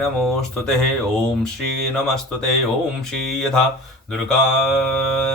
नमोस्तुते। ओम श्री नमस्तुते। ओम श्री यथा दुर्गा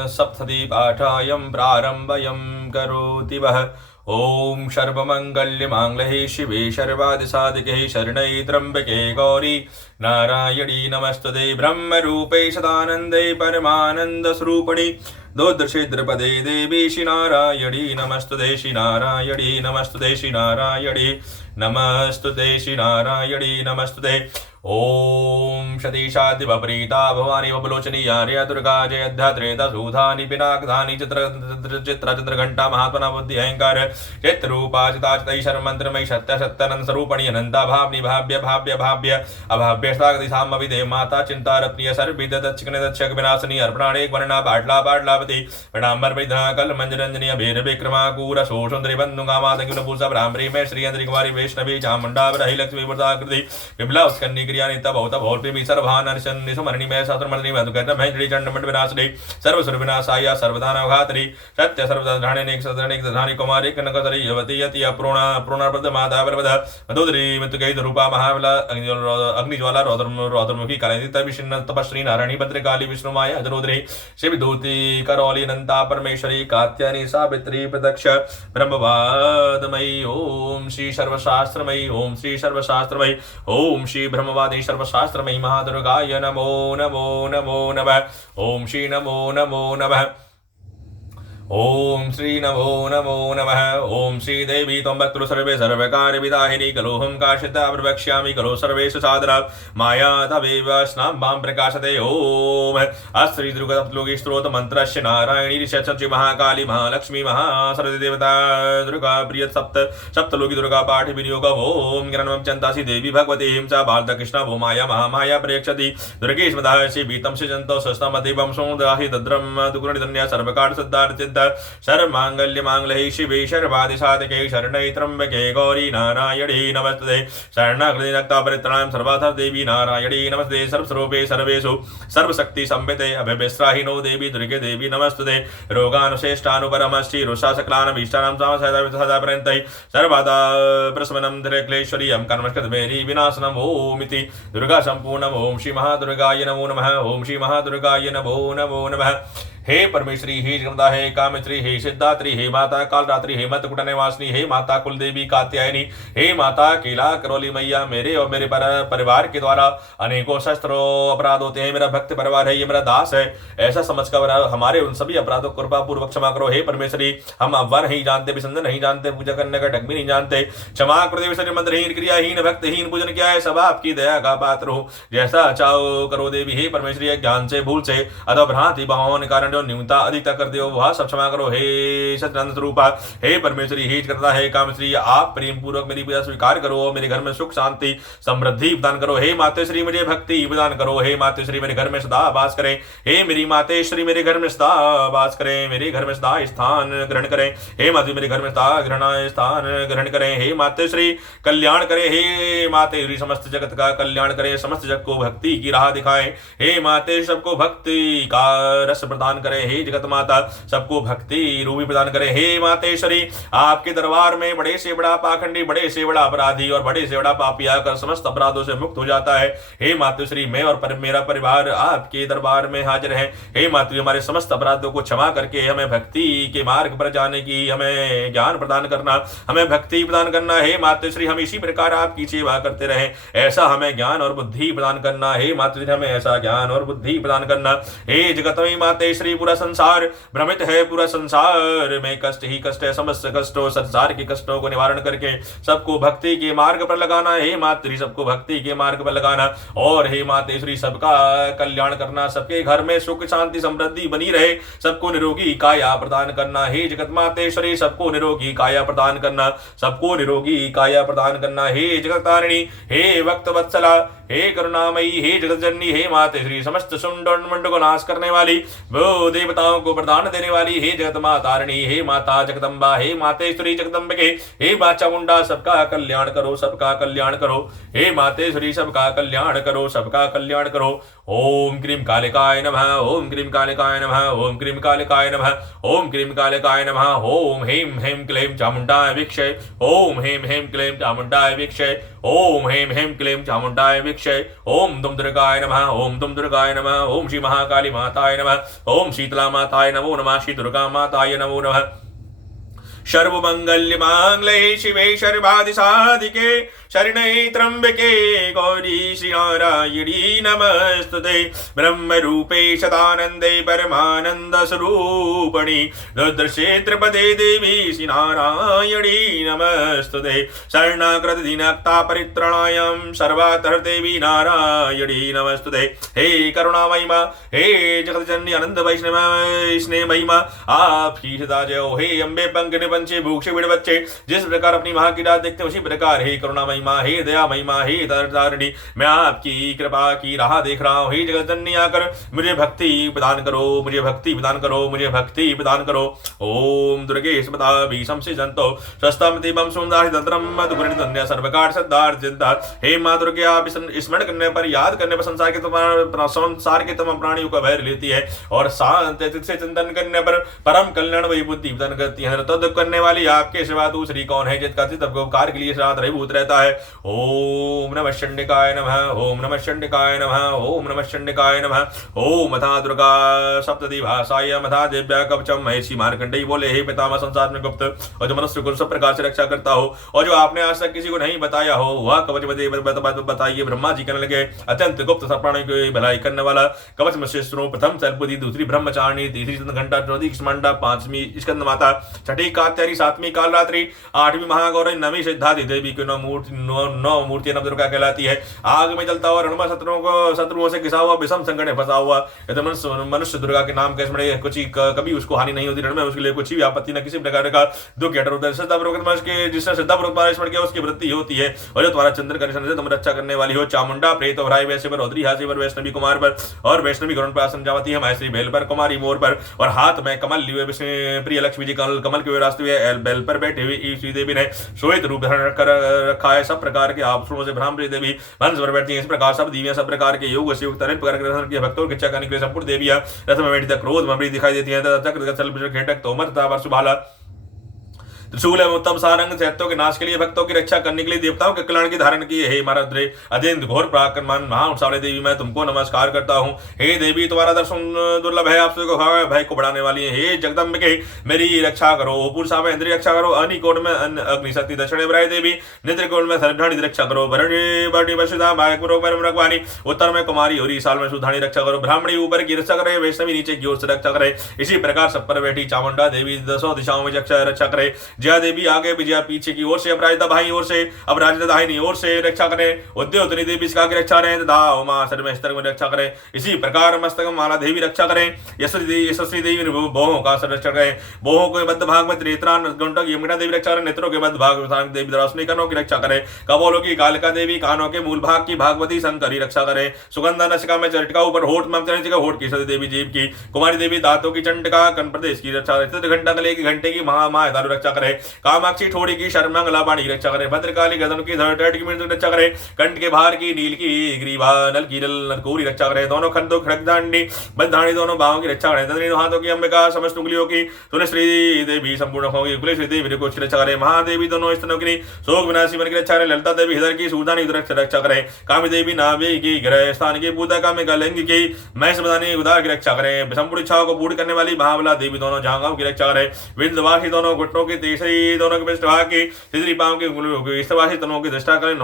सप्तति पाठायं प्रारंभयं करोति वः। ओम सर्वमंगल्य मांगल्ये शिवे सर्वादिसाधिके शरण्ये त्र्यंबके गौरी नारायणी नमस्तुते। ब्रह्म रूपे सदानंदे परमानंद स्वरूपिणी दोदृशे द्रपदे देवी श्री नारायणी नमस्तुते। श्री नारायणी नमस्तुते। श्री नारायणी नमस्तुते। श्री नारायणी नमस्तुते। ओम सतीशादि वपरीता भवानी वपलोचनी आर्या दुर्गा जयध्यात्रेता सूधानि पिनाकधानि चित्र घंटा महात्मना बुद्धि अहंकार चित्रूपा चिताचितै शर्मंत्रमयी सत्य सत्यानंद स्वरूपणी अनंता भावनी भाव्य भाव्य भाव्य अभाव्य सागदिशाम अविदेव माता चिंता रत्नीय सर्विद दक्षिण दक्षक विनाशनी अर्पणाणे वर्णा पाटला पाटलावती प्रणाम्बर परिधा कल मंजरंजनी अभेर विक्रमाकूर सो सुंदरी बंधुगा मातंगी पूषा ब्राह्मणी में श्री अंद्री कुमारी वैष्णवी चामुंडा बरही लक्ष्मी वरदाकृति विमला उत्कन्नी क्रियानिता बहुत भौल्पी सर्वभान निसुमरणि में शास्त्रमर्दिनी मधुकर महेंद्री चंडमंड विनाशनी सर्वसुर विनाशाय सर्वदानवघातरी सत्य सर्वदाधारणिक सदरणिक दधानी कुमारी कनकतरी युवती यति अप्रोणा प्रोणप्रद माता वरवद मधुदरी मृत्युकै रूपा महाबला अग्निज्वाला रौद्रमुखी कालिता विष्णु तपस्वी नारायणी भद्रकाली विष्णुमाया जरोदरी शिवदूती करौली अनंता परमेश्वरी कात्यायनी सावित्री प्रदक्ष ब्रह्मवादमयी ओम श्री सर्वशास्त्रमयी ओम श्री सर्वशास्त्रमयी ओम श्री ब्रह्मवादी सर्वशास्त्रमयी महादुर्गाय नमो नमो नमो नमः। ओम श्री नमो नमो नमः। ओम श्री नमो नमो नमः। ओम श्री देवी त्वं भक्तु सर्वे सर्वकार्य विदाहिनी कलोहं काशिता प्रवक्ष्यामि कलो सर्वेषु साधना माया तवेव स्नाम्बां प्रकाशते। ओम अस्त्री दुर्गलोकी स्त्रोत मंत्रस्य नारायणी ऋषि महाकाली महालक्ष्मी महासरस्वती देवता दुर्गा प्रिय सप्तलोकी दुर्गा पाठ विनियोग। ओम ज्ञानमं चंतासी देवी भगवती हिंसा बालता कृष्णा वो माया महामाया प्रेक्षति दुर्गेश मदाशि बीतम से जंतो सस्तमति वंशो दाहि तद्रम दुगुण धन्या सर्वकार सिद्धार्थ सर्वमांगल्य मांगल्ये शिवे सर्वादिसाधिके शरण्ये त्र्यंबके गौरी नारायणी नमस्ते। शरणागति नक्ता परित्राणां सर्वाथा देवी नारायणी नमस्ते। सर्वस्वरूपे सर्वेषु सर्वशक्ति संविते अभयस्राहिनो देवी दुर्गे देवी नमस्ते। रोगानुश्रेष्ठानुपरमश्री रुषासकलानभीष्टानां सदा पर्यन्तं सर्वदा प्रशमनं क्लेश्वर्यं कर्मकृतमेरी विनाशनम् ओमिति दुर्गा संपूर्णम्। ओम श्री महादुर्गाय नमो नमः। ओम श्री महादुर्गाय नमो नमो नमः। हे परमेश्वरी हे जगदा हे कामेश्वरी हे सिद्धात्री हे माता कालरात्रि हे मतकुट निवासिनी हे माता कुलदेवी कात्यायनी हे माता केला करौली मैया मेरे और मेरे परिवार के द्वारा अनेकों शस्त्रों अपराध होते हैं। मेरा भक्त परिवार है, ये मेरा दास है, ऐसा समझकर हमारे उन सभी अपराधों को कृपा पूर्वक क्षमा करो। हे परमेश्वरी हम अव्वा नहीं जानते, विसंध नहीं जानते, पूजा करने का ढंग भी नहीं जानते, क्षमा कर मंत्रहीन क्रियाहीन भक्तहीन पूजन किया है, सब आपकी दया का पात्र हो। जैसा चाहो करो देवी। हे परमेश्वरी ज्ञान से भूल से अथवा भ्रांति भावों के कारण जो न्यूनता अधिकता कर दे वह सब क्षमा करो। हे सच्चिदानंद स्वरूपा हे परमेश्वरी हे करता है कामेश्वरी आप प्रेम पूर्वक मेरी पूजा स्वीकार करो। मेरे घर में सुख शांति समृद्धि प्रदान करो। हे मातेश्वरी मुझे भक्ति प्रदान करो। हे मातेश्वरी मेरे घर में सदा वास करें। हे मेरी मातेश्वरी मेरे घर में सदा वास करें, मेरे घर में सदा स्थान ग्रहण करें। हे माते मेरे घर में सदा ग्रहण स्थान ग्रहण करें। हे मातेश्वरी कल्याण करें। हे मातेश्वरी समस्त जगत का कल्याण करें, समस्त जगत को भक्ति की राह दिखाएं। हे माते सबको भक्ति का रस प्रदान करें। हे जगत माता सबको भक्ति रूपी प्रदान करे। हे मातेश्वरी आपके दरबार में बड़े से बड़ा पाखंडी, बड़े से बड़ा अपराधी और बड़े से बड़ा पापी आकर समस्त अपराधों से मुक्त हो जाता है। हे मातेश्वरी मैं और मेरा परिवार आपके दरबार में हाजिर है। हे मातेश्वरी हमारे समस्त अपराधों को क्षमा करके हमें भक्ति के मार्ग पर जाने की हमें ज्ञान प्रदान करना, हमें भक्ति प्रदान करना। हे मातेश्वरी हम इसी प्रकार आपकी सेवा करते रहे, ऐसा हमें ज्ञान और बुद्धि प्रदान करना। हे मातेश्वरी हमें ऐसा ज्ञान और बुद्धि प्रदान करना। हे जगतमयी मातेश्वरी पूरा संसार भ्रमित है, पूरा संसार में कष्ट ही कष्ट है, समस्त कष्टों संसार के कष्टों को निवारण करके सबको भक्ति के मार्ग पर लगाना। हे मातेश्वरी सबको भक्ति के मार्ग पर लगाना और हे मातेश्वरी सबका कल्याण करना, सबके घर में सुख शांति समृद्धि बनी रहे, सबको निरोगी काया प्रदान करना। हे जगत मातेश्वरी सबको निरोगी काया प्रदान करना, सबको निरोगी काया प्रदान करना। हे जगतारिणी हे भक्त वत्सला हे करुणामयी हे जगत जननी हे मातेश्वरी समस्त शुंड और मंड को नाश करने वाली, वो देवताओं को वरदान देने वाली, हे जगत मातारिणी हे माता जगदम्बा हे मातेश्वरी जगदम्बिके हे मां चामुंडा सबका कल्याण करो, सबका कल्याण करो। हे मातेश्वरी सबका कल्याण करो, सबका कल्याण करो। ओम क्रीम कालिकाय नमः। ओम क्रीम कालिकाय नमः। ओम क्रीम कालिकाय नमः। ओम क्रीम कालिकाय नमः। ओम हेम हेम क्लीम चामुंडाय वीक्षय। ओम हेम हेम क्लीम चामुंडाय वीक्षय। ओम हेम हेम क्लीम चामुंडाय विक्षय। ओम दुम दुर्गाय नमः। ओम दुम दुर्गाय नमः। ओम श्री महाकाली माताय नमः। ओम शीतला माताय नमो नमः। श्री दुर्गा माताय नमो नमः। सर्वमंगल्य मांगल्ये शिवे सर्वादिसाधिके शरण्ये त्र्यंबके गौरी श्री नारायणी नमस्तुते। ब्रह्म रूपे सदानंदे परमानंद स्वरूपिणी रुद्रश्री त्रिपदे देवी श्री नारायणी नमस्तुते। शरणागत दीनता परित्राणाय सर्वत्र देवी नारायणी नमस्तुते। हे करुणामयी मां, हे जगतजननी अनंत वैष्णव महिमा, आप ही सदा जय हो। हे अम्बे पंकज पंचे भूक्षे बिड़ बच्चे, जिस प्रकार अपनी मां की रात देखते उसी प्रकार हे करुणा महिमा, हे दया महिमा, हे दर्दारणी, मैं आपकी कृपा की राह देख रहा हूँ। हे जगत जननी आकर मुझे भक्ति प्रदान करो, मुझे भक्ति प्रदान करो, मुझे भक्ति प्रदान करो। ओम दुर्गे स्मता भीषम से जंतो स्वस्तम तिमं सुंदर तंत्रम मधुगुणितन्य सर्वकार सद्दार चिंता। हे मां दुर्गे, आप स्मरण करने पर, याद करने पर संसार के तमाम प्राणियों का भय लेती है और शांत से चिंतन करने पर परम कल्याण वही बुद्धि प्रदान करती है। तद करने वाली आपके सिवा दूसरी कौन है, जिसका चित्त उपकार के लिए रात रहीभूत रहता है। ओम नमः चंडिकाय नमः। ओम नमः चंडिकाय नमः। ओम नमः चंडिकाय नमः। ओम मथा दुर्गा सप्तति भाषाय मथा दिव्या कवचम। महर्षि मार्कंडेय बोले, हे पितामह संसार में गुप्त और जो मनुष्य को सब प्रकार से रक्षा करता हो और जो आपने आज तक किसी को नहीं बताया हो वह कवच बताइए। ब्रह्मा जी कहने लगे, अत्यंत गुप्त सब प्राणियों की भलाई करने वाला कवच में श्रेष्ठों प्रथम शैलपुत्री, दूसरी ब्रह्मचारिणी, तीसरी घंटा, चौथी कुष्मांडा, पांचवी स्कंद माता, छठी कात्यायनी, सातवीं कालरात्रि, आठवीं महागौरी, नवीं सिद्धार्थी देवी की नौ मूर्ति नवदुर्गा कहलाती है। आग में जलता हुआ रणमा शत्रुओं से घिसा हुआ विषम संकट में फंसा हुआ मनुष्य दुर्गा के नाम के स्मरण कुछ कभी उसको हानि नहीं होती। रण में उसके लिए कुछ भी आपत्ति न किसी प्रकार का दुख या डर होता है। जिसने श्रद्धापूर्वक स्मरण किया उसकी वृत्ति होती है। और जो तुम्हारा चंद्र का निशान है, तुम रक्षा करने वाली हो। चामुंडा प्रेत भराई वैसे पर, रौद्री हाथी पर, वैष्णवी कुमार पर और वैष्णवी गरुण पर आसन जावती है, माहेश्वरी बेल पर, कुमारी मोर पर और हाथ में कमल लिए प्रिय लक्ष्मी जी कमल के रास्ते बेल पर बैठी हुई श्री देवी ने श्वेत रूप धारण कर रखा है। सब प्रकार के आभूषणों से ब्राह्मणी देवी हंस पर बैठती है। इस प्रकार सब देवियां सब प्रकार के योग से युक्त अनेक प्रकार के दर्शन के भक्तों की इच्छा करने के लिए संपूर्ण देवियां रथ में बैठी क्रोध में दिखाई देती है। चक्र खेटक तोमर सुभाला त्रिशूल एवं उत्तम सारंग दैत्यों के नाश के लिए, भक्तों की रक्षा करने के लिए, देवताओं के कल्याण की धारण की। हे महारुद्रे अत्यंत घोर पराक्रमवान महाउत्सावली देवी, मैं तुमको नमस्कार करता हूँ। हे देवी, तुम्हारा दर्शन दुर्लभ है, आपसे भय को बढ़ाने वाली है। हे जगदम्बिके, मेरी रक्षा करो। पुरुषा में इंद्रिय रक्षा करो। अनिकोट में अग्निशक्ति, दक्षिणे ब्राह्य देवी, नेत्रकोट में सर्वधाणी रक्षा करो। भरणी वसुधा रखवानी, उत्तर में कुमारी और ईशान में सुधानी रक्षा करो। ब्राह्मणी ऊपर की रक्षा करे, वैष्णवी नीचे की ओर से रक्षा करे। इसी प्रकार सब पर बैठी चामुंडा देवी दसों दिशाओं में रक्षा करे। जया देवी आगे, विजया पीछे की ओर से, अपराजिता बाईं ओर से, अपराजिता दाहिनी ओर से रक्षा करें। उद्योतनी देवी इसका की रक्षा करें तथा उमा शरीर में स्तर में रक्षा करें। इसी प्रकार मस्तक माला देवी रक्षा करें। यशस्वी देवी बोहों का संरक्षण करें। बोहों के बद्ध भाग में त्रिनेत्रा गंडक यमुना देवी रक्षा करें। नेत्रों के बद्ध भाग में देवी दरासनी, कानों की रक्षा करें। कपोलों की कालिका देवी, कानों के मूल भाग की भागवती शंकरी रक्षा करें। सुगंधा नशिका में चरिटिका, ऊपर होठ में होठ की सती देवी जीव की। कुमारी देवी दांतों की चंडिका, कन प्रदेश की रक्षा करें। घंटा गले की घंटे की महादारू रक्षा करें। कामाक्षी ठोड़ी की शर्मंगला बाणी की रक्षा करें। भद्रकाली गदन की धड़ की मृत्यु रक्षा करें। कंठ के बाहर की नील की ग्रीवा, नल की नलकोरी रक्षा करें। दोनों खंडों खड़कदांडी बद्धाणी दोनों बाहों की रक्षा करें। दोनों हाथों की अंबिका, समस्त उंगलियों की सुनश्री देवी, संपूर्ण होगी कुल श्री देवी को रक्षा करें। महादेवी दोनों स्तनों की शोक विनाशी मन की रक्षा करें। ललिता देवी हृदय की सूदानी रक्षा करें। कामी देवी नाभि की ग्रह स्थान की, पूता कामिका लिंग की, महेश बदानी उदार की रक्षा करें। संपूर्ण इच्छाओं को पूर्ण करने वाली महाबला देवी दोनों जांघों की रक्षा करें। विंध्यवासी दोनों घुटनों की, तीसरी दोनों के पृष्ठभाग की, तीसरी पांव की, स्तवासी तनों की दृष्टा करें।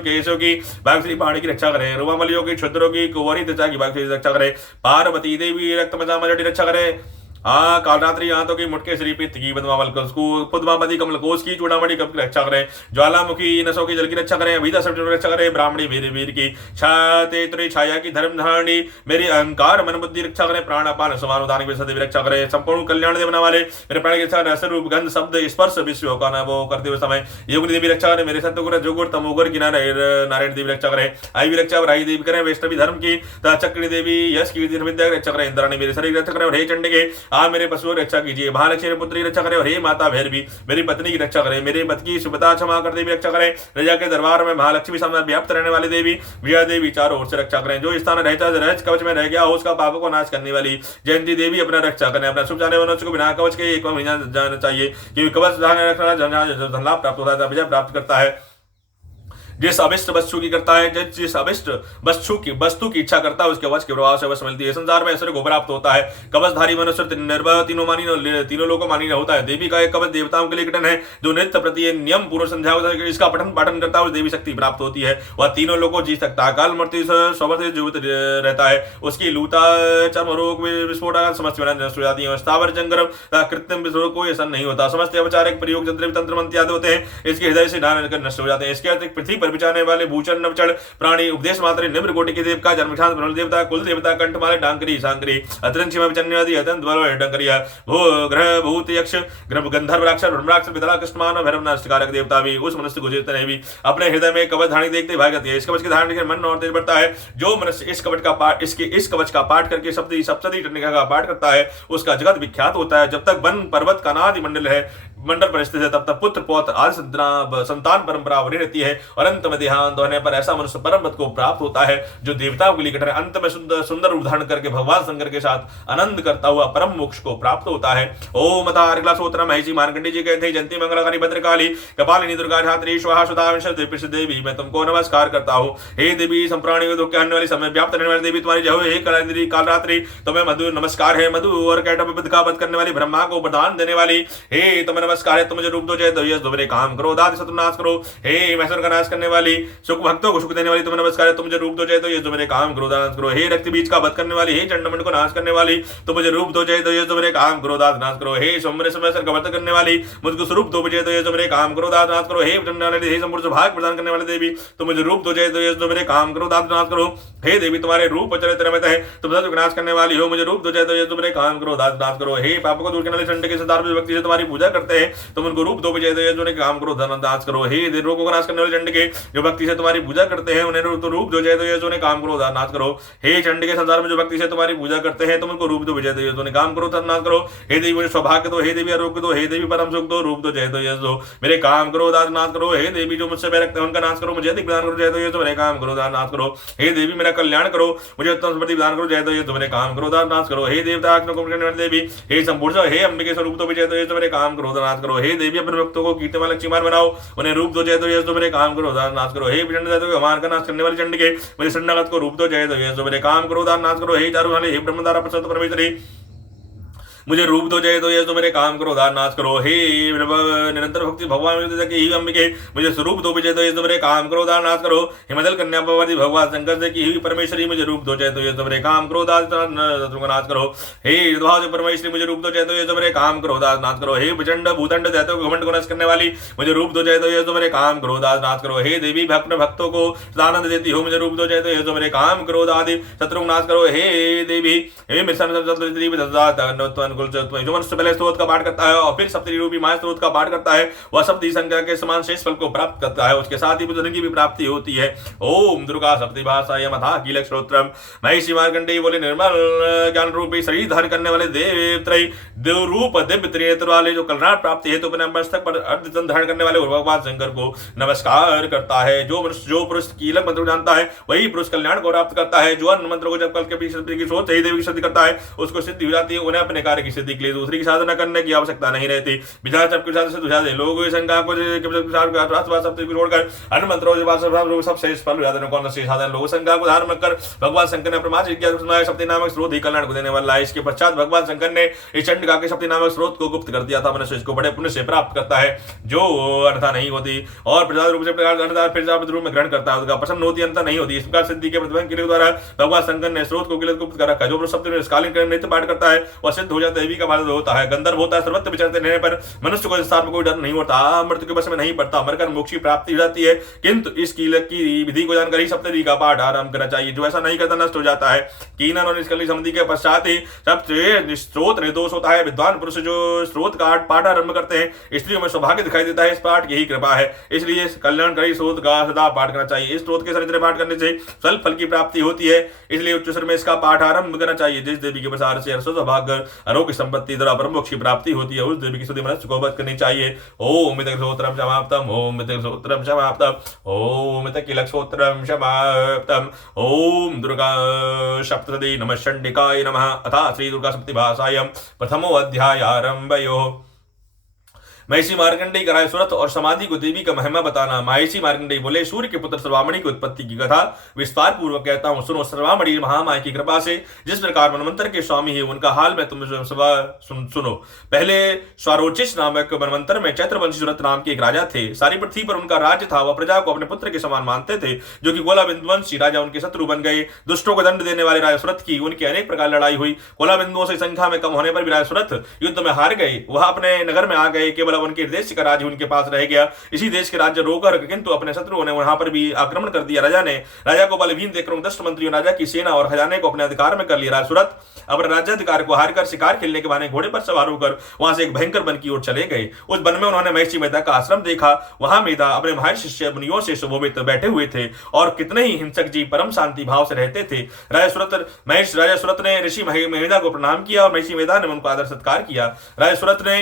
केशों की भागश्री पहाड़ी की रक्षा करें। रुमामलियों की, क्षुद्रों की, कुंवरी त्वचा की भागश्री रक्षा करें। पार्वती देवी रक्त मजामजटी रक्षा करें। कालरात्रि हाथों की, मुटके श्री पित्त की, पद्मावती कमलकोश की, चूड़ामणि कप की रक्षा करें। ज्वालामुखी नसों की जल की रक्षा करें। अभिदा सब रक्षा करें। ब्राह्मणी वीर की, छाया छाया की, धर्म धारणी मेरे अहंकार मन बुद्धि रक्षा करें। प्राण अपान समान उदान की देवी रक्षा करें। संपूर्ण कल्याण देवने वाले मेरे प्राण के साथ रस रूप गंध शब्द स्पर्श विश्व का न वो करते हुए समय योगिनी देवी रक्षा करें। मेरे सत्युग्र जोगुर तमोगर की नारायण देवी रक्षा करें। आई रक्षा राई देवी करें। वैष्णवी धर्म की चक्री देवी यश की विद्या रक्षा करें। इंद्राणी मेरे शरीर रक्षा करें। और हे चंडिके, मेरे पशुओं की रक्षा कीजिए। महालक्ष्मी पुत्री रक्षा करें। और हे माता भैरवी, मेरी पत्नी की रक्षा करें। मेरे पति की शुभता क्षमा कर देवी रक्षा करें। राजा के दरबार में महालक्ष्मी सामने व्याप्त रहने वाली देवी विजया देवी चारों ओर से रक्षा करें। जो स्थान रहच कवच में रह गया हो उसका पापों को नाश करने वाली जयंती देवी अपना रक्षा करें। अपना शुभ जाने वालों को बिना कवच के एक महीना जाना चाहिए, क्योंकि कवच रखना धन लाभ प्राप्त होता है, विजय प्राप्त करता है। जिस अभिष्ट वस्तु की करता है, जिस अभिष्ट वस्तु की इच्छा करता है, उसके वश के प्रभाव से वश मिलती है। संसार में ऐश्वर्य को प्राप्त होता है। कवचधारी मनुष्य निर्भय तीनों लोगों मानी होता है। देवी का एक कवच देवताओं के लिए कठिन है। जो नृत्य प्रति नियम पूर्व संध्या इसका पठन पाठन करता है, उस देवी शक्ति प्राप्त होती है। वह तीनों लोगों को जीत सकता है। काल मृत्यु से जीवित रहता है। उसकी लूता चर्म रोग विस्फोट समस्त नष्ट हो जाती है। स्थावर जंगम कृत्रिम रोग को ऐसा नहीं होता। समस्त औपचारिक प्रयोग तंत्र मंत्र आदि होते हैं। इसके हृदय से ढान कर नष्ट हो जाते हैं। इसके अतिरिक्त पृथ्वी पर बिचाने वाले भूचर नवचर प्राणी उपदेश मात्र निम्न कोटि के देव का जन्म देवता कुल देवता कंठमाला डांकरी सांकरी अतरंग सीमा विचन्यवादी अतंत बल डंकरिया भू ग्रह भूत यक्ष गंधर्व राक्षस ब्रह्मराक्ष पितरा कृष्णमान भैरव नष्टकारक देवता भी उस मनुष्य को जीतने भी अपने हृदय में कवच धारणी देखते भाग जाती है। इस कवच के धारण के मन और तेज बढ़ता है। जो मनुष्य इस कवच का पाठ करके सप्तती टंडिका का पाठ करता है, उसका जगत विख्यात होता है। जब तक वन पर्वत का नादि मंडल पर स्थित है, तब तक पुत्र पौत्र आदि संतान परंपरा बनी रहती है। और अंत में देहांत होने पर ऐसा मनुष्य परम पद को प्राप्त होता है जो देवताओं के लिए कठिन है। अंत में सुंदर रूप धारण करके भगवान शंकर के साथ आनंद करता हुआ परम मोक्ष को प्राप्त होता है। ओम अथा अगला सूत्र महिषी मार्कंडेय जी कहते हैं, जयंती मंगलकारी भद्रकाली कपालिनी दुर्गा धात्री स्वाहा सुधा देवी, मैं तुमको नमस्कार करता हूँ। हे देवी संप्राणी दुख हरने वाली समय व्याप्त रहने वाली देवी तुम्हारी जय हो। हे काल रात्रि तुम्हें मधु नमस्कार है। मधु और कैटभ का वध करने वाली ब्रह्मा को वरदान देने वाली हे तुम्हें नमस्कार है। तुम मुझे रूप दो जय दो यश दो मेरे काम करो दाद शत्रु नाश करो। हे मैसुर का नाश करने वाली सुख भक्तों को सुख देने वाली तुम्हें नमस्कार है। तुम मुझे रूप दो जय दो यश दो मेरे काम करो दाद करो। हे रक्त बीज का वध करने वाली हे चंडमुंड को नाश करने वाली तुम मुझे रूप दो जय दो यश दो मेरे काम करो दाद नाश करो। हे सोमरे समय का वध करने वाली मुझको स्वरूप दो जय दो यश दो मेरे काम करो दाद नाश करो। हे हे संपूर्ण भाग प्रदान करने वाली देवी तुम मुझे रूप दो जय दो यश दो मेरे काम करो दाद नाश करो। हे देवी तुम्हारे रूप चरित्र में है, तुम सत्य नाश करने वाली हो। मुझे रूप दो जय दो यश दो मेरे काम करो दाद नाश करो। हे पाप को दूर करने वाले चंड के सरदार व्यक्ति से तुम्हारी पूजा करते हैं, तुम उनको रूप दो जय दो यश दो काम करो धन नाश करो। हे रोगों को नाश करने वाले चंड के जो भक्ति से तुम्हारी पूजा करते हैं, उन्हें रूप दो जय दो यश दो काम करो नाश करो। हे चंड के संसार में जो भक्ति से तुम्हारी पूजा करते हैं, तुम उनको रूप दो विजय दो यश दो काम करो धन नाश करो। हे देवी मुझे सौभाग्य दो, हे देवी आरोग्य दो, हे देवी परम सुख दो, रूप दो जय दो यश दो मेरे काम करो दाद नाश करो। हे देवी जो मुझसे बैरकते हैं उनका नाश करो, मुझे अधिक प्रदान करो जय दो यश दो मेरे काम करो दाद नाश करो। हे देवी मेरा कल्याण करो, मुझे उत्तम समृद्धि प्रदान करो जय दो यश दो मेरे काम करो दाद नाश करो। हे देवता देवी हे संपूर्ण हे अंबिके स्वरूप दो विजय दो यश दो मेरे काम करो दाद नाश करो। हे देवी अपने भक्तों को कीर्तन वाले लक्ष्मीमान बनाओ, उन्हें रूप दो जय दो यश दो मेरे काम करो दाद नाश करो। हे विचंड दो हमार का नाश करने वाले चंड के मुझे शरणागत को रूप दो जय दो यश दो मेरे काम करो दाद नाश करो। हे चारु वाले हे ब्रह्मदारा प्रसन्न परमेश्वरी मुझे रूप दो जय दो यश दो मेरे काम करो दान नाश करो। हे निरंतर भक्ति भगवान की ही अंबिके मुझे स्वरूप दो विजय दो यश दो मेरे काम करो दान नाश करो। हिमदल कन्या भगवती भगवान शंकर से की हुई परमेश्वरी मुझे रूप दो जय दो यश दो मेरे काम करो दान नाश करो। हे युद्धाज परमेश्वरी मुझे रूप दो जय दो यश दो मेरे काम करो दान नाश करो। हे प्रचंड भूतंड दैत्यों को घमंड को नष्ट करने वाली मुझे रूप दो जय दो यश दो मेरे काम करो दान नाश करो। हे देवी भक्तों को आनंद देती हो, मुझे रूप दो जय दो यश दो मेरे काम करो दादि शत्रु नाश करो। हे देवी हे जो मनुष्य पहले स्त्रोत का पाठ करता है और फिर सप्तरी रूपी माया स्त्रोत का पाठ करता है, वह सप्तरी संख्या के समान शेष फल को प्राप्त करता है। उसके साथ ही बुद्धि की भी प्राप्ति होती है। ओम दुर्गा सप्तरी भाषाय मथा कीलक श्रोत्रम महिषी मार्कंडेय बोले निर्मल ज्ञान रूपी शरीर धारण करने वाले देवत्रय देव रूप दिव्य त्रिनेत्र वाले जो कल्याण प्राप्ति है तो अपने मस्तक पर अर्धचंद्र धारण करने वाले भगवान शंकर को नमस्कार करता है। जो पुरुष कीलक मंत्र जानता है वही पुरुष कल्याण को प्राप्त करता है। जो अन्य मंत्र को जब कल के पीछे की सोच सही देवी की सिद्धि करता है उसको सिद्धि हो जाती है। उन्हें अपने कार्य की सिद्धि के लिए दूसरी की साधना करने की आवश्यकता नहीं रहती। विचार सबके साथ से तुझा दे लोग शंका को छोड़कर अन्य मंत्रों से सब शेष फल जाते हैं। कौन से साधन लोग शंका को धारण कर भगवान शंकर ने प्रमाण सप्तरी नामक स्रोत ही कल्याण को देने वाला है। इसके पश्चात भगवान शंकर ने इस चंडिका के सप्तरी नामक स्रोत को गुप्त कर दिया था। मनुष्य इसको बड़े पुण्य से प्राप्त करता है जो अर्था नहीं होती और प्रसाद रूप से प्रकार रूप में ग्रहण करता है, उसका प्रसन्न होती अंतर नहीं होती। इस प्रकार सिद्धि के प्रतिबंध के द्वारा भगवान शंकर ने स्रोत को गुप्त कर रखा है। जो सप्तरी कालीन नृत्य पाठ करता है वह सिद्ध हो जाता है, देवी का बालक होता है, गंधर्व होता है। सर्वत्र विचरते रहने पर मनुष्य को संसार में कोई डर नहीं होता, मृत्यु के वश में नहीं पड़ता, मरकर मोक्ष की प्राप्ति हो जाती है। किंतु इस कीलक की विधि को जानकर ही सप्तरी का पाठ आरंभ करना चाहिए। जो ऐसा नहीं करता नष्ट हो जाता है। कीनन और निष्कलनी संधि के पश्चात ही सबसे स्रोत निर्दोष होता है। विद्वान पुरुष जो स्रोत का पाठ आरंभ करते हैं स्त्रियों में सौभाग्य दिखाई देता है। इस पाठ की ही कृपा है, इसलिए कल्याणकारी स्रोत का सदा पाठ करना चाहिए। इस स्रोत के चरित्र पाठ करने से स्वल्प फल की प्राप्ति होती है, इसलिए उच्च स्वर में इसका पाठ आरंभ करना चाहिए। जिस देवी के प्रसार से सौभाग्य आरोग्य संपत्ति द्वारा परम मोक्ष की प्राप्ति होती है उस देवी की स्तुति मनुष्य को बध करनी चाहिए। ओम मितकलक्षोत्रम समाप्तम ओम मितकलक्षोत्रम समाप्तम ओम मितकलक्षोत्रम समाप्तम ओम दुर्गा सप्तशती नमः चंडिकाय नमः। अथा श्री दुर्गा सप्तभाषायां प्रथमो अध्याय आरंभयो। महर्षि मार्कंडेय कराए सुरथ और समाधि को देवी का महिमा बताना। महर्षि मार्कंडेय बोले, सूर्य के पुत्र सर्वामणि की उत्पत्ति की कथा विस्तार पूर्वक कहता हूँ, सुनो। सर्वामणि महामाया की कृपा से जिस प्रकार मनवंतर के स्वामी है, उनका हाल मैं तुम्हें सुनो। पहले स्वारोचिष नामक मनवंतर में चैत्रवंशी सुरथ नाम के एक राजा थे। सारी पृथ्वी पर उनका राज्य था। वह प्रजा को अपने पुत्र के समान मानते थे, जो कि कोलाबिंदुवंशी राजा उनके शत्रु बन गए। दुष्टों को दंड देने वाले राजा सुरथ की उनकी अनेक प्रकार लड़ाई हुई। कोलाबिंदुओं से संख्या में कम होने पर भी राजा सुरथ युद्ध में हार गए। वह अपने नगर में आ गए। केवल उनके देश का राज्य उनके पास रह गया। इसी देश के राज्य रोकर, किंतु अपने शत्रुओं ने वहां पर भी आक्रमण कर दिया। राजा को बलहीन देखकर दस मंत्रियों राजा की सेना और खजाने को अपने अधिकार में कर लिया। राजा सुरथ अपने राज्याधिकार को हारकर शिकार खेलने के बहाने घोड़े पर सवार होकर वहां से एक भयंकर वन की ओर चले गए। उस वन में उन्होंने महर्षि मेधा का आश्रम देखा। वहां मेधा अपने महर्षि शिष्य मुनियों से सुशोभित बैठे हुए थे और कितने ही हिंसक जीव परम शांति भाव से रहते थे। राजा सुरथ ने ऋषि मेधा को प्रणाम किया और महर्षि मेधा ने उनको आदर सत्कार किया। राजा सुरथ ने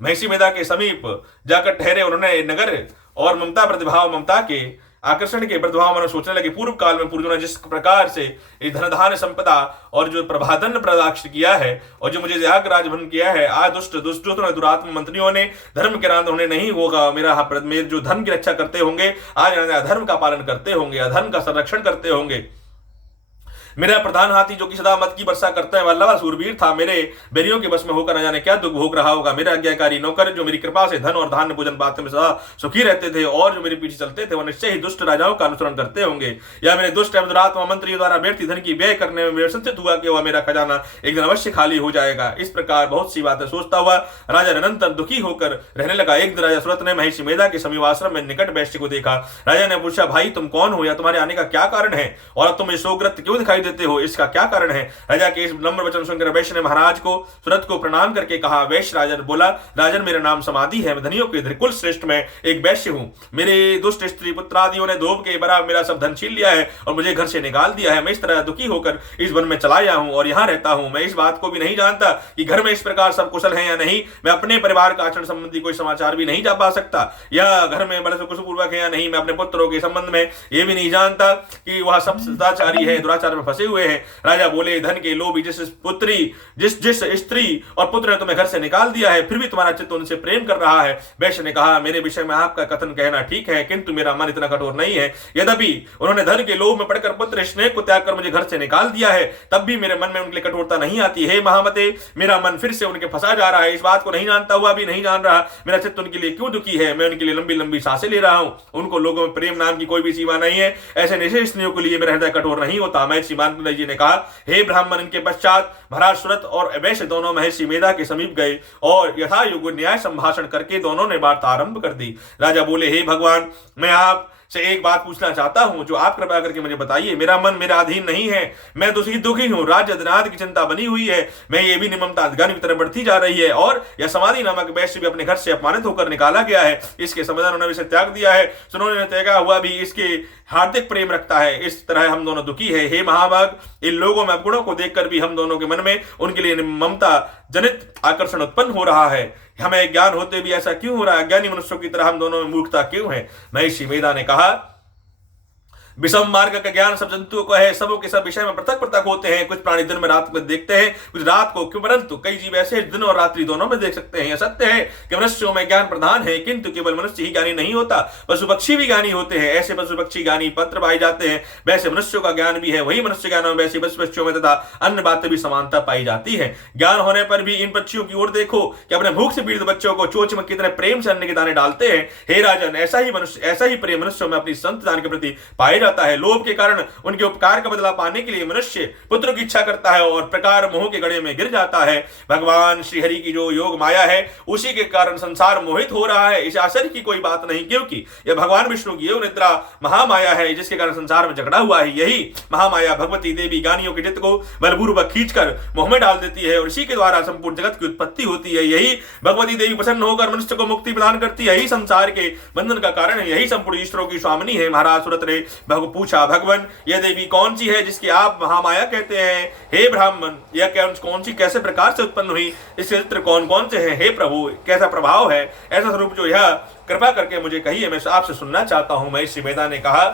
महर्षि मेधा के समीप जाकर ठहरे। उन्होंने नगर और ममता के आकर्षण के प्रतिभाव में सोचने लगे, पूर्व काल में पूर्वजों ने जिस प्रकार से धन धान संपदा और जो प्रभाधन प्रदाक्ष किया है और जो मुझे यागराज भन किया है, आज दुष्टों ने दुरात्म मंत्रियों ने धर्म के नाम उन्हें नहीं होगा। मेरे जो धन की रक्षा करते होंगे, आज अधर्म का पालन करते होंगे, अधर्म का संरक्षण करते होंगे। मेरा प्रधान हाथी जो कि सदा मत की वर्षा करता है, वह लवा सूरवीर था। मेरे बैरियों के बस में होकर न जाने क्या दुख भोग रहा होगा। मेरा आज्ञाकारी नौकर जो मेरी कृपा से धन और धान्य भोजन पाते में सदा सुखी रहते थे और जो मेरे पीछे चलते थे, वह निश्चय ही दुष्ट राजाओं का अनुसरण करते होंगे। या मेरे दुष्ट एवं दुरात्मा मंत्रियों द्वारा व्यर्थ धन की व्यय करने में संचित हुआ कि वह मेरा खजाना एक दिन अवश्य खाली हो जाएगा। इस प्रकार बहुत सी बातें सोचता हुआ राजा निरंतर दुखी होकर रहने लगा। एक दिन राजा सुरथ ने महर्षि मेधा के समीप आश्रम में निकट वैश्य को देखा। राजा ने पूछा, भाई तुम कौन हो या तुम्हारे आने का क्या कारण है और अब तुम शोकग्रस्त क्यों दिखाई देते हो, इसका क्या कारण है? राजा के इस नम्र वचन सुनकर वैश्य ने महाराज को सुरथ को प्रणाम करके कहा। वैश्य राजन बोला, राजन मेरा नाम समाधि है, मैं धनियों के कुल श्रेष्ठ में एक वैश्य हूं। मेरे दुष्ट स्त्री पुत्रादियों ने धोब के बराबर मेरा सब धन छीन लिया है और मुझे घर से निकाल दिया है। मैं इस तरह दुखी होकर इस वन में चला आया हूं और यहां रहता हूं। मैं इस बात को भी नहीं जानता कि घर में इस प्रकार सब कुशल है या नहीं। मैं अपने परिवार का आचरण संबंधी कोई समाचार भी नहीं जा पा सकता, या घर में बड़े कुशलपूर्वक है या नहीं। मैं अपने पुत्रों के संबंध में यह भी नहीं जानता कि वह सब सदाचारी है, दुराचार में फंसे हुए हैं। राजा बोले, धन के लोभी जिस स्त्री और पुत्र ने तुम्हें घर से निकाल दिया है, फिर भी तुम्हारा चित्त उनसे प्रेम कर रहा है। वैश्य ने कहा, मेरे विषय में आपका कथन कहना ठीक है, किंतु मेरा मन इतना कठोर नहीं है। यद्यपि उन्होंने धन के लोभ में पड़कर पुत्र स्नेह को त्याग कर मुझे घर से निकाल दिया है, तब भी मेरे मन में उनके लिए कठोरता नहीं आती है। महामते, मेरा मन फिर से उनके फंसा जा रहा है। इस बात को नहीं जानता हुआ भी नहीं जान रहा मेरा चित्त उनके लिए क्यों दुखी है। मैं उनके लिए लंबी लंबी सांसें ले रहा हूं। उनको लोगों में प्रेम नाम की कोई भी सीमा नहीं है। ऐसे निश्चय स्त्रियों के लिए मेरा हृदय कठोर नहीं होता। महर्षि मार्कंडेय जी ने कहा, हे ब्राह्मण, इनके पश्चात महाराज सुरथ और वैश्य दोनों महर्षि मेधा के समीप गए और यथायोग्य न्याय संभाषण करके दोनों ने वार्ता आरंभ कर दी। राजा बोले, हे भगवान, मैं आप से एक बात पूछना चाहता हूं, जो आप कृपा करके मुझे बताइए। मेरा मन मेरा अधीन नहीं है, मैं दुखी हूं। राज्य अधिनाथ की चिंता बनी हुई है। मैं ये भी निममता अधगानी की तरह बढ़ती जा रही है और यह समाधि नामक वैश्य भी अपने घर से अपमानित होकर निकाला गया है। इसके समाधान उन्होंने इसे त्याग दिया है। सुनोने ने त्यागा हुआ भी इसके हार्दिक प्रेम रखता है। इस तरह हम दोनों दुखी है। हे महाभाग, इन लोगों में अपगुणों को देखकर भी हम दोनों के मन में उनके लिए ममता जनित आकर्षण उत्पन्न हो रहा है। हमें ज्ञान होते भी ऐसा क्यों हो रहा है? ज्ञानी मनुष्यों की तरह हम दोनों में मूर्खता क्यों है? महर्षि मेधा ने कहा, विषम मार्ग का ज्ञान सब जंतुओं को है। सबों के सब विषय में पृथक पृथक होते हैं। कुछ प्राणी दिन में रात में देखते हैं, कुछ रात को, क्यों परंतु कई जीव ऐसे दिन और रात्रि दोनों में देख सकते हैं। यह सत्य है कि मनुष्यों में ज्ञान प्रधान है, किंतु केवल मनुष्य ही ज्ञानी नहीं होता, पशु पक्षी भी ज्ञानी होते हैं। ऐसे पशु पक्षी ज्ञानी पत्र पाए जाते हैं, वैसे मनुष्यों का ज्ञान भी है। वही मनुष्य ज्ञान में वैसे पशु पक्षियों में तथा अन्य बातें भी समानता पाई जाती है। ज्ञान होने पर भी इन पक्षियों की ओर देखो कि अपने भूख से पीड़ित बच्चों को चोंच में कितने प्रेम से अन्न के दाने डालते हैं। हे राजन, ऐसा ही प्रेम मनुष्यों में अपनी संतान के प्रति पाया जाता है। लोभ के उनके उपकार का बदला पाने के लिए मनुष्य पुत्र की इच्छा करता है और प्रकार मोह के गड़े में गिर जाता है। भगवान श्री हरि की जो योग माया है, उसी के कारण संसार मोहित हो रहा है। इस आश्चर्य की कोई बात नहीं, क्योंकि यह भगवान विष्णु की योग निद्रा महामाया है, जिसके कारण संसार में झगड़ा हुआ है। यही महामाया भगवती देवी ज्ञानियों के चित्त को बलपूर्वक खींचकर मोह में डाल देती है और इसी के द्वारा संपूर्ण जगत की उत्पत्ति होती है। यही भगवती देवी प्रसन्न होकर मनुष्य को मुक्ति प्रदान करती है। यही संसार के बंधन का कारण है। यही संपूर्ण ईश्वरों की स्वामिनी है। महाराज सुरथ ने पूछा, भगवान, यह देवी कौन सी है जिसकी आप महामाया कहते हैं? हे ब्राह्मण, यह कौन सी कैसे प्रकार से उत्पन्न हुई? इसके चित्र कौन कौन से हैं? हे प्रभु, कैसा प्रभाव है? ऐसा स्वरूप जो यह कृपा करके मुझे कहिए, मैं आपसे सुनना चाहता हूं। महर्षि मेधा ने कहा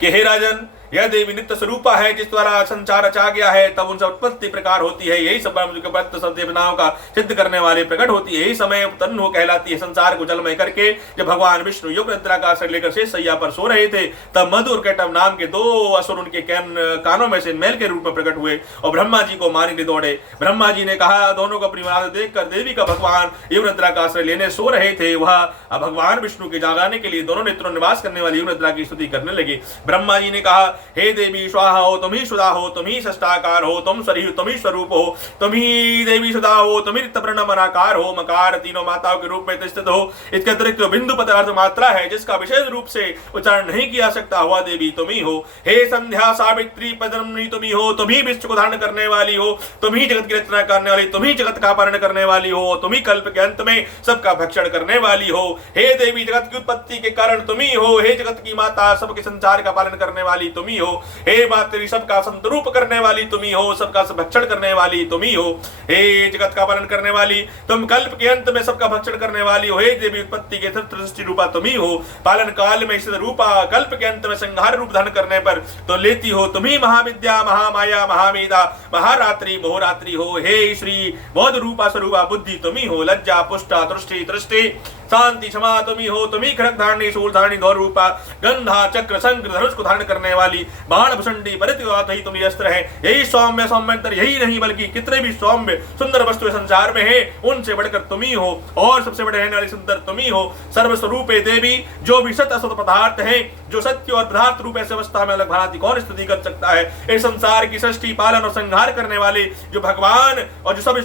कि हे राजन, यह देवी नित्य स्वरूपा है जिस द्वारा संसार रचा गया है, तब उनसे उत्पत्ति प्रकार होती है। यही सब सब देवताओं का सिद्ध करने वाले प्रकट होती है। यही समय तन्नो कहलाती है। संसार को जलमय करके जब भगवान विष्णु योग निद्रा का आश्रय लेकर शेष सैया पर सो रहे थे, तब मधु और कैटव नाम के दो असुर उनके कानों में से मैल के रूप में प्रकट हुए और ब्रह्मा जी को मारने के दौड़े। ब्रह्मा जी ने कहा, दोनों को अपनी मर्यादा देखकर देवी का भगवान योग निद्रा का आश्रय लेने सो रहे थे, वह भगवान विष्णु के जागाने के लिए दोनों नेत्रों निवास करने वाली योग निद्रा की स्तुति करने लगे। ब्रह्मा जी ने कहा, हे देवी स्वाहा हो, तुम ही सुधा हो, तुम ही षष्ठाकार हो, तुम ही स्वरूप हो, तुम ही देवी सुधा हो, तुम ही मनाकार हो, मकार तीनों माताओं के रूप में स्थित हो। इसके अतिरिक्त जो बिंदु पदार्थ मात्रा है जिसका विशेष रूप से उच्चारण नहीं किया सकता, हुआ देवी तुम ही हो। हे संध्या सावित्री पद्मनी तुम ही हो, तुम ही विश्व को धारण करने वाली हो, तुम ही जगत की रचना करने वाली, तुम ही जगत का पालन करने वाली हो, तुम ही कल्प के अंत में सबका भक्षण करने वाली हो। हे देवी जगत की उत्पत्ति के कारण तुम ही हो। हे जगत की माता सबके संसार का पालन करने वाली तुम ही हो। हे मातृ सबका संतरूप करने वाली तुम ही हो, सबका भक्षण करने वाली तुम ही हो। हे जगत का पालन करने वाली, तुम कल्प के अंत में सबका भक्षण करने वाली हो। हे देवी उत्पत्ति के सृष्टि रूपा तुम ही हो, पालन काल में स्थित रूपा, कल्प के अंत में संहार रूप धारण करने पर तो लेती हो। तुम ही महाविद्या महामाया महावेदा महारात्रि मोहरात्रि हो। हे श्री बौद्ध रूपा स्वरूपा बुद्धि तुम ही हो, लज्जा पुष्टा तुष्टि तृष्टि शांति क्षमा तुम ही हो। तुम ही खड़ग धारणी शूल धारणी गौर रूपा गंधा चक्र शंख धनुष को धारण करने वाली बाण भुषंडी परित्यात ही तुम ही अस्त्र है। यही सौम्य सौम्यंतर, यही नहीं बल्कि कितने भी सौम्य सुंदर वस्तु संसार में है उनसे बढ़कर तुम ही हो, और सबसे बड़े रहने वाली सुंदर तुम ही हो। सर्वस्वरूप देवी, जो भी सत असत पदार्थ है, जो सत्य और पदार्थ रूप ऐसे अवस्था में अलग भांति कौन स्तुति कर सकता है। इस संसार की सृष्टि पालन और संहार करने वाले जो भगवान और जो सब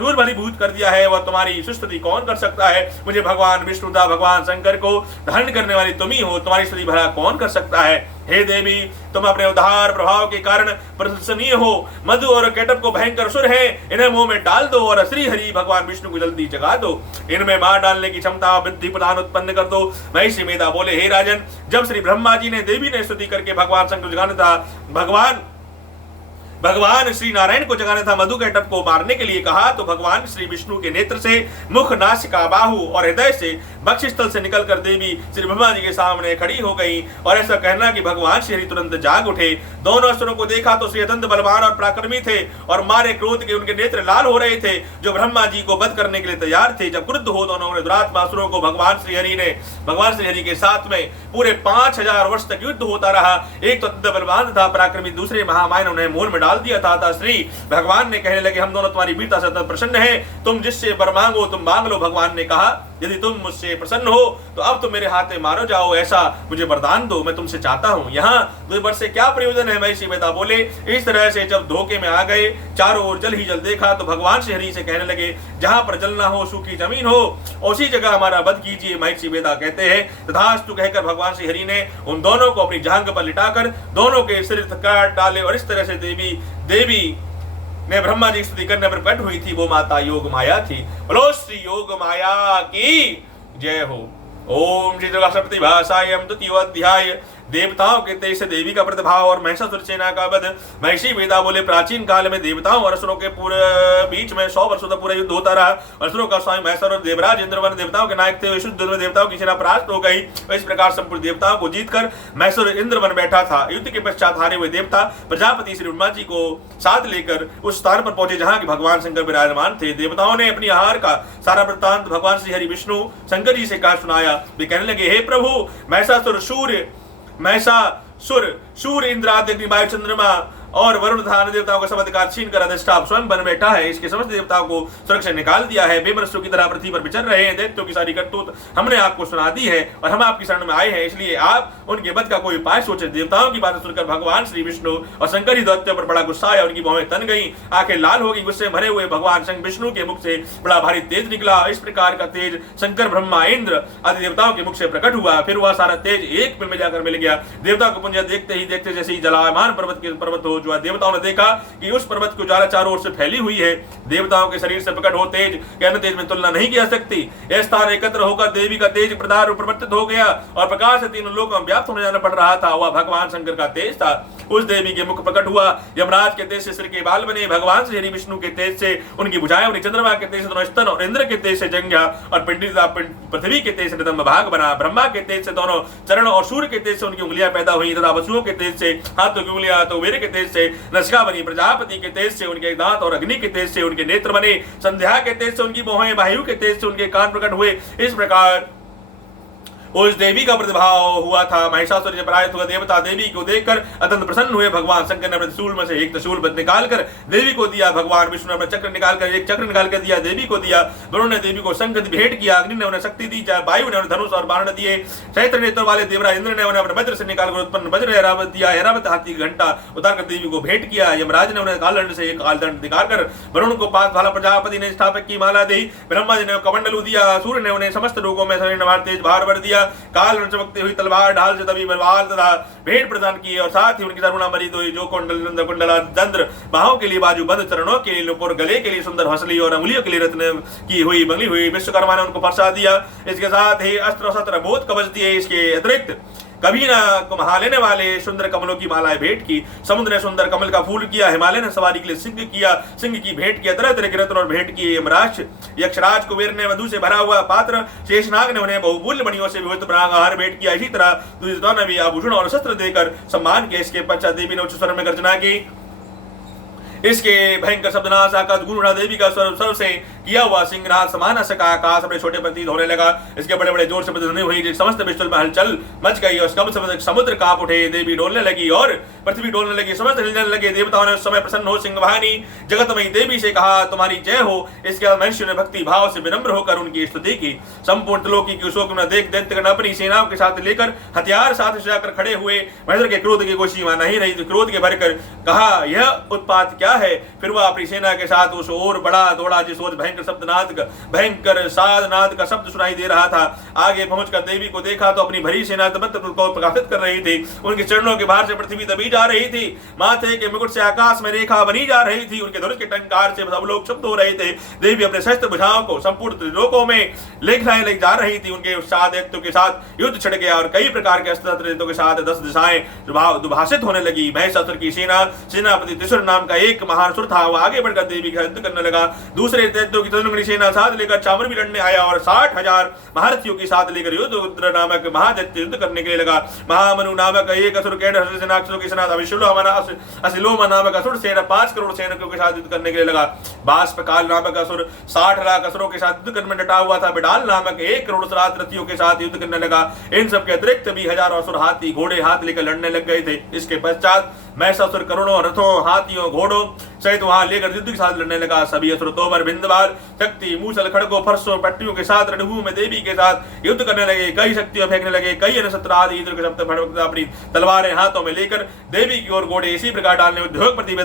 दूर भलीभूत कर दिया है, वह तुम्हारी स्तुति कौन कर सकता है। मुझे भगवान विष्णुदा भगवान शंकर को धारण करने वाली तुम ही हो, तुम्हारी स्तुति भला कौन कर सकता है। हे देवी, तुम अपने उदार प्रभाव के कारण प्रशंसनीय हो। मधु और कैटव को भयंकर असुर है, इन्हें मुंह में डाल दो और श्री हरि भगवान विष्णु को जल्दी जगा दो। इनमें मार डालने की क्षमता बुद्धि प्रदान उत्पन्न कर दो। महिषी मेधा बोले, हे राजन, जब श्री ब्रह्मा जी ने देवी ने स्तुति करके भगवान शंकर जगाना था, भगवान श्री नारायण को जगाना था, मधु कैटव को मारने के लिए कहा, तो भगवान श्री विष्णु के नेत्र से, मुख, नासिका, बाहु और हृदय से, बक्षस्थल से निकलकर देवी श्री ब्रह्मा जी के सामने खड़ी हो गई। और ऐसा कहना कि भगवान श्री तुरंत जाग उठे। दोनों असुरों को देखा तो श्री अत्यंत बलवान और पराक्रमी थे और मारे क्रोध के उनके नेत्र लाल हो रहे थे, जो ब्रह्मा जी को वध करने के लिए तैयार थे। जब क्रुद्ध हो दोनों दुरात्मा असुरों को भगवान श्री हरि के साथ में पूरे 5000 वर्ष तक युद्ध होता रहा। एक तो अत्यंत बलवान था पराक्रमी, दूसरे महामाया ने उन्हें मूल में डाल दिया था। श्री भगवान ने कहने लगे, हम दोनों तुम्हारी वीरता से प्रसन्न हैं, तुम जिससे वर मांगो तुम मांग लो। भगवान ने कहा, यदि तुम मुझसे प्रसन्न हो तो अब तुम मेरे हाथ में मारो जाओ, ऐसा मुझे वरदान दो, मैं तुमसे चाहता हूं। यहाँ दुर्वर से क्या प्रयोजन है। महिषी मेधा बोले, इस तरह से जब धोखे में आ गए, चारों ओर जल ही जल देखा, तो भगवान श्री हरि से कहने लगे, जहां पर जल ना हो, सूखी जमीन हो, उसी जगह हमारा वध कीजिए। महिषी मेधा कहते हैं, तथास्तु कहकर भगवान श्री हरि ने उन दोनों को अपनी जांघ पर लिटाकर दोनों के सिर काट डाले। और इस तरह से देवी ने ब्रह्मा जी की स्तुति करने पर प्रकट हुई थी, वो माता योग माया थी। बोलो श्री योग माया की जय हो। ओम श्री दुर्गा सप्तमी भाषायाम द्वितीय अध्याय। देवताओं के तेज से देवी का प्रतिभाव और महिषासुर सेना का वध। महिषी वेदा बोले, प्राचीन काल में देवताओं और असुरों के पूरे बीच में 100 वर्षों तक पूरा युद्ध होता रहा। असुरों का स्वामी महिषासुर और देवराज इंद्रवन देवताओं के नायक थे। युद्ध में देवताओं की सेना परास्त हो गई। इस प्रकार संपूर्ण देवताओं को जीतकर महिषासुर इंद्रवन बैठा था। युद्ध के पश्चात हारे हुए देवता प्रजापति श्री ब्रह्मा जी को साथ लेकर उस स्थान पर पहुंचे जहां भगवान शंकर विराजमान थे। देवताओं ने अपनी आहार का सारा वृत्तांत भगवान श्री हरि विष्णु शंकर जी से कहा सुनाया। वे कहने लगे, हे प्रभु, सूर्य इंद्र आदि अग्नि वायु चंद्रमा और वरुण तथा अन्य देवताओं का सब अधिकार छीन कर अधिष्ठाप स्वयं बन बैठा है। इसके समस्त देवताओं को सुरक्षा निकाल दिया है। बेमनुष्यों की तरह पृथ्वी पर विचर रहे हैं। दैत्यों की सारी करतूत हमने आपको सुना दी है और हम आपकी शरण में आए हैं, इसलिए आप उनके वध का कोई उपाय सोचे। देवताओं की बातें सुनकर भगवान श्री विष्णु और शंकर जी दैत्यों पर बड़ा गुस्सा आया। उनकी भौहें तन गई, आंखें लाल हो गई। गुस्से भरे हुए भगवान शंकर विष्णु के मुख से बड़ा भारी तेज निकला। इस प्रकार का तेज शंकर ब्रह्मा इंद्र आदि देवताओं के मुख से प्रकट हुआ। फिर वह सारा तेज एक में जाकर मिल गया। देवता को पुंज देखते ही देखते जैसे ही जलायमान पर्वत हो जो देवताओं ने देखा कि उस पर्वत की ज्वाला चारों ओर से फैली हुई है। देवताओं के शरीर से प्रकट हो तेज के अन्य तेज में तुलना नहीं की जा सकती। यह स्थान एकत्र होकर देवी का तेज प्रदार परिवर्तित हो गया और प्रकाश से तीनों लोगों में व्याप्त होने जाना पड़ रहा था। वह भगवान शंकर का तेज था। उस देवी के मुख प्रकट हुआ। यमराज के तेज से सिर के बाल बने, भगवान श्री विष्णु के तेज से उनकी भुजाएं बनी, चंद्रमा के तेज से दोनों स्तन और इंद्र के तेज से जंघा और पृथ्वी के तेज से नितंब भाग बना। ब्रह्मा के तेज से दोनों चरण और सूर्य के तेज से उनकी उंगलियां पैदा हुई तथा वसुओं के तेज से हाथों की उंगलियां तो वीर के तेज से नसिका बनी। प्रजापति के तेज से उनके दांत और अग्नि के तेज से उनके नेत्र बने। संध्या के तेज से उनकी भौहें, वायु के तेज से उनके कान प्रकट हुए। इस प्रकार उस देवी का प्रतिभाव हुआ था। महिषासुर से पराजित हुआ देवता देवी को देखकर अत्यंत प्रसन्न हुए। भगवान शंकर ने अपने त्रिशूल में से एक त्रिशूल निकालकर देवी को दिया। भगवान विष्णु ने अपना चक्र निकालकर एक चक्र निकालकर दिया, देवी को दिया। वरुण ने देवी को शंख भेंट किया, अग्नि ने उन्हें शक्ति दी, वायु ने उन्हें धनुष और बाण दिए। चैत्र नेत्र वाले देवराज इंद्र ने उन्हें अपने वज्र से निकालकर उत्पन्न वज्र ऐरावत दिया। ऐरावत हाथी की घंटा उतारकर देवी को भेंट किया। यमराज ने उन्हें कालदंड से एक कालदंड दिखाकर वरुण को पास वाला प्रजापति ने स्थापक की माला दी। ब्रह्मा जी ने कमंडलू दिया। सूर्य ने उन्हें समस्त रोगों में तेज भार भर दिया। काल चमकती हुई तलवार ढाल से तभी बलवाल तथा भेंट प्रदान किए और साथ ही उनकी तरुणा मरी दो जो कुंडल दंद्र, बाहों के लिए बाजू बंद, चरणों के लिए नुपुर, गले के लिए सुंदर हंसली और अंगुलियों के लिए रत्न की हुई बंगली हुई विश्वकर्मा ने उनको फरसा दिया। इसके साथ ही अस्त्र शस्त्र बोध कवच दिए। इसके अतिरिक्त कभी ना कहा लेने वाले सुंदर कमलों की मालाएं भेंट की। समुद्र ने सुंदर कमल का फूल किया। हिमालय ने सवारी के लिए सिंह किया, सिंह की भेंट किया। तरह तरह के रत्न और भेंट किए। यमराज यक्षराज कुबेर ने मधु से भरा हुआ पात्र, शेषनाग ने उन्हें बहुमूल्य मणियों से विविध प्रांगार भेंट किया। इसी तरह दूसरों ने भी आभूषण और शस्त्र देकर सम्मान किया। इसके पश्चात देवी ने उच्च स्वर में गर्जना की। इसके भयंकर शब्दनाश आकाश गूंज उठा। देवी का स्वर से किया हुआ सिंहनाद समान सका आकाश अपने छोटे प्रतीत होने लगा। इसके बड़े बड़े जोर से ध्वनि हुई, समस्त विश्व में हलचल मच गई और समुद्र कांप उठे। देवी डोलने लगी और पृथ्वी डोलने लगी, समस्त हिलने लगे। देवताओं ने उस समय प्रसन्न हो सिंहवाहिनी जगतमयी देवी से कहा, तुम्हारी जय हो। इसके बाद मनुष्य ने भक्ति भाव से विनम्र होकर उनकी स्तुति की। संपूर्ण त्रिलोकी की शोक में देख दैत्यगण अपनी सेनाओं के साथ लेकर हथियार साथ जाकर खड़े हुए। महेंद्र के क्रोध की कोई सीमा नहीं रही तो क्रोध के भरकर कहा, यह उत्पात क्या है। फिर वह अपनी सेना के साथ उस ओर बढ़ा दौड़ा जिस ओर भयंकर साधनाद का शब्द सुनाई दे रहा था। आगे पहुंचकर देवी को देखा तो अपनी भरी सेना को प्रकाशित कर रही थी। उनके चरणों के भार से पृथ्वी दबी जा रही थी। माथे के मुकुट से आकाश में रेखा बनी जा रही थी। उनके धनुष के टंकार से सब लोग क्षुब्ध हो रहे थे। देवी अपने शस्त्र भुजाओं को संपूर्ण त्रिलोकों में ले जा रही थी। उनके उत्साह दैत्यों के साथ युद्ध छिड़ गया और कई प्रकार के अस्त्र के साथ 10 दिशाएं दुभाषित होने लगी। महिषासुर की सेनापति त्रिशूर नाम का एक महान सुर था। वह आगे बढ़कर देवी का युद्ध करने लगा। दूसरे दैत्यों की तदनुगुणी सेना साथ लेकर चामर भी लड़ने आया और 60,000 महारथियों की साथ लेकर युद्ध नामक महादैत्य युद्ध करने के लिए लगा। महामनु नामक एक असुर के साथ असिलोमा नामक असुर सेना 5 करोड़ सैनिकों के साथ युद्ध करने के लिए लगा। बाष्पकाल नामक असुर 60 लाख असुरों के साथ युद्ध करने में डटा हुआ था। बिडाल नामक 1 करोड़ रथियों के साथ युद्ध करने लगा। इन सब के अतिरिक्त भी हजारों असुर हाथी घोड़े हाथ लेकर लड़ने लग गए थे। इसके पश्चात महिषासुर करोड़ों रथों हाथियों घोड़ों सहित वहां लेकर युद्ध के साथ लड़ने लगा। सभी असुर तोमर बिंदवार शक्ति मूसल खड़गों फरसों पट्टियों के साथ रणभूमि में देवी के साथ युद्ध करने लगे। कई शक्तियां फेंकने लगे। कई अनशस्त्र आदि इंद्र के सप्त अपनी तलवारें हाथों में लेकर देवी की ओर घोड़े इसी प्रकार डालने उद्योग प्रति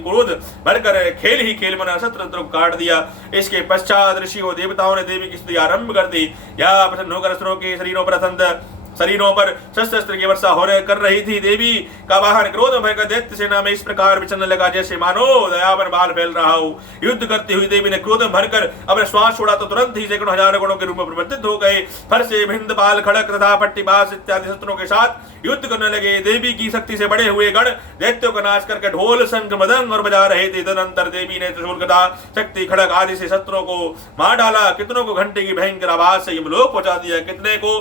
क्रोध भरकर खेल ही खेल में शस्त्र को काट दिया। इसके पश्चात ऋषियों देवताओं ने देवी की स्तुति आरंभ कर दी। यह प्रसन्न होकर असुरों के शरीरों पर शस्त्र की वर्षा कर रही थी। देवी का वाहन क्रोध भयंकर दैत्य सेना में इस प्रकार विचरने लगा जैसे मानो दयावर बाल फैल रहा हो। युद्ध करती हुई देवी ने क्रोध भरकर अपने श्वास छोड़ा तो तुरंत ही सैकड़ों हजारों गणों के रूप में परिवर्तित हो गए। फरसे भिंद बाल खड़क तथा पट्टीबाज इत्यादि शस्त्रों के साथ युद्ध करने लगे। देवी की शक्ति से बड़े हुए गण दैत्यों का नाश करके ढोल शंख मदंग और बजा रहे थे। तदनंतर देवी ने त्रिशूल गदा शक्ति खड़क आदि से शस्त्रों को मार डाला। कितनों को घंटे की भयंकर आवाज से यमलोक पहुंचा दिया। कितने को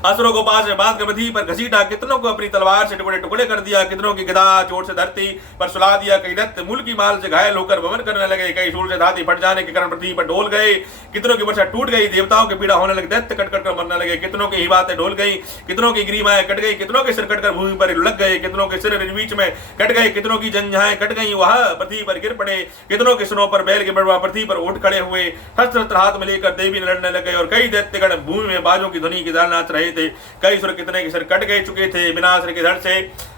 असुरों को पास में बांध कर पृथ्वी पर घसीटा। कितनों को अपनी तलवार से टुकड़े टुकड़े कर दिया। कितनों की गदा चोट से धरती पर सुला दिया। कई दैत्य मूल की माल से घायल होकर भवन करने लगे। कई सूर्य से धाती फट जाने के कारण पृथ्वी पर डोल गए। कितनों की वर्षा टूट गई। देवताओं की पीड़ा होने लगी। दैत्य कट कट कर मरने लगे। कितनों की हिबातें डोल गई। कितनों की ग्रीवाएं कट गई। कितनों के सिर कटकर भूमि पर लग गए। कितनों के सिर बीच में कट गए। कितनों की जंघाएं कट गई, वह पृथ्वी पर गिर पड़े। कितनों के सिरों पर बैल के बड़वा पृथ्वी पर उठ खड़े हुए। शस्त्र हाथ में लेकर देवी लड़ने लगे और कई दैत्यगण भूमि में बाजों की ध्वनि की दाल नाच रहे थे। कई कितने के सिर कट गए चुके थे। विनाश के धड़ से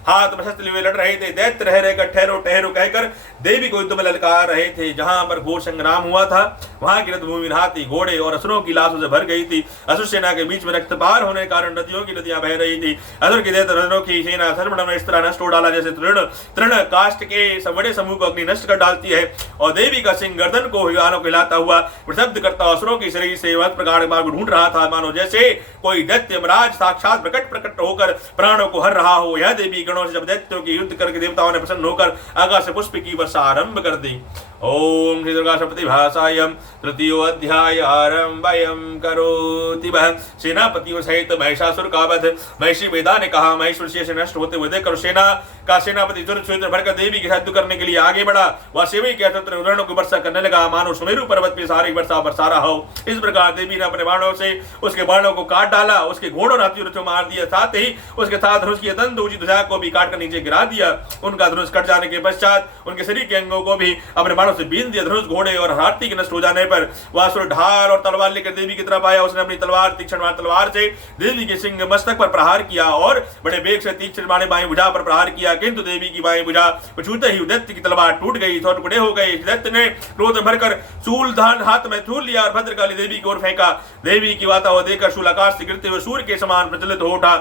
हाथ में शस्त्र लिए लड़ रहे थे। दैत्य रह रहकर ठहरो ठहरो कहकर देवी को युद्ध में ललकार रहे थे। जहां पर घोर संग्राम हुआ था वहां की रणभूमि हाथी घोड़े और असुरों की लाशों से भर गई थी। असुर सेना के बीच में रक्तपात होने के कारण नदियों की नदियां बह रही थी। असुर की दैत्यों की सेना सर्वमंडल में इस तरह नष्ट हो डाला जैसे तृण काष्ठ के बड़े समूह को अग्नि नष्ट कर डालती है। और देवी का सिंह गर्दन को हिलानों को हिलाता हुआ प्रशब्द करता असुरों की शरीर से वह प्रकार मार्ग ढूंढ रहा था, मानो जैसे कोई दैत्य यमराज साक्षात प्रकट होकर प्राणों को हर रहा हो। यह देवी गणों से जब दैत्यों की युद्ध करके देवताओं ने प्रसन्न होकर आकाश से पुष्प की वर्षा आरंभ कर दी। ओम श्री दुर्गा सप्तति भाषायम तृतीय अध्याय आरंभयम करोति वह। सेनापतियों सहित महिषासुर का वध। महिषी वेदा ने कहा, महेश्वर से नष्ट होते हुए देखकर सेना का सेनापति दुर्योधन भरकर देवी के युद्ध करने के लिए आगे बढ़ा। वह सेवी के अतंत्र उदाहरणों की वर्षा करने लगा, मानो सुमेरु पर्वत पे सारी वर्षा बरसा रहा हो। इस प्रकार देवी ने अपने बाणों से उसके बाणों को काट डाला, उसके घोड़ों हाथियों को मार दिया, साथ ही उसके साथ धनुष की अत्यंत ऊंची ध्वजा को भी काटकर नीचे गिरा दिया। उनका धनुष कट जाने के पश्चात उनके शरीर के अंगों को भी अपने बाणों से बीन दिया। धनुष, घोड़े और हाथी के नष्ट हो जाने पर वह असुर ढाल और तलवार लेकर देवी की तरफ आया। उसने अपनी तलवार तीक्ष्ण तलवार से देवी के सिंह मस्तक पर प्रहार किया और बड़े वेग से तीक्ष्ण बाएं भुजा पर प्रहार किया, किंतु देवी की बाएं भुजा छूते ही दैत्य की तलवार टूट गई, टुकड़े हो गए। दैत्य ने क्रोध भरकर शूल धान हाथ में छूल लिया और भद्रकाली देवी की ओर फेंका। देवी की वाता हुआ देखकर शूल आकाश से गिरते हुए सूर्य के समान प्रज्वलित हो उठा।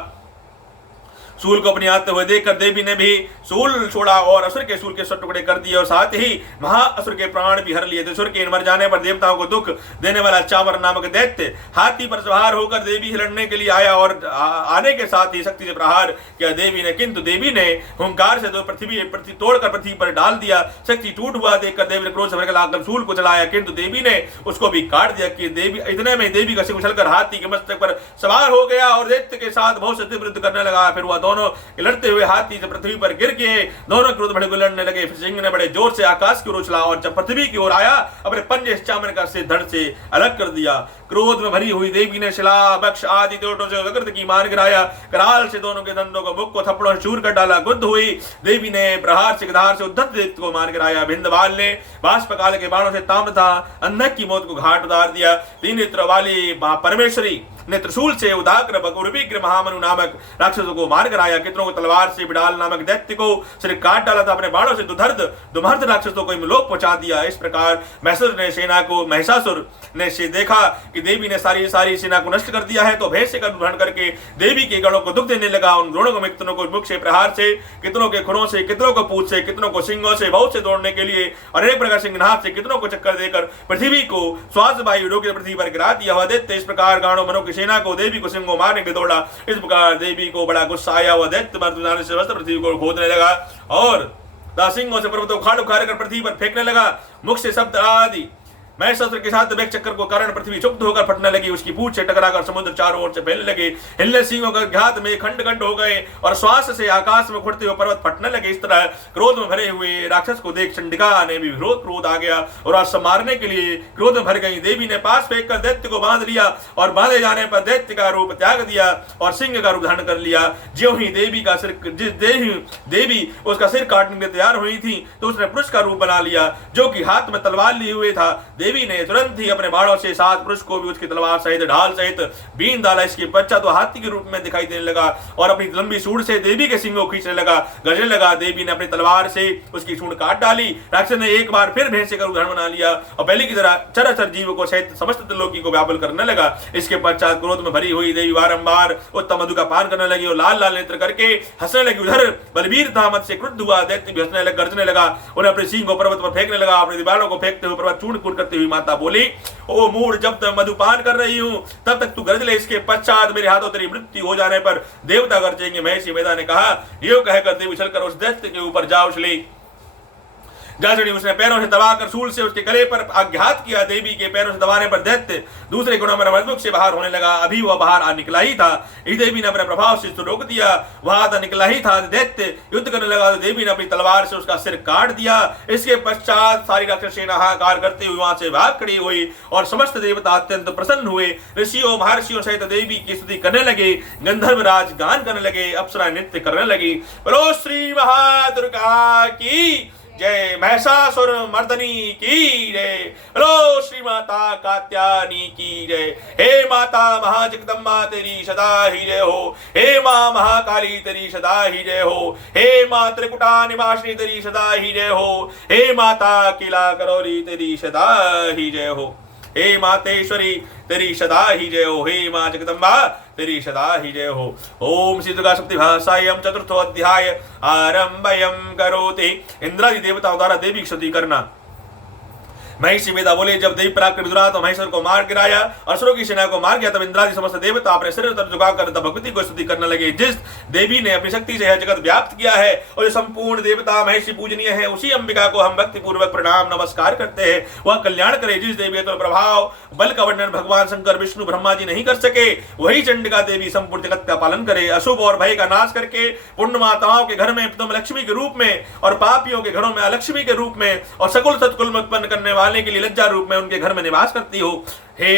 सूल को अपनी आते हुए देखकर देवी ने भी सूल छोड़ा और असुर के सूल के टुकड़े कर दिए और साथ ही महाअसुर के प्राण भी हर लिए थे। असुर के मर जाने पर देवताओं को दुख देने वाला चामर नामक दैत्य हाथी पर सवार होकर देवी से लड़ने के लिए आया और आने के साथ ही शक्ति से प्रहार किया देवी ने, किंतु देवी ने हुंकार से तो पृथ्वी तोड़कर पृथ्वी पर डाल दिया। शक्ति टूट हुआ देखकर देवी ने क्रोध से भड़क लाकर सूल को चलाया, किंतु देवी ने उसको भी काट दिया कि देवी इतने में देवी का सिंह उछलकर हाथी के मस्तक पर सवार हो गया और दैत्य के साथ बहुत से तीव्र युद्ध करने लगा। फिर वह दोनों लड़ते हुए हाथी से पृथ्वी पर गिर के दोनों क्रोध भड़क लड़ने लगे। फिर सिंह ने बड़े जोर से आकाश की ओर उछला और जब पृथ्वी की ओर आया अपने पंजे चामर का से धड़ से अलग कर दिया। क्रोध में भरी हुई देवी ने शिला बक्ष आदि देवतों से विकृत की मार गिराया। कराल से दोनों के दंडों को मुख को थप्पड़ों से चूर कर डाला। गुद्ध हुई देवी ने प्रहार से गधार से उद्धत दैत्य को मार गिराया। भिंदवाल ने बाष्पकाल के बाणों से ताम्र था अंधक की मौत को घाट उतार दिया। तीन नेत्र वाली परमेश्वरी ने त्रिशूल से उदाग्र बकुरविग्र महामनु नामक राक्षसों को मार कराया। कितनों को तलवार से बिडाल नामक दैत्य को सिर काट डाला था। अपने बाणों से दुमर्द राक्षसों को लोक पहुंचा दिया। इस प्रकार महिषासुर ने से देखा कि देवी ने सारी सेना को नष्ट कर दिया है, तो भैंस का ग्रहण करके देवी के गणों को दुख देने लगा। उन गणों को कितनों को मुख से प्रहार से, कितनों के खुरों से, कितनों को पूंछ से, कितनों को सिंगों से बहुत से दौड़ने के लिए अनेक प्रकार सिंहनाथ से कितनों को चक्कर देकर पृथ्वी को श्वास वायु रोके पृथ्वी पर गिरा दिया। वह दैत्य इस प्रकार गाणों मनों की सेना को देवी को सिंह मारने के दौड़ा। इस प्रकार देवी को बड़ा गुस्सा आया। वह दैत्य मर्द से पृथ्वी को खोदने लगा और सिंहों से पर्वतों उखाड़ उखाड़ कर पृथ्वी पर फेंकने लगा। मुख से शब्द आदि महिषासुर के साथ वेग चक्कर को कारण पृथ्वी चुप्त होकर फटने लगी। उसकी पूंछ से टकराकर समुद्र चारों ओर से फैलने लगे। हिलने सिंहों के घात में खंड खंड हो गए और श्वास से आकाश में उड़ते हुए पर्वत फटने लगे। इस तरह क्रोध में भरे हुए राक्षस को देख चंडिका ने भी क्रोध आ गया और आज मारने के लिए क्रोध में भर गई। देवी ने पास फेंक कर दैत्य को बांध लिया और बांधे जाने पर दैत्य का रूप त्याग दिया और सिंह का रूप धारण कर लिया। ज्यों ही देवी का सिर देवी उसका सिर काटने के लिए तैयार हुई थी तो उसने पुरुष का रूप बना लिया, जो कि हाथ में तलवार लिए हुए था। देवी ने तुरंत ही अपने बाणों से सात पुरुष को भी उसकी तलवार सहित ढाल सहित बीन डाला। इसके पश्चात तो हाथी के रूप में दिखाई देने लगा और अपनी लंबी सूंड से देवी के सिंगों खींचने लगा, गरजने लगा। देवी ने अपनी तलवार से उसकी सूंड काट डाली। राक्षस ने एक बार फिर भैंस का रूप धारण बना लिया और पहले की तरह चराचर जीवों को सहित समस्त त्रिलोकी को व्याकुल करने लगा। इसके पश्चात क्रोध में भरी हुई देवी बारंबार उत्तम मधु का पान करने लगी और लाल लाल नेत्र करके हंसने लगी। उधर बलवीर दामत से क्रुद्ध हुआ दैत्य भी हंसने लगा, गरजने लगा। उन्हें अपने सिंह को पर्वत पर फेंकने लगा। अपने दीवारों को फेंकते हुए पर्वत चूर्ण कूट करते हुए माता बोली, ओ मूढ़, जब तक मधुपान कर रही हूं तब तक तू गरज ले। इसके पश्चात मेरे हाथों तेरी मृत्यु हो जाने पर देवता गरजेंगे। महिषी वेदा ने कहा। यो कहकर देवी उछलकर उस दैत्य के ऊपर जा उछली। उसने पैरों से दबाकर सूल से उसके गले पर आघात किया। देवी के पैरों से दबाने पर दैत्य दूसरे गुणों में मृदुक से बाहर होने लगा। अभी वह बाहर आ निकला ही था, इस देवी ने अपने प्रभाव से उसको रोक दिया। वह आधा निकला ही था, दैत्य युद्ध करने लगा तो देवी ने अपनी तलवार से उसका सिर काट दिया। इसके पश्चात सारी राक्षस सेना हाहाकार करते हुए वहां से भाग खड़ी हुई और समस्त देवता अत्यंत प्रसन्न हुए। ऋषियों महर्षियों सहित देवी की स्तुति करने लगे। गंधर्वराज गान करने लगे, अप्सरा नृत्य करने लगी। बोलो श्री महादुर्गा की जय, महिषासुर मर्दनी की जय, बोलो श्री माता कात्यायनी की जय। हे माता महाजगदम्बा तेरी सदा ही जय हो। हे मां महाकाली तेरी सदा ही जय हो। हे मां त्रिकुटा निवासिनी तेरी सदा ही जय हो। हे माता किला करौली तेरी सदा ही जय हो। हे मातेश्वरी तेरी सदा ही जय हो। हे मां जगदम्बा तेरी सदा ही जय हो। ओम श्री दुर्गा सप्तति भाषायम चतुर्थो अध्याय आरंभयम करोति। इंद्रादि देवताओं द्वारा देवी की स्तुति करना। महिषी वेदा बोले, जब देवी पराक्रम विदुरा तो महेश्वर को मार गिराया, असुरों की सेना को मार गया, तब इंद्रादि समस्त देवता अपने सिर तर झुकाकर तब भगवती को स्तुति करने लगे। जिस देवी ने अपनी शक्ति से यह जगत व्याप्त किया है और जो संपूर्ण देवता महिषी पूजनीय है, उसी अंबिका को हम भक्ति पूर्वक प्रणाम नमस्कार करते हैं। वह कल्याण करे। जिस देवी तो प्रभाव बल का वर्णन भगवान शंकर विष्णु ब्रह्मा जी नहीं कर सके, वही चंडिका देवी संपूर्ण जगत का पालन करे। अशुभ और भय का नाश करके पुण्य माताओं के घर में तुम लक्ष्मी के रूप में और पापियों के घरों में अलक्ष्मी के रूप में और सकुल सत्कुल में उत्पन्न करने वाले के लिए लज्जा रूप में उनके घर में निवास करती हो। हे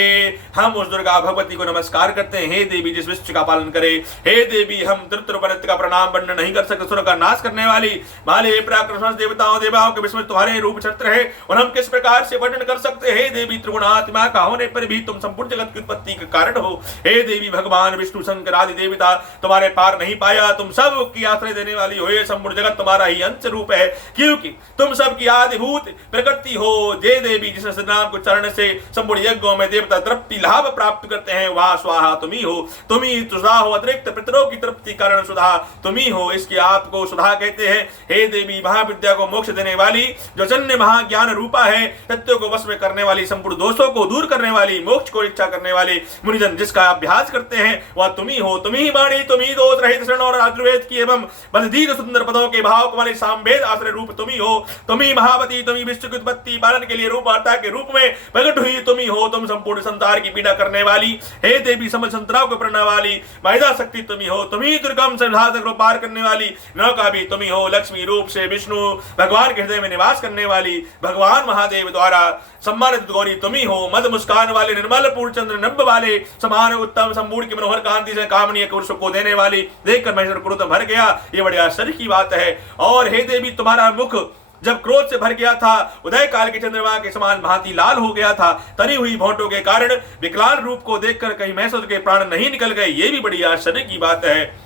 हम उस दुर्गा भगवती को नमस्कार करते हैं। हे देवी जिस विश्व का पालन करे। हे देवी हम तृप्त का प्रणाम वर्णन नहीं कर सकते। सुर का नाश करने वाली माले पराक्रम देवताओं देवाओं के विस्मय तुम्हारे रूप छत्र है और हम किस प्रकार से वर्णन कर सकते हैं। हे देवी त्रिगुणात्मा का होने पर भी तुम संपूर्ण जगत की उत्पत्ति के कारण हो। हे देवी भगवान विष्णु शंकर आदि देवता तुम्हारे पार नहीं पाया, तुम सब की आश्रय देने वाली हो। ये संपूर्ण जगत तुम्हारा ही अंश रूप है, क्योंकि तुम सबकी आदिभूत प्रकृति हो। जय देवी जिस श्री राम को चरण से संपूर्ण यज्ञों में देवता तृप्ति लाभ प्राप्त करते हैं, वाह स्वाहा तुम ही हो। तुम ही सुधा हो, अतिरिक्त पितरों की तृप्ति कारण सुधा तुम ही हो, इसके आपको सुधा कहते हैं। हे देवी महाविद्या को मोक्ष देने वाली, जो जन्य महाज्ञान रूपा है, तत्व को वश में करने वाली, संपूर्ण दोषों को दूर करने वाली, मोक्ष को इच्छा करने वाली, मुनिजन जिसका अभ्यास करते हैं वह तुम ही हो। तुम ही वाणी, तुम ही दोष रहित शरण और आयुर्वेद की एवं बलधीर सुंदर पदों के भाव वाले सामवेद आश्रय रूप तुम ही हो। तुम ही महावती, तुम ही विश्व की उत्पत्ति पालन के लिए रूप वार्ता के रूप में प्रकट हुई तुम ही हो। तुम संपूर्ण संसार की पीड़ा करने वाली, हे देवी समझ संतराव को प्रणा वाली महिला शक्ति तुम ही हो। तुम ही दुर्गम संसार को पार करने वाली नौका भी तुम ही हो। लक्ष्मी रूप से विष्णु भगवान के हृदय में निवास करने वाली भगवान महादेव द्वारा सम्मानित गौरी तुम ही हो। मद मुस्कान वाले निर्मल पूर्णचंद्र नभ वाले समान उत्तम संपूर्ण की मनोहर कांति से कामनीय पुरुष को देने वाली देखकर महेश्वर क्रोध भर गया। ये बड़े आश्चर्य की बात है। और हे देवी तुम्हारा मुख जब क्रोध से भर गया था, उदय काल के चंद्रमा के समान भांति लाल हो गया था। तनी हुई भौंटों के कारण विकलाल रूप को देखकर कहीं महेश्वर के प्राण नहीं निकल गए। ये भी बड़ी आश्चर्य की बात है।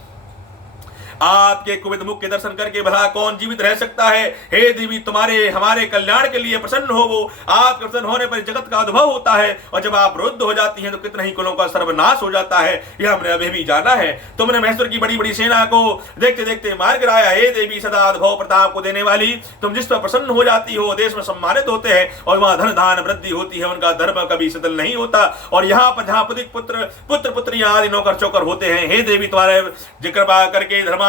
आपके कुपित मुख के दर्शन करके भला कौन जीवित रह सकता है। हे देवी तुम्हारे हमारे कल्याण के लिए प्रसन्न हो वो। आपके प्रसन्न होने पर जगत का अनुभव होता है और जब आप रुद्ध हो जाती हैं तो कितने ही कुलों का सर्वनाश हो जाता है। यह हमने अभी भी जाना है। तुमने महेश्वर की बड़ी बड़ी सेना को देखते देखते मार गिराया। हे देवी सदा अनुभव प्रताप को देने वाली, तुम जिस पर प्रसन्न हो जाती हो देश में सम्मानित होते हैं और वहां धन धान वृद्धि होती है। उनका धर्म कभी शिथिल नहीं होता और यहाँ पर जहाँ पुत्र पुत्रियां आदि नौकर चौकर होते हैं। हे देवी तुम्हारे कृपा करके धर्मात्मा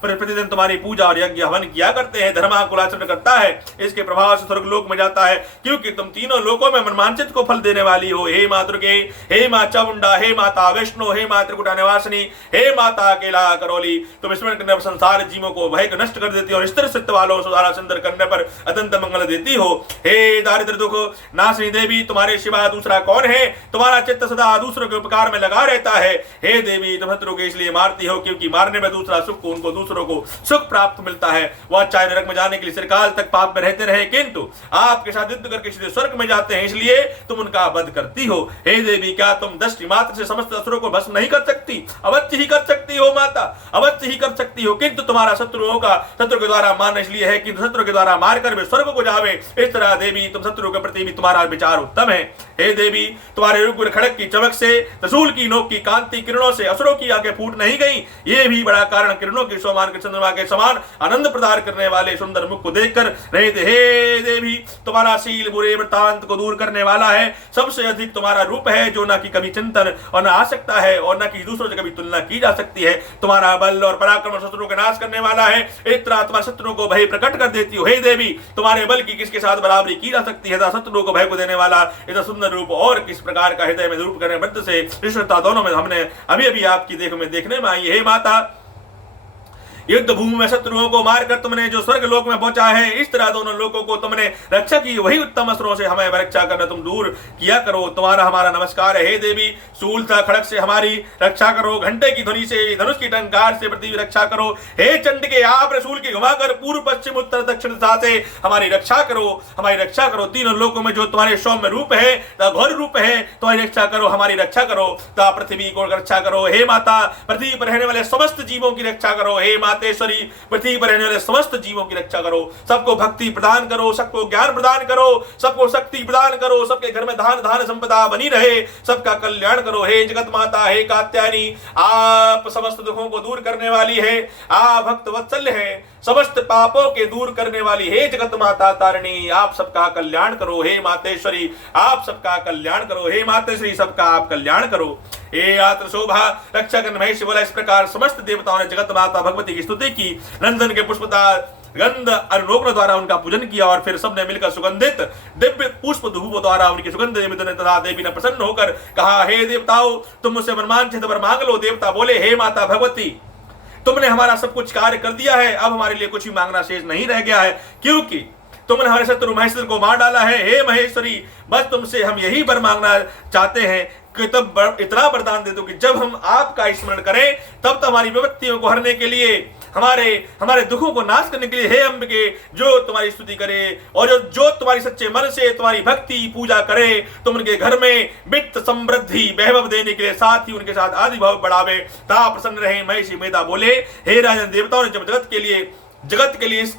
प्रतिदिन तुम्हारी पूजा और यज्ञ हवन किया करते हैं। धर्माकुलाचरण करता है, इसके प्रभाव से स्वर्गलोक में जाता है, क्योंकि तुम तीनों लोकों में मनमांचित को फल देने वाली हो। हे माँ दुर्गे, हे माँ चामुंडा, हे माता वैष्णो, हे माँ त्रिकुटा निवासिनी, हे माता अकेला करोली, तुम स्मरण करने पर संसार जीवों को भय को नष्ट कर देती हो और स्थिर चित्त वालों सुधारा सुंदर करने पर अत्यंत मंगल देती हो। हे दारिद्र दुख नाशिनी देवी, तुम्हारे सिवा दूसरा कौन है। तुम्हारा चित्त सदा दूसरों के उपकार में लगा रहता है। हे देवी तुम शत्रु को इसलिए मारती हो क्योंकि मारने में दूसरा सुख को उनको दूसरों को सुख प्राप्त मिलता है। वह चाहे नरक में जाने के लिए चिरकाल तक पाप में रहते रहे, किंतु आपके साथ युद्ध करके सीधे स्वर्ग में जाते हैं, इसलिए तुम उनका वध करती हो। हे देवी क्या तुम दृष्टि मात्र से समस्त असुरों को भस्म नहीं कर सकती। अवश्य ही कर सकती हो माता, अवश्य ही कर सकती हो, किंतु तुम्हारा शत्रुओं का शत्रु के द्वारा मारना इसलिए है कि शत्रु के द्वारा मारकर वे स्वर्ग को जावे। इस तरह देवी तुम शत्रु के प्रति भी तुम्हारा विचार उत्तम है। हे देवी तुम्हारे रुग्ण खड़क की चमक से, त्रिशूल की नोक की कांति किरणों से असुरों की आंखें फूट नहीं गई। ये भी बड़ा कारण किरणों के सोमान के चंद्रमा के समान आनंद प्रदान करने वाले सुंदर मुख को देखकर रहे थे। हे देवी तुम्हारा शील बुरे वृत्तांत को दूर करने वाला है। सबसे अधिक तुम्हारा रूप है जो न कि कभी चिंतन और न आ सकता है और न कि दूसरों से कभी तुलना की जा सकती है। तुम्हारा बल और पराक्रम शत्रुओं का नाश करने वाला है। इस तरह तुम्हारे शत्रुओं को भय प्रकट कर देती हो। हे देवी तुम्हारे बल की किसके साथ बराबरी की जा सकती है। शत्रुओं को भय को देने वाला इतना सुंदर रूप और किस प्रकार का हृदय में रूप करने वृत्त से ईश्वरता दोनों में हमने अभी अभी आपकी देखो में देखने में आई। हे माता युद्ध भूमि में शत्रुओं को मारकर तुमने जो स्वर्ग लोक में पहुंचा है, इस तरह दोनों लोगों को तुमने रक्षा की। वही उत्तम अस्त्रों से हमें रक्षा करना तुम दूर किया करो। तुम्हारा हमारा नमस्कार है। हे देवी शूल तथा खड़क से हमारी रक्षा करो, घंटे की ध्वनि से, धनुष की टंकार से पृथ्वी रक्षा करो। हे चंड के आप रसूल की घुमाकर पूर्व पश्चिम उत्तर दक्षिण दिशा से हमारी रक्षा करो, हमारी रक्षा करो। तीनों लोकों में जो तुम्हारे सौम्य रूप है, घोर रूप है, तुम्हारी रक्षा करो, हमारी रक्षा करो। पृथ्वी को रक्षा करो। हे माता पृथ्वी पर रहने वाले समस्त जीवों की रक्षा करो। हे माता मातेश्वरी पृथ्वी पर रहने वाले समस्त जीवों की रक्षा करो, सबको भक्ति प्रदान करो, सबको ज्ञान प्रदान करो, सबको शक्ति प्रदान करो, सबके घर में धान संपदा बनी रहे, सबका कल्याण करो। हे जगत माता, हे कात्यायनी, आप समस्त दुखों को दूर करने वाली है, आप भक्त वत्सल्य है, समस्त पापों के दूर करने वाली हे जगत माता तारिणी, आप सबका कल्याण करो। हे मातेश्वरी, आप सबका कल्याण करो। हे मातेश्वरी, सबका आप कल्याण करो। हे आत्र शोभा रक्षक महेश बोला। इस प्रकार समस्त देवताओं ने जगत माता भगवती की स्तुति की, नंदन के पुष्पदार गंध अनुलोकन द्वारा उनका पूजन किया और फिर सबने मिलकर सुगंधित दिव्य पुष्प धूप द्वारा उनकी सुगंध ने तथा देवी ने प्रसन्न होकर कहा, हे देवताओं, तुम मुझसे मनमांछित वर मांग लो। देवता बोले, हे माता भगवती, तुमने हमारा सब कुछ कार्य कर दिया है, अब हमारे लिए कुछ भी मांगना शेष नहीं रह गया है, क्योंकि तुमने हमारे शत्रु महेश्वर को मार डाला है। हे महेश्वरी, बस तुमसे हम यही वर मांगना चाहते हैं कि तब इतना वरदान दे दो कि जब हम आपका स्मरण करें तब हमारी विपत्तियों को हरने के लिए, हमारे दुखों को नाश करने के लिए, हे अंबिके, जो तुम्हारी स्तुति करे और जो तुम्हारी सच्चे मन से तुम्हारी भक्ति पूजा करे, तुम उनके घर में वित्त समृद्धि वैभव देने के लिए साथ ही उनके साथ आदि भाव बढ़ावे, ता प्रसन्न रहे। महिषी मेधा बोले, हे राजन, देवताओं ने जब जगत के लिए इस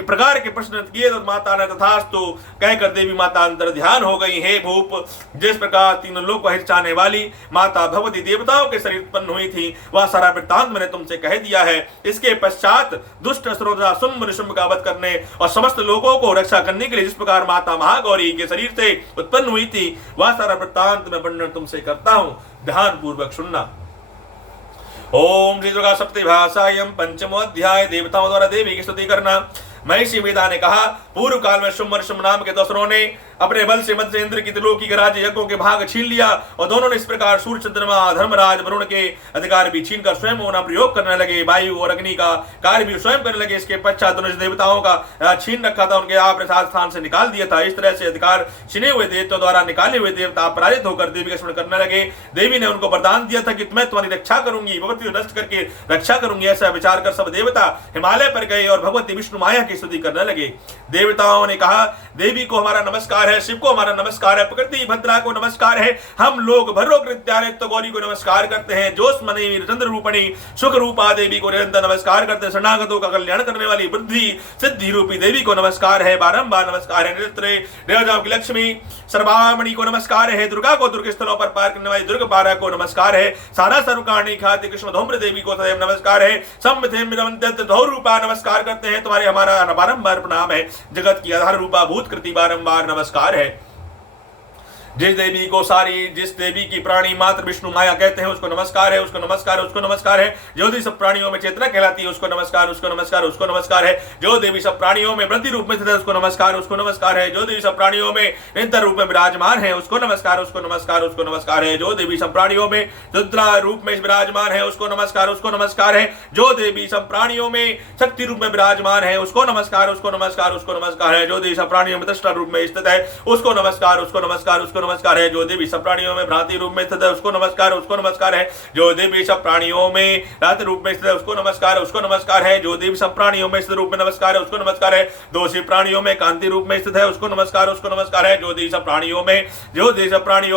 प्रकार के प्रश्न किए तो माता ने तथास्तु कहकर देवी माता अंतर ध्यान हो गई। हे भूप, जिस प्रकार तीनों लोग को हिरचाने वाली माता भगवती देवताओं के शरीर उत्पन्न हुई थी, वह सारा वृत्तांत मैंने तुमसे कह दिया है। इसके पश्चात दुष्ट असुरों शुंभ निशुंभ का वध करने और समस्त लोगों को रक्षा करने के लिए जिस प्रकार माता महागौरी के शरीर से उत्पन्न हुई थी, वह सारा वृत्तांत मैं वर्णन तुमसे करता हूं, ध्यान पूर्वक सुनना। ओम श्री दुर्गा सप्तभाषायम पंचमो अध्याय। देवताओं द्वारा देवी की स्तुति करना। महिषी मेधा ने कहा, पूर्व काल में शुंभ नाम के दसरों ने अपने बल से मध्य इंद्र की त्रिलोकी के राज्य यज्ञों के भाग छीन लिया और दोनों ने इस प्रकार सूर्य चंद्रमा धर्मराज वरुण के अधिकार भी छीनकर स्वयं उनका प्रयोग करने लगे। वायु और अग्नि का कार्य भी स्वयं करने लगे। इसके पश्चात दोनों देवताओं का छीन रखा था, उनके आपने साथ स्थान से निकाल दिया था। इस तरह से अधिकार छीने हुए देवताओं द्वारा निकाले हुए देवता पराजित होकर देवी का स्मरण करने लगे। देवी ने उनको वरदान दिया था कि मैं तुम्हारी रक्षा करूंगी, भगवती को नष्ट करके रक्षा करूंगी। ऐसा विचार कर सब देवता हिमालय पर गए और भगवती विष्णु माया की स्तुति करने लगे। देवताओं ने कहा, देवी को हमारा नमस्कार है, शिव को हमारा नमस्कार है, प्रकृति भद्रा को नमस्कार है, हम लोग भर्रोकृत्यानित्य गौरी को नमस्कार करते हैं, जोस्मनी चंद्र रूपणी सुख रूपा देवी को निरंतर नमस्कार करते हैं, शरणागतों का कल्याण करने वाली वृद्धि सिद्धि रूपी देवी को नमस्कार है, बारंबार नमस्कार है। नृत्य की लक्ष्मी सर्वामणि को नमस्कार है, दुर्गा को दुर्ग स्थलों पर पार करने वाली दुर्ग पारा को नमस्कार है, सारा सर्वकारणी ख्याति कृष्ण धूम्र देवी को सदैव नमस्कार है, धौ रूपा नमस्कार करते हैं, तुम्हारे हमारा बारंबार प्रणाम है, जगत की आधार रूपा भूत कृति बारंबार नमस्कार है। जिस देवी की प्राणी मात्र विष्णु माया कहते हैं उसको नमस्कार है, उसको नमस्कार है, उसको नमस्कार है। जो देवी सब प्राणियों में चेतना कहलाती है उसको नमस्कार, उसको नमस्कार, उसको नमस्कार है। जो देवी सब प्राणियों में वृद्धि रूप में स्थित है उसको नमस्कार, उसको नमस्कार है। जो देवी सब प्राणियों में निरंतर रूप में विराजमान है उसको नमस्कार, उसको नमस्कार, उसको नमस्कार है। जो देवी सब प्राणियों में रुद्रा रूप में विराजमान है उसको नमस्कार, उसको नमस्कार है। जो देवी सब प्राणियों में शक्ति रूप में विराजमान है उसको नमस्कार, उसको नमस्कार, उसको नमस्कार है। जो देवी सब प्राणियों में दृष्टा रूप में स्थित है उसको नमस्कार, उसको नमस्कार, उसको नमस्कार है। जो देवी सब प्राणियों में भ्रांति रूप में स्थित है उसको नमस्कार, उसको नमस्कार है। जो देवी सब प्राणियों में रात्रि रूप में स्थित है उसको नमस्कार, उसको नमस्कार है। जो देवी सब प्राणियों में स्थित रूप में नमस्कार है उसको नमस्कार है। दोषी प्राणियों में कांति रूप में स्थित है उसको नमस्कार, उसको नमस्कार है। जो देवी सब प्राणियों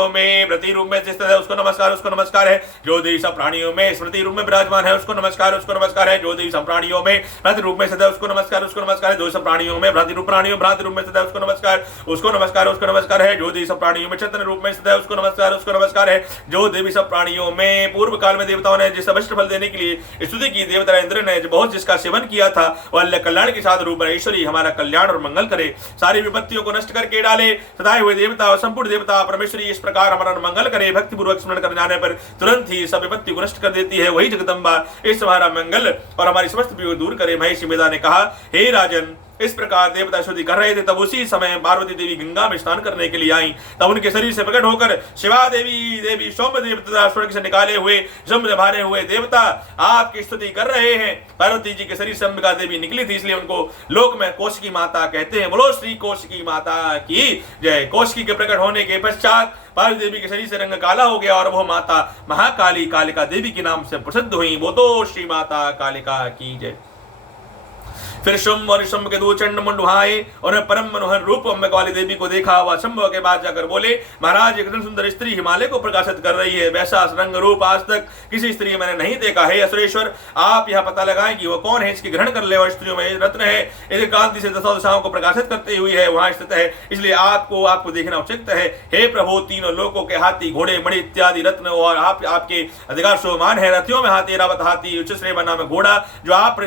में व्रति रूप में स्थित है उसको नमस्कार, उसको नमस्कार है। जो देवी सब प्राणियों में स्मृति रूप में विराजमान है उसको नमस्कार, उसको नमस्कार है। जो देवी सब प्राणियों में भ्रांति रूप में स्थित है उसको नमस्कार, उसको नमस्कार है। जो सब प्राणियों में भ्रांति रूप में स्थित है उसको नमस्कार, उसको नमस्कार, उसको नमस्कार है। जो देवी सब प्राणियों में चैतन्य रूप में स्थित है उसको नमस्कार, उसको नमस्कार है। जो देवी सब प्राणियों में पूर्व काल में देवताओं ने जिस अभिष्ट फल देने के लिए स्तुति की, देवता इंद्र ने बहुत जिसका सेवन किया था वह कल्याण के साथ रूप ईश्वरी हमारा कल्याण और मंगल करे, सारी विपत्तियों को नष्ट करके डाले। सदाए हुए देवता और संपूर्ण देवता परमेश्वरी इस प्रकार हमारा मंगल करे। भक्ति पूर्वक स्मरण कर जाने पर तुरंत ही सब विपत्ति को नष्ट कर देती है। वही जगदम्बा इस हमारा मंगल और हमारी समस्त विपत्ति दूर करे। महिषी मेधा ने कहा, हे राजन, इस प्रकार देवता स्तुति कर रहे थे तब उसी समय पार्वती देवी गंगा में स्नान करने के लिए आई। तब उनके शरीर से प्रकट होकर शिवा देवी सोम देवता स्वर्ग से निकाले हुए भारे हुए देवता आपकी स्तुति कर रहे हैं। पार्वती जी के शरीर से अंबिका देवी निकली थी, इसलिए उनको लोक में कौशिकी माता कहते हैं। बोलो श्री कौशिकी माता की जय। कौशिकी के प्रकट होने के पश्चात पार्वती देवी के शरीर से रंग काला हो गया और वह माता महाकाली कालिका देवी के नाम से प्रसिद्ध हुई। वो तो श्री माता कालिका की जय। फिर शुंभ और शुंभ के दो चंड मुंड वहां उन्हें परम मनोहर रूप अम्बिका वाली देवी को देखा। वह शंभु के बाद जाकर बोले, महाराज एक सुंदर स्त्री हिमालय को प्रकाशित कर रही है, वैसा रंग रूप आज तक किसी स्त्री मैंने नहीं देखा है। असुरेश्वर, आप यह पता लगाएं कि वह कौन है, इसकी ग्रहण कर ले। और स्त्रियों में रत्न है, इस कांति से दसों दिशाओं को प्रकाशित करते हुए है, वहां स्थित है, इसलिए आपको देखना उचित है। हे प्रभु, तीनों लोकों के हाथी, घोड़े, मणि इत्यादि रत्न और आपके अधिकार शोभमान है। रथियों में हाथी, रावत हाथी, उच्च श्रेय नाम घोड़ा जो आप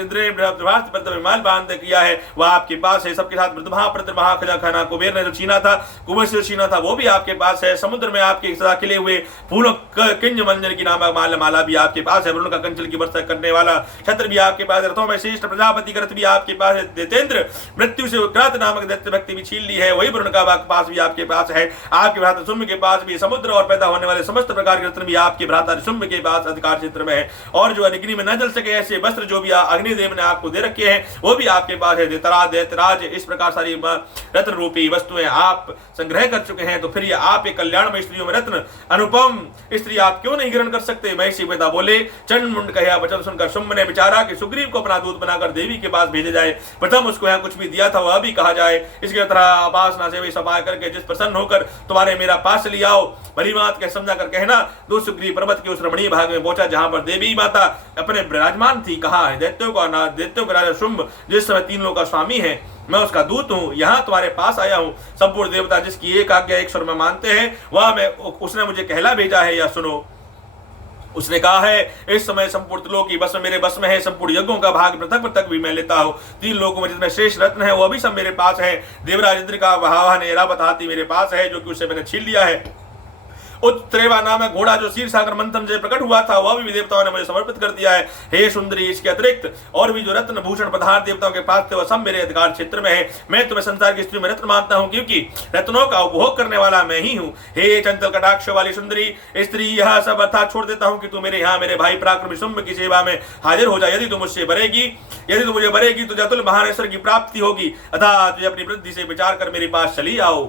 विमान बांध किया है वह आपके पास है। सबके साथ प्रतिभा खजाना कुबेर ने जो छीना था, कुबेर से छीना था, वो भी आपके पास है। समुद्र में आपके सदा खिले हुए फूलों किंज मंजन की नामक माला भी आपके पास है। वरुण का कंचल की वर्षा करने वाला छत्र भी आपके पास है। रथों में श्रेष्ठ प्रजापति का रथ भी आपके पास है। दैतेंद्र मृत्यु से उक्रांत नामक दैत्य व्यक्ति भी छीन ली है, वही वरुण का पास भी आपके पास है। आपके भ्राता शुंभ के पास भी समुद्र और पैदा होने वाले समस्त प्रकार के रत्न भी आपके भ्राता शुंभ के पास अधिकार क्षेत्र में है। और जो अग्नि में न जल सके ऐसे वस्त्र जो भी अग्निदेव ने आपको दे रखे हैं वो भी आपके पास है। दैत्यराज, इस प्रकार सारी रत्न रूपी वस्तुएं आप संग्रह कर चुके हैं, तो फिर ये आप एक कल्याण में स्त्रियों में रत्न अनुपम स्त्री आप क्यों नहीं ग्रहण कर सकते। महिषी पिता बोले। चंड मुंड का यह वचन सुनकर शुंभ ने विचारा कि सुग्रीव को अपना दूत बनाकर देवी के पास भेजा जाए। प्रथम उसको यहाँ कुछ भी दिया था वह भी कहा जाए। इसके तरह उपासना से भी सफाई करके जिस प्रसन्न होकर तुम्हारे मेरा पास ले आओ, भली बात कह समझा कर कहना। दो सुग्रीव पर्वत के उस रमणीय भाग में पहुंचा जहां पर देवी माता अपने विराजमान थी। कहा है, दैत्यों का राजा शुंभ जिस समय तीन लोगों का स्वामी है, मैं उसका दूत हूँ, यहाँ तुम्हारे पास आया हूँ। संपूर्ण देवता जिसकी एक आज्ञा एक स्वर में मानते हैं वह उसने मुझे कहला भेजा है, या सुनो। उसने कहा है, इस समय संपूर्ण त्रिलोक की बस में मेरे बस में है। संपूर्ण यज्ञों का भाग पृथक पृथक भी मैं लेता हूँ। तीन लोगों में जितने श्रेष्ठ रत्न है वह भी सब मेरे पास है। देवराज इंद्र का वाहन ऐरावत हाथी मेरे पास है, जो कि उससे मैंने छीन लिया है। उत्तरेवा नामक घोड़ा जो क्षीर सागर मंथन से प्रकट हुआ था वह भी देवताओं ने मुझे समर्पित कर दिया है। हे सुंदरी, इसके अतिरिक्त और भी जो रत्न भूषण पदार्थ देवताओं के पास थे वह सब मेरे अधिकार क्षेत्र में है। मैं तुम्हें संसार की स्त्री में रत्न मानता हूँ, क्योंकि रत्नों का उपभोग करने वाला मैं ही हूँ। हे चंचल कटाक्ष वाली सुंदरी स्त्री, यह सब अर्थात छोड़ देता हूँ कि तू मेरे यहाँ मेरे भाई पराक्रमी शुंभ की सेवा में हाजिर हो जाए। यदि तू मुझे बरेगी तो जतुल महानेश्वर की प्राप्ति होगी। अतः तुझे अपनी वृद्धि से विचार कर मेरे पास चली आओ।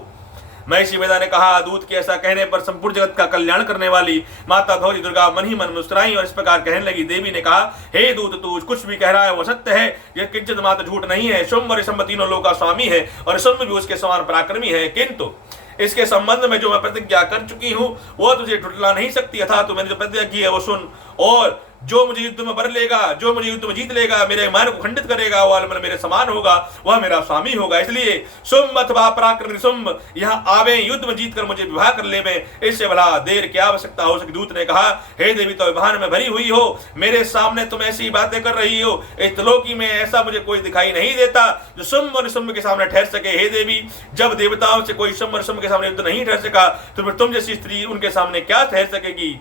महिषी वेदा ने कहा, दूत के ऐसा कहने पर संपूर्ण जगत का कल्याण करने वाली माता गौरी दुर्गा मन ही मन मुस्कुराई और इस प्रकार कहने लगी। देवी ने कहा, हे दूत, तू कुछ भी कह रहा है वो सत्य है, यह किंचित मात्र झूठ नहीं है। शुंभ और शुंभ तीनों लोगों का स्वामी है और शुंभ भी उसके समान पराक्रमी है, किंतु इसके संबंध में जो मैं प्रतिज्ञा कर चुकी हूँ वो तुझे टुटला नहीं सकती। अथा तो मैंने जो प्रतिज्ञा की है वो सुन, और जो मुझे युद्ध में बर लेगा, जो मुझे युद्ध में जीत लेगा, मेरे मन को खंडित करेगा, वह मेरे समान होगा, वह मेरा स्वामी होगा। इसलिए शुंभ अथवा पराक्रमी शुंभ यहाँ आवे, युद्ध में जीत कर मुझे विवाह कर ले, इससे भला देर क्या आवश्यकता हो सके। दूत ने कहा, हे देवी, तो विवाह में भरी हुई हो, मेरे सामने तुम ऐसी बातें कर रही हो। इस त्रिलोकी में ऐसा मुझे कोई दिखाई नहीं देता जो शुंभ और शुंभ के सामने ठहर सके। हे देवी, जब देवताओं से कोई शुंभ और शुंभ के सामने युद्ध नहीं ठहर सका, तो फिर तुम जैसी स्त्री उनके सामने क्या ठहर सकेगी।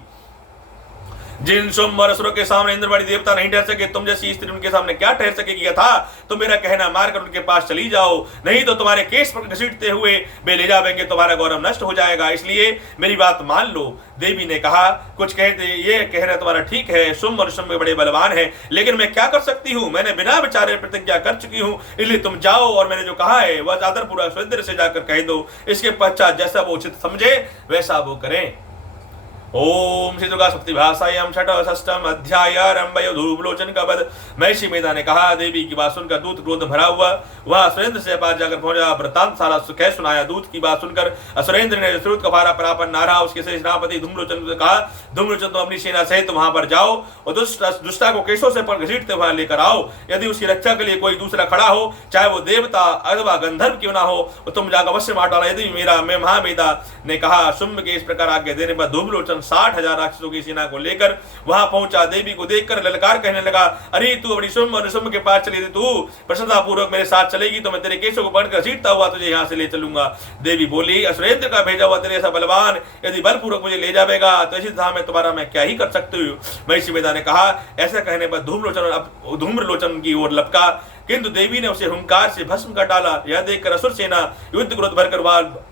जिन शुंभ और असुरों के सामने इंद्रवाणी देवता नहीं ठहर सके, तुम जैसी स्त्री उनके सामने क्या ठहर सकेगी। था तो मेरा कहना मारकर उनके पास चली जाओ, नहीं तो तुम्हारे केस पर घसीटते हुए वे ले जाएंगे, तुम्हारा गौरव नष्ट हो जाएगा। इसलिए मेरी बात मान लो। देवी ने कहा, कुछ कहते ये कहना तुम्हारा ठीक है, शुंभ और शुंभ बड़े बलवान है, लेकिन मैं क्या कर सकती हूँ। मैंने बिना विचारे प्रतिज्ञा कर चुकी हूँ, इसलिए तुम जाओ और मैंने जो कहा है वह आदरपूर्वक सुंदर से जाकर कह दो। इसके पश्चात जैसा वो उचित समझे वैसा वो करें। ओम श्री दुर्गा सप्ति भाषायाम छठ षष्ठम अध्याय आरंभयो धूपलोचन का पद। महिषी मेधा ने कहा, देवी की बात सुनकर दूत क्रोध भरा हुआ वह सुरेंद्र से पास जाकर पहुंचा। वृतांत सारा सुख सुनाया। दूत की बात सुनकर असुरेंद्र ने श्रुत कपारा परापन नारा उसके सेनापति धूम्रलोचन को कहा, धूम्रलोचन, तुम अपनी सेना सहित वहां पर जाओ और दुष्टा को केशों से पर घसीटते हुए लेकर आओ। यदि उसकी रक्षा के लिए कोई दूसरा खड़ा हो, चाहे वो देवता अथवा गंधर्व क्यों ना हो, तो तुम जाकर अवश्य मार डाला। यदि मैं महामेधा ने कहा। शुंभ के इस प्रकार आज्ञा देने पर धूम्रलोचन 60,000 राक्षसों की सेना को लेकर वहां पहुंचा। देवी को देखकर ललकार कहने लगा, अरे तू अपनी शुंभ और शुंभ के पास चली, तू प्रसन्नता पूर्वक मेरे साथ चलेगी तो मैं तेरे केशों को पकड़कर घसीटता हुआ तुझे यहाँ से ले चलूंगा। देवी बोली, असुरेंद्र का भेजा हुआ तेरे ऐसा बलवान यदि बलपूर्वक मुझे ले जाएगा तो इसी धाम में तुम्हारा मैं क्या ही कर सकती हूँ। महिषी मेधा ने कहा। ऐसा कहने पर धूम्रलोचन की ओर लपका, किंतु देवी ने उसे हुंकार से भस्म कर डाला। यह देखकर असुर सेना युद्ध क्रोध भरकर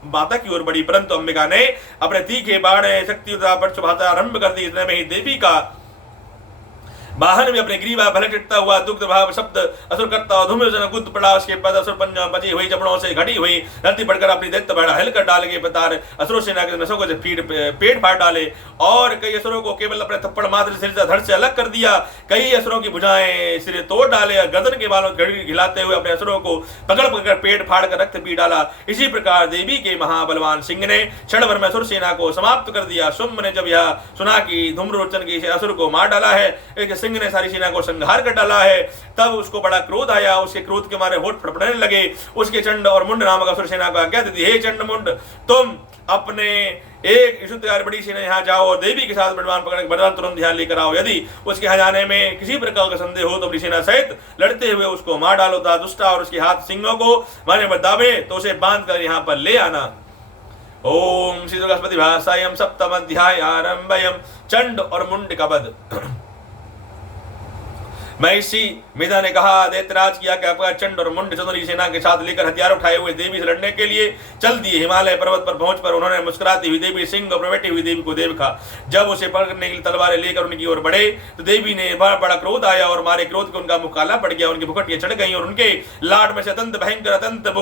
माता की ओर बढ़ी, परंतु अंबिका ने अपने तीखे बाण शक्ति आरंभ कर दी। इतने में ही देवी का वाहन में अपने ग्रीवा भले टिटता हुआ दुग्ध भाव शब्द असुर करता धूम्रजन कूद पड़ा, उसके पद असुर पंजा बची हुई जबड़ों से घड़ी हुई धरती पड़कर अपनी दैत्य बड़ा हिलकर डाल के पतार असुरों सेना के नसों को पेट फाड़ डाले, और कई असुरों को केवल अपने थप्पड़ मात्र सिर धड़ से अलग कर दिया। कई असुरों की भुजाएं सिरे तोड़ डाले और गर्दन के बालों घड़ी हिलाते हुए अपने असुरों को पकड़ पकड़ पेट फाड़ कर रक्त पी डाला। इसी प्रकार देवी के महाबलवान सिंह ने क्षण भर में असुर सेना को समाप्त कर दिया। शुंभ ने जब यह सुना कि धूम्रलोचन के असुर को मार डाला है, सिंह ने सारी सेना को संहार कर डाला है, तब उसको बड़ा क्रोध आया। उसके क्रोध के मारे होठ फड़फड़ाने लगे। उसके चंड और मुंड नामक असुर सेना को आज्ञा दी, हे चंड मुंड, तुम अपने एक शुद्ध बड़ी सेना यहाँ जाओ और देवी के साथ बलवान पकड़ बलवान तुरंत ध्यान लेकर आओ। यदि उसके यहाँ जाने में किसी प्रकार का संदेह हो तो अपनी सेना सहित लड़ते हुए उसको मार डालो तथा दुष्टा और उसके हाथ सिंहों को मारने में दावे तो उसे बांध कर यहाँ पर ले आना। ओम श्री दुर्गास्पति भाषायम सप्तम अध्याय आरंभयम। चंड और मुंड का वध। महिषी मेधा ने कहा, दैत्यराज की आज्ञा पर चंड और मुंड चंद्री सेना के साथ लेकर हथियार उठाए हुए देवी से लड़ने के लिए चल दिए। हिमालय पर्वत पर पहुंच पर उन्होंने मुस्कुराती हुई देवी सिंह और बैठी हुई देवी को देखा। जब उसे पकड़ने के लिए तलवारें लेकर उनकी ओर बढ़े तो देवी ने बड़ा क्रोध आया और मारे क्रोध को उनका मुख काला पड़ गया। उनकी भुखटियां चढ़ गई और उनके लाड में से अत्यंत भयंकर अत्यंत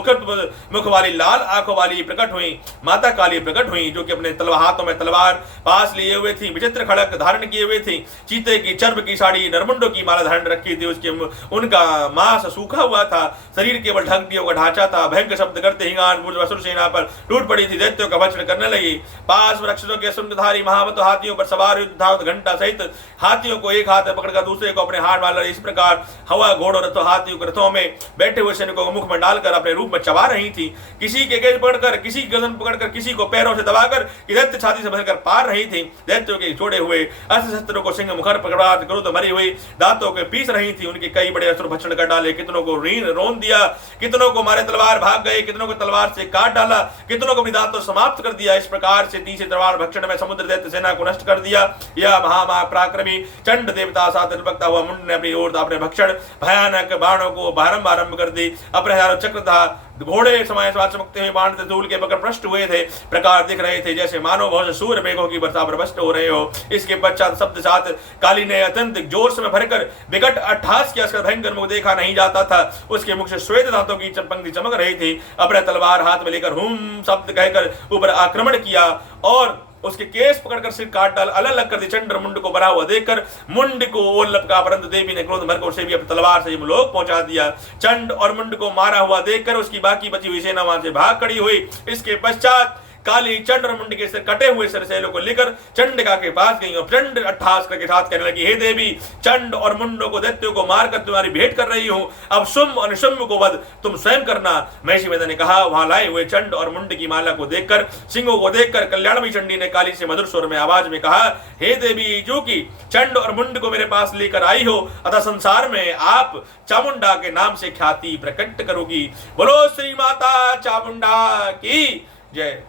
मुख वाली लाल आंखों वाली प्रकट हुई माता काली प्रकट हुई, जो कि अपने हाथों में तलवार पास लिए हुए थी, विचित्र खड़क धारण किए हुए थी, चीते की चर्म की साड़ी नरमुंडों की माला धारण रखी थी। उसके उनका मांस सूखा हुआ था, शरीर केवल ढंगियों का ढांचा था। भयंकर शब्द करते हिंगान असुर सेना पर टूट पड़ी थी, दैत्यों का भक्षण करने लगी। पास राक्षसों के सुंदरधारी महावत हाथियों पर सवार युद्धावत घंटा सहित हाथियों को एक हाथ में पकड़कर दूसरे को अपने हाथ डाल, इस प्रकार हवा घोड़ों रथों हाथियों के रथों में बैठे हुए सैनिकों को मुख में डालकर अपने रूप में चबा रही थी। किसी के गेज पकड़कर, किसी गर्दन पकड़कर, किसी को पैरों से दबाकर दैत्य छाती से भरकर पार रही थी। दैत्यों के छोड़े हुए अस्त्र शस्त्रों को सिंह मुखर पकड़ा क्रोध मरी हुई दांतों के पीस रही थी। उनके कई बड़े असुर भक्षण कर डाले, कितनों को रोन दिया, कितनों को मारे तलवार भाग गए, कितनों को तलवार से काट डाला, कितनों को अपनी दांतों समाप्त कर दिया। इस प्रकार से तीसरे तलवार भक्षण में समुद्र दैत्य सेना को नष्ट कर दिया। यह महापराक्रमी चंड देवता साथ लपकता हुआ मुंड ने अपनी ओर अपने भक्षण भयानक बाणों को आरंभ कर दी। अपने हजारों चक्र था घोड़े समय चमकते हुए बाण धूल के बकर पृष्ठ हुए थे, प्रकार दिख रहे थे जैसे मानो बहुत सूर्य मेघों की वर्षा प्रविष्ट हो रहे हो। इसके पश्चात शब्द साथ काली ने अत्यंत जोर से भरकर विकट अट्ठास किया, भयंकर मुख देखा नहीं जाता था। उसके मुख से श्वेत दांतों की पंक्ति चमक रही थी। अपने तलवार हाथ में लेकर हुम शब्द कहकर ऊपर आक्रमण किया और उसके केस पकड़कर सिर काट डाल, अलग अलग कर दी। चंड मुंड को बना हुआ देखकर मुंड को और लपका, परंतु देवी ने क्रोध भरकर उसे भी अपनी तलवार से लोक पहुंचा दिया। चंड और मुंड को मारा हुआ देखकर उसकी बाकी बची हुई सेना वहां से भाग खड़ी हुई। इसके पश्चात काली चंड और मुंड के सिर कटे हुए सरसैलों को लेकर चंडिका के पास गई और चंड अट्ठास के साथ कहने लगी, हे देवी, चंड और मुंडों को दैत्यों को मारकर तुम्हारी भेंट कर रही हूं। अब शुंभ और निशुंभ को वध तुम स्वयं करना। महिषी मेधा ने कहा। वहां लाए हुए चंड और मुंड की माला को देखकर, सिंहों को देखकर कल्याणमयी चंडी ने काली से मधुर स्वर में आवाज में कहा, हे देवी, जो कि चंड और मुंड को मेरे पास लेकर आई हो अतः संसार में आप चामुंडा के नाम से ख्याति प्रकट करोगी। बोलो श्री माता चामुंडा की जय।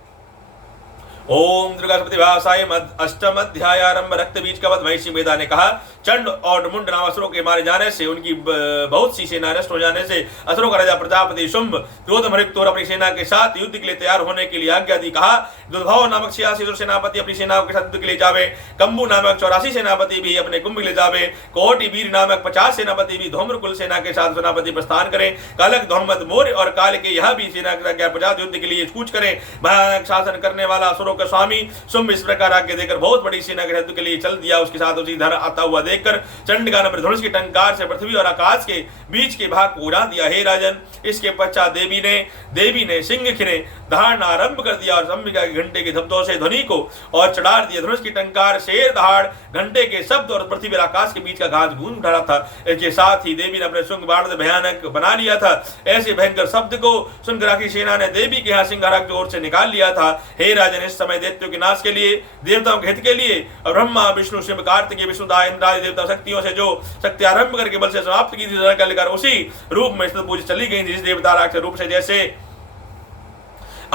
ओम दुर्गास्पति भाषाय अष्टम अध्याय आरंभ। रक्त बीज का वध। महिषी मेधा ने कहा, चंड और मुंड नाम असुरों के मारे जाने से, उनकी बहुत सी सेना नष्ट हो जाने से असुरों का राजा प्रजापति शुंभ क्रोध मृत और अपनी सेना के साथ युद्ध के लिए तैयार होने के लिए आज्ञा दी। कहा, दुर्भाव नामक 86 सेनापति अपनी सेनाओं के साथ युद्ध के लिए जावे। कंबू नामक 84 सेनापति भी अपने कुंभ के लिए जावे। कोटि वीर नामक 50 सेनापति भी धूम्रकुल सेना के साथ सेनापति प्रस्थान करें। कालक धौमत मौर्य और काल के यह भी सेना के युद्ध के लिए कूच करें। भयानक शासन करने वाला असुरों का स्वामी शुंभ इस प्रकार आज्ञा देकर बहुत बड़ी सेना के युद्ध के लिए चल दिया। उसके साथ उसी धर आता हुआ देखकर चंडिका ने धनुष की टंकार से पृथ्वी और आकाश के बीच के भाग को उड़ा दिया। हे राजन, इसके पश्चात देवी ने सिंह खिने धारना आरंभ कर दिया और अंबिका के घंटे के धब्दों से ध्वनि को और चढ़ा दिया। धनुष की टंकार, शेर दहाड़, घंटे के शब्द और पृथ्वी और आकाश के बीच का घास गूंज उठा था। इसके साथ ही देवी ने अपने शुंग बाण से भयानक बना लिया था। ऐसे भयंकर शब्द को सुनकर आखिरी सेना ने देवी के यहाँ सिंहारक जोर से निकाल लिया था। हे राजन, इस समय दैत्यों के नाश के लिए, देवताओं के हित के लिए ब्रह्मा विष्णु शिव कार्तिकेय विष्णुदा इंद्रादि देवता शक्तियों से जो शक्ति आरंभ करके बल से समाप्त की थी, उसी रूप में पूजी चली गई। जिस देवता राक्षस रूप से जैसे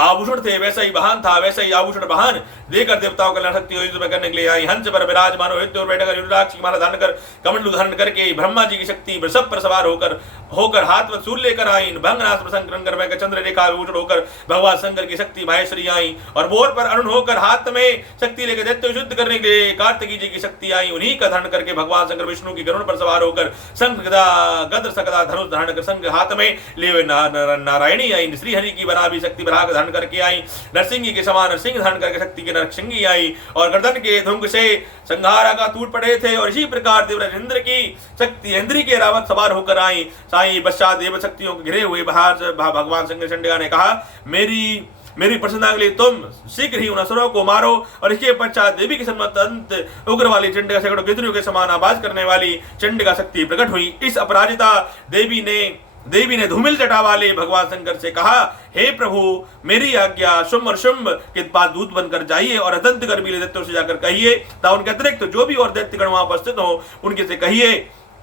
आभूषण थे वैसा ही वाहन था, वैसा ही आभूषण वाहन देकर देवताओं कल्याण शक्ति को युद्ध में करने के लिए आई। हंस पर विराजमान और बैठकर रुद्राक्ष की माला धारण कर कमंडलू धारण करके ब्रह्मा जी की शक्ति वृषभ पर सवार होकर हाथ में सूल लेकर आई। भंगनाथ प्रसंग चंद्र रेखा विभूषण होकर भगवान शंकर की शक्ति माहेश्वरी आई। और मोर पर अरुण होकर हाथ में शक्ति लेकर दैत्य युद्ध करने के लिए कार्तिकी जी की शक्ति आई। उन्हीं का धारण करके भगवान शंकर विष्णु की गरुड़ पर सवार होकर शंख गदा गद्र सकदा धनुष धारण कर शंख हाथ में लिए नारायणी आई। श्रीहरि की बराबरी शक्ति बरा धारण करके आई। नरसिंह के समान नरसिंह धारण करके शक्ति के नरसिंही आई। और गर्दन के धुंग से संहारा का टूट पड़े थे। और इसी प्रकार देवराज इंद्र की शक्ति इंद्री के रावत सवार होकर आई। साई पश्चात देव शक्तियों को घिरे हुए बाहर से भगवान शंकर चंडिका ने कहा, मेरी प्रसन्नता के लिए तुम शीघ्र ही उन असुरों को मारो। और इसके पश्चात देवी की सम्मत अंत उग्र वाली चंडिका सैकड़ों गिद्धरियों के समान आवाज करने वाली चंडिका शक्ति प्रकट हुई। इस अपराजिता देवी ने धूमिल जटा वाले भगवान शंकर से कहा, हे प्रभु, मेरी आज्ञा शुंभ और शुंभ के पास दूत बनकर जाइए और अदंत गर्भीले दैत्यों से जाकर कहिए, ता उनके अतिरिक्त जो भी और दैत्यगण वहां उपस्थित हो उनके से कहिए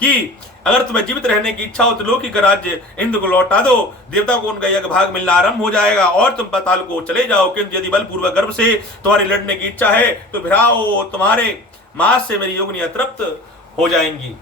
कि अगर तुम्हें जीवित रहने की इच्छा हो तो लौकिक राज्य इंद्र को लौटा दो। देवता को उनका यज्ञ भाग मिलना आरंभ हो जाएगा और तुम पाताल को चले जाओ। किंतु यदि बलपूर्वक गर्भ से तुम्हारी लड़ने की इच्छा है तो फिर आओ, तुम्हारे मास से मेरी योगिनियां तृप्त हो जाएंगी।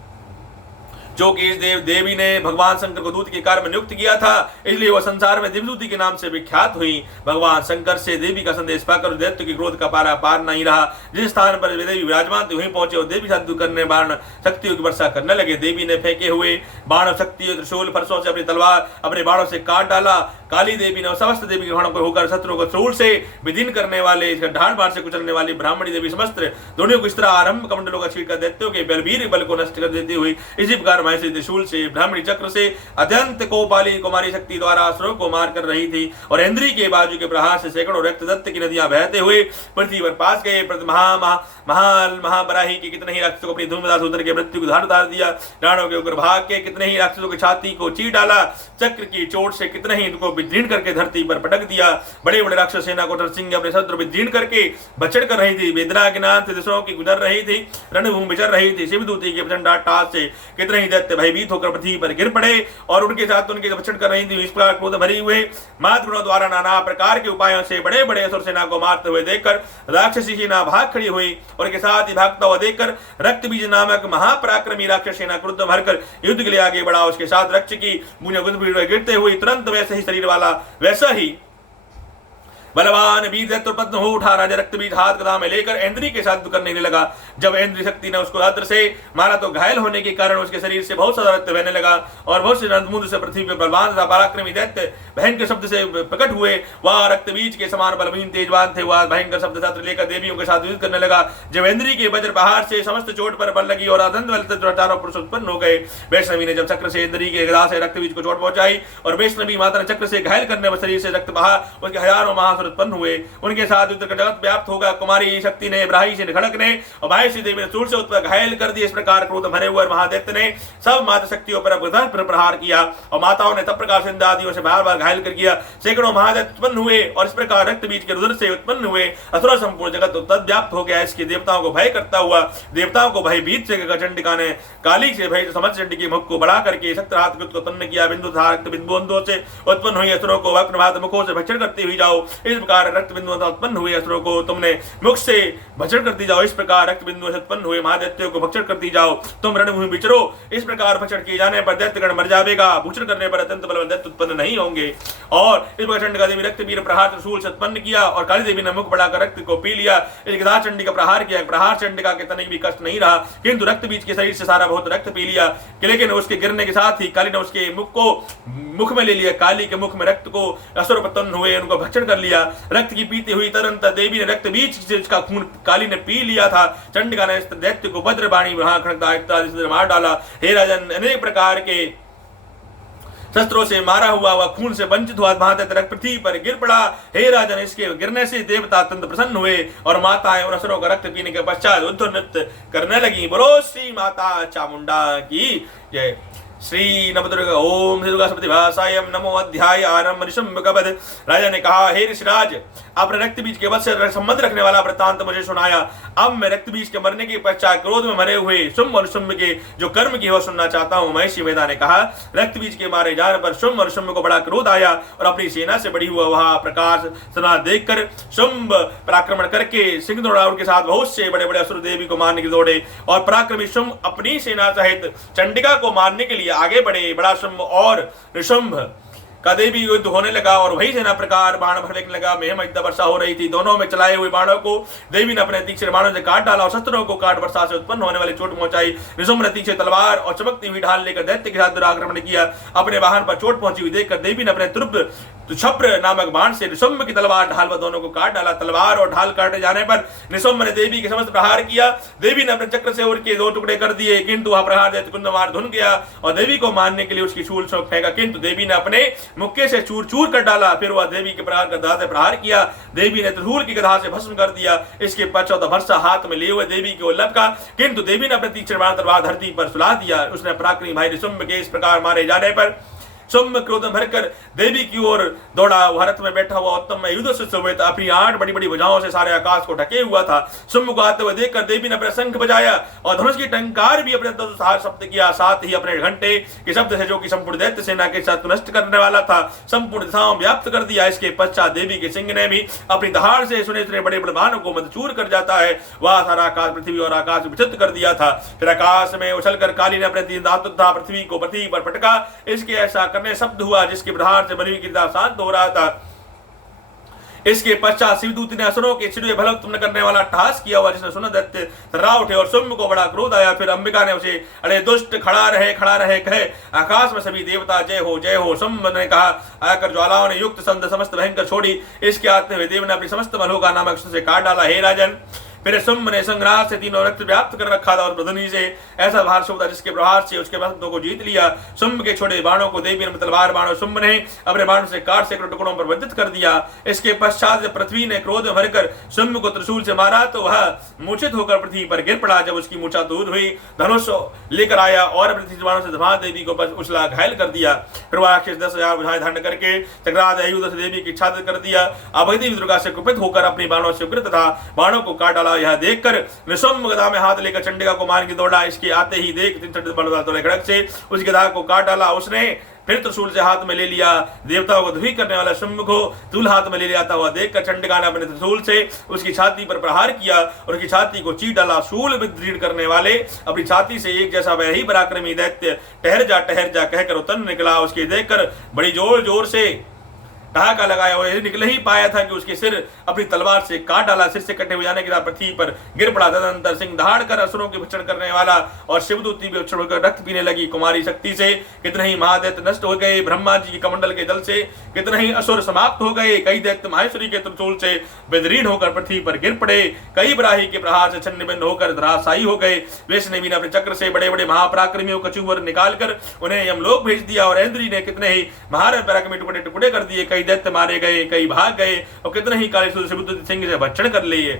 जो कि इस देवी ने भगवान शंकर को दूत के कार्य में नियुक्त किया था, इसलिए वह संसार में दिव्यदूती के नाम से विख्यात हुई। भगवान शंकर से देवी का संदेश पाकर दैत्य की क्रोध का पारा पार नहीं रहा। जिस स्थान पर देवी विराजमान थी वहीं पहुंचे और देवी साधु करने बाण शक्तियों की वर्षा करने लगे। देवी ने फेंके हुए बाण शक्ति त्रिशूल फरसों से अपनी तलवार अपने बाणों से काट डाला। काली देवी ने समस्त देवी के बाणों पर होकर शत्रुओं को त्रिशूल से विदीन करने वाले ढाल बाण से कुचलने वाली ब्राह्मणी देवी समस्त दोनों को इस तरह आरंभ कमंडलों का छींट कर दैत्यों के बलवीर बल को नष्ट कर देती हुई इसी प्रकार माहेश्वरी त्रिशूल से ब्राह्मणी चक्र से अत्यंत कोपाली कुमारी शक्ति द्वारा असुरों को मार कर रही थी। और इंद्री के बाजू के प्रहार से सैकड़ों रक्त दत्त की नदियां बहते हुए पृथ्वी पर पास गए। महाबराही के कितने ही राक्षसों को अपनी धूमदास उतर के मृत्यु को धार उतार दिया। राणों के उग्र भाग के कितने ही राक्षसों की छाती को चीर डाला। चक्र की चोट से कितने ही इनको विदीर्ण करके धरती पर पटक दिया। बड़े बड़े राक्षस सेना को नरसिंह अपने शत्रु विदीर्ण करके बचड़ कर रही थी। वेदना के नाम से दिशाओं की गुजर रही थी, रणभूमि विचर रही थी। शिवदूती के प्रचंड टास से कितने ही दैत्य भयभीत होकर पृथ्वी पर गिर पड़े और उनके साथ उनके बचड़ कर रही थी। इस प्रकार क्रोध भरी हुए मातृगुणों द्वारा नाना प्रकार के उपायों से बड़े बड़े असुर सेना को मारते हुए देखकर राक्षसी सेना भाग खड़ी हुई। और के साथ ही भागता हुआ देखकर रक्तबीज नामक महापराक्रमी राक्षस सेना क्रुद्ध भरकर युद्ध के लिए आगे बढ़ा। उसके साथ रक्ष की बूंदें गिरते हुए तुरंत वैसे ही शरीर वाला वैसा ही बलवान बीज उत्पन्न हो उठा। राजा रक्तबीज हाथ गदा में लेकर इंद्री के साथ करने लगा। जब इंद्री शक्ति ने उसको अस्त्र से मारा तो घायल होने के कारण उसके शरीर से बहुत सारा रक्त बहने लगा और बहुत से नंदमुंद से पृथ्वी पर बलवान तथा पराक्रमी दैत्य भयंकर शब्द से प्रकट हुए। वह रक्तबीज के समान बलवीन तेजवान थे। वह भयंकर शब्द शास्त्र लेकर देवियों के साथ युद्ध करने लगा। जब इंद्री के वज्र प्रहार से समस्त चोट पर बल लगी और अदंत बल चारों पुरुष उत्पन्न हो गए। वैष्णवी ने जब चक्र से इंद्री के गदा से रक्तबीज को चोट पहुंचाई और वैष्णवी माता ने चक्र से घायल करने वाले शरीर से रक्त बहा, उनके हजारों महासुर उत्पन्न हुए। उनके साथ युद्ध का जगत व्याप्त होगा। कुमारी शक्ति ने ब्राही से खड़क ने और माहेश्वरी देवी ने सूर से उत्पन्न घायल कर दिए। इस प्रकार क्रोध भरे हुए महादैत्य ने सब माता शक्तियों पर प्रहार किया और माताओं ने तब प्रकार से आदियों से बार बार घायल कर किया। सैकड़ों महादैत्य उत्पन्न हुए और इस प्रकार रक्त बीज के रुद्र से उत्पन्न हुए असुर संपूर्ण जगत तद व्याप्त हो गया। इसके देवताओं को भय करता हुआ देवताओं को भयभीत से चंडिका ने काली से भय समझ चंडी के मुख को बढ़ा करके सप्तहात को उत्पन्न किया। बिंदु धारक बिंदुओं से उत्पन्न हुई असुरों को अपने भात मुखों से भक्षण करते हुए जाओ। इस प्रकार रक्त बिंदु उत्पन्न हुए असुरों को तुमने मुख से भक्षण करती जाओ। इस प्रकार रक्त बिंदु से उत्पन्न हुए महादैत्यों को भक्षण करती जाओ। तुम रणभूमि विचरो। इस प्रकार भक्षण किए जाने पर दैत्यगण मर जाएगा। भूषण करने पर अत्यंत बलवान दैत्य उत्पन्न नहीं होंगे। और इस प्रकार चंडिका देवी रक्त वीर प्रहार त्रिशूल से उत्पन्न किया और काली देवी ने मुख बढ़ाकर रक्त को पी लिया। इस गदा चंडी का प्रहार किया। प्रहार चंडिका के तनिक भी कष्ट नहीं रहा, किंतु रक्त बीज के शरीर से सारा बहुत रक्त पी लिया। लेकिन उसके गिरने के साथ ही काली ने उसके मुख में ले लिया। काली के मुख में रक्त को असुर उत्पन्न हुए, उनको भक्षण कर लिया। रक्त की पीती हुई तुरंत देवी ने रक्त बीज से उसका खून काली ने पी लिया था। चंडिका ने दैत्य को वज्रबाणी इत्यादि से मार डाला। हे राजन, अनेक प्रकार के शस्त्रों से मारा हुआ वह खून से वंचित हुआ महादैत्य पृथ्वी पर गिर पड़ा। हे राजन, इसके गिरने से देवता अत्यंत प्रसन्न हुए और माताएं और असुरों का रक्त पीने के पश्चात उद्धव नृत्य करने लगी। बोलो श्री माता चामुंडा की जय। श्री नवदुर्गा ओम श्री दुर्गा सप्तभाषायम नमो अध्याय आरंभ ऋषभ। राजा ने कहा, हे ऋषिराज, अपने रक्त बीज के वध से संबंध रखने वाला वृत्तांत मुझे सुनाया। अब मैं रक्त बीज के मरने के पश्चात क्रोध में मरे हुए शुंभ और शुंभ के जो कर्म की वो सुनना चाहता हूं। महर्षि वेदा ने कहा, रक्त बीज के मारे जाने पर शुंभ और शुंभ को बड़ा क्रोध आया और अपनी सेना से बढ़ी हुआ वह प्रकाश सना देखकर शुंभ पराक्रमण करके सिंह दौड़ा के साथ बहुत से बड़े बड़े असुर देवी को मारने के दौड़े और पराक्रमी शुंभ अपनी सेना सहित चंडिका को मारने के लिए आगे बढ़े। बड़ा शुंभ और निशुंभ का देवी युद्ध होने लगा और वही सेना प्रकार बाण फेंकने लगा। मेघ वर्षा हो रही थी। दोनों में चलाए हुए बाणों को देवी ने अपने तीक्ष्ण बाणों से काट डाला और शस्त्रों को काट वर्षा से उत्पन्न होने वाली चोट पहुंचाई। निशुंभ ने तीक्ष्ण तलवार और चमकती हुई ढाल लेकर दैत्य के साथ दुराक्रमण किया। अपने वाहन पर चोट पहुंची हुई देखकर देवी ने अपने तुर्भ छप्र नामक बाण से निशुंभ की तलवार ढाल पर दोनों को काट डाला। तलवार और ढाल काटे जाने पर निशुंभ ने देवी के समस्त प्रहार किया। देवी ने अपने चक्र से उनके दो टुकड़े कर दिए, किंतु वह प्रहार दैत्य कुंदमार धुन गया और देवी को मारने के लिए उसकी शूल फेंका, किंतु देवी ने अपने मुक्के से चूर चूर कर डाला। फिर वह देवी के प्रहार गदा से प्रहार किया। देवी ने त्रिशूल की गदा से भस्म कर दिया। इसके पश्चात वर्षा हाथ में लिए हुए देवी की ओर लपका, किंतु देवी ने अपने तीक्ष्ण बाण तलवार धरती पर सुला दिया। उसने पराक्रमी भाई निशुंभ के इस प्रकार मारे जाने पर शुंभ क्रोध में भरकर देवी की ओर दौड़ा। रथ में बैठा हुआ उत्तम में युद्ध से सुवेत अपनी 8 बड़ी बड़ी भुजाओं से सारे आकाश को ढके हुआ था। शुंभ को आते हुए देखकर देवी ने अपने शंख बजाया और धनुष की टंकार भी अपने शब्द किया। साथ ही अपने घंटे के शब्द से जो कि संपूर्ण दैत्य सेना के साथ नष्ट करने वाला था संपूर्ण दिशाओं व्याप्त कर दिया। इसके पश्चात देवी के सिंह ने भी अपनी दहाड़ से सुने सुने बड़े बड़े बाणों को मदचूर कर जाता है। वह सारा आकाश पृथ्वी और आकाश विचित्र कर दिया था। फिर आकाश में उछलकर काली ने अपने 3 दांतों तथा पृथ्वी को पृथ्वी पर पटका। इसके ऐसा करने शब्द हुआ जिसके प्रहार से बनी हुई गिरदा शांत हो रहा था। इसके पश्चात शिवदूत ने असुरों के छिड़े भल उत्पन्न करने वाला अट्टहास किया हुआ, जिसने सुना दैत्य थर्रा उठे और शुंभ को बड़ा क्रोध आया। फिर अंबिका ने उसे अरे दुष्ट खड़ा रहे कहे। आकाश में सभी देवता जय हो जय हो। शुंभ ने कहा आकर ज्वालाओं ने युक्त संध समस्त भयंकर छोड़ी। इसके आते हुए देव ने अपनी समस्त बलों का नामक से काट डाला। हे राजन, फिर शुंभ ने संग्राम से 3 रक्त व्याप्त कर रखा था और प्रधुनी से ऐसा भार शोधा जिसके प्रहार से उसके भक्तों को जीत लिया। शुंभ के छोड़े बाणों को देवी ने तलवार बाणों शुंभ ने अपने बाणों से काट सैकड़ों टुकड़ों पर बंधित कर दिया। इसके पश्चात जब पृथ्वी ने क्रोध में भरकर शुंभ को त्रिशूल से मारा तो वह मूर्छित होकर पृथ्वी पर गिर पड़ा। जब उसकी मूर्छा दूर हुई धनुष लेकर आया और पृथ्वी बाणों से धमा देवी को उछला घायल कर दिया। फिर वह राक्षस 10,000 भुजाएं धारण करके चक्राद आयुध से देवी की छात्र कर दिया। अब देवी दुर्गा से कुपित होकर अपनी बाणों से उग्र तथा बाणों को काट डाला। यह देखकर निशुंभ गदा में हाथ लेकर चंडिका को मारने की दौड़ा। इसके आते ही देख खड़क से उस गदा को काट डाला। उसने फिर त्रिशूल से हाथ में ले लिया। देवताओं को दुखी करने वाला शुंभ को तूल हाथ में ले लिया था। वह देखकर चंडिका ने अपने त्रिशूल से उसकी छाती पर प्रहार किया और उसकी छाती को चीर डाला। शूल विदृढ़ करने वाले अपनी छाती से एक जैसा वह ही पराक्रमी दैत्य ठहर जा कहकर उत्पन्न निकला। उसके देखकर बड़ी जोर जोर से ठहाका लगाया हुआ निकल ही पाया था कि उसके सिर अपनी तलवार से काट डाला। सिर से कटे हुए जाने के बाद पृथ्वी पर गिर पड़ा। तदनंतर सिंह दहाड़ कर असुरों के भक्षण करने वाला और शिवदूती भी भक्षण होकर रक्त पीने लगी। कुमारी शक्ति से कितने ही महादैत्य नष्ट हो गए। ब्रह्मा जी के कमंडल के जल से कितने ही असुर समाप्त हो गए। कई दैत्य माहेश्वरी के त्रिशूल से बेदरीन होकर पृथ्वी पर गिर पड़े। कई बराही के प्रहार से छन्न भिन्न होकर धराशायी हो गए। वैष्णवी ने अपने चक्र से बड़े बड़े महापराक्रमियों को चूर निकालकर उन्हें यमलोक भेज दिया और इंद्री ने कितने ही महान पराक्रमी टुकड़े टुकड़े कर दिए। कई दैत्य मारे गए, कई भाग गए और कितने ही काले शिवदूत सिंह से भक्षण कर लिए।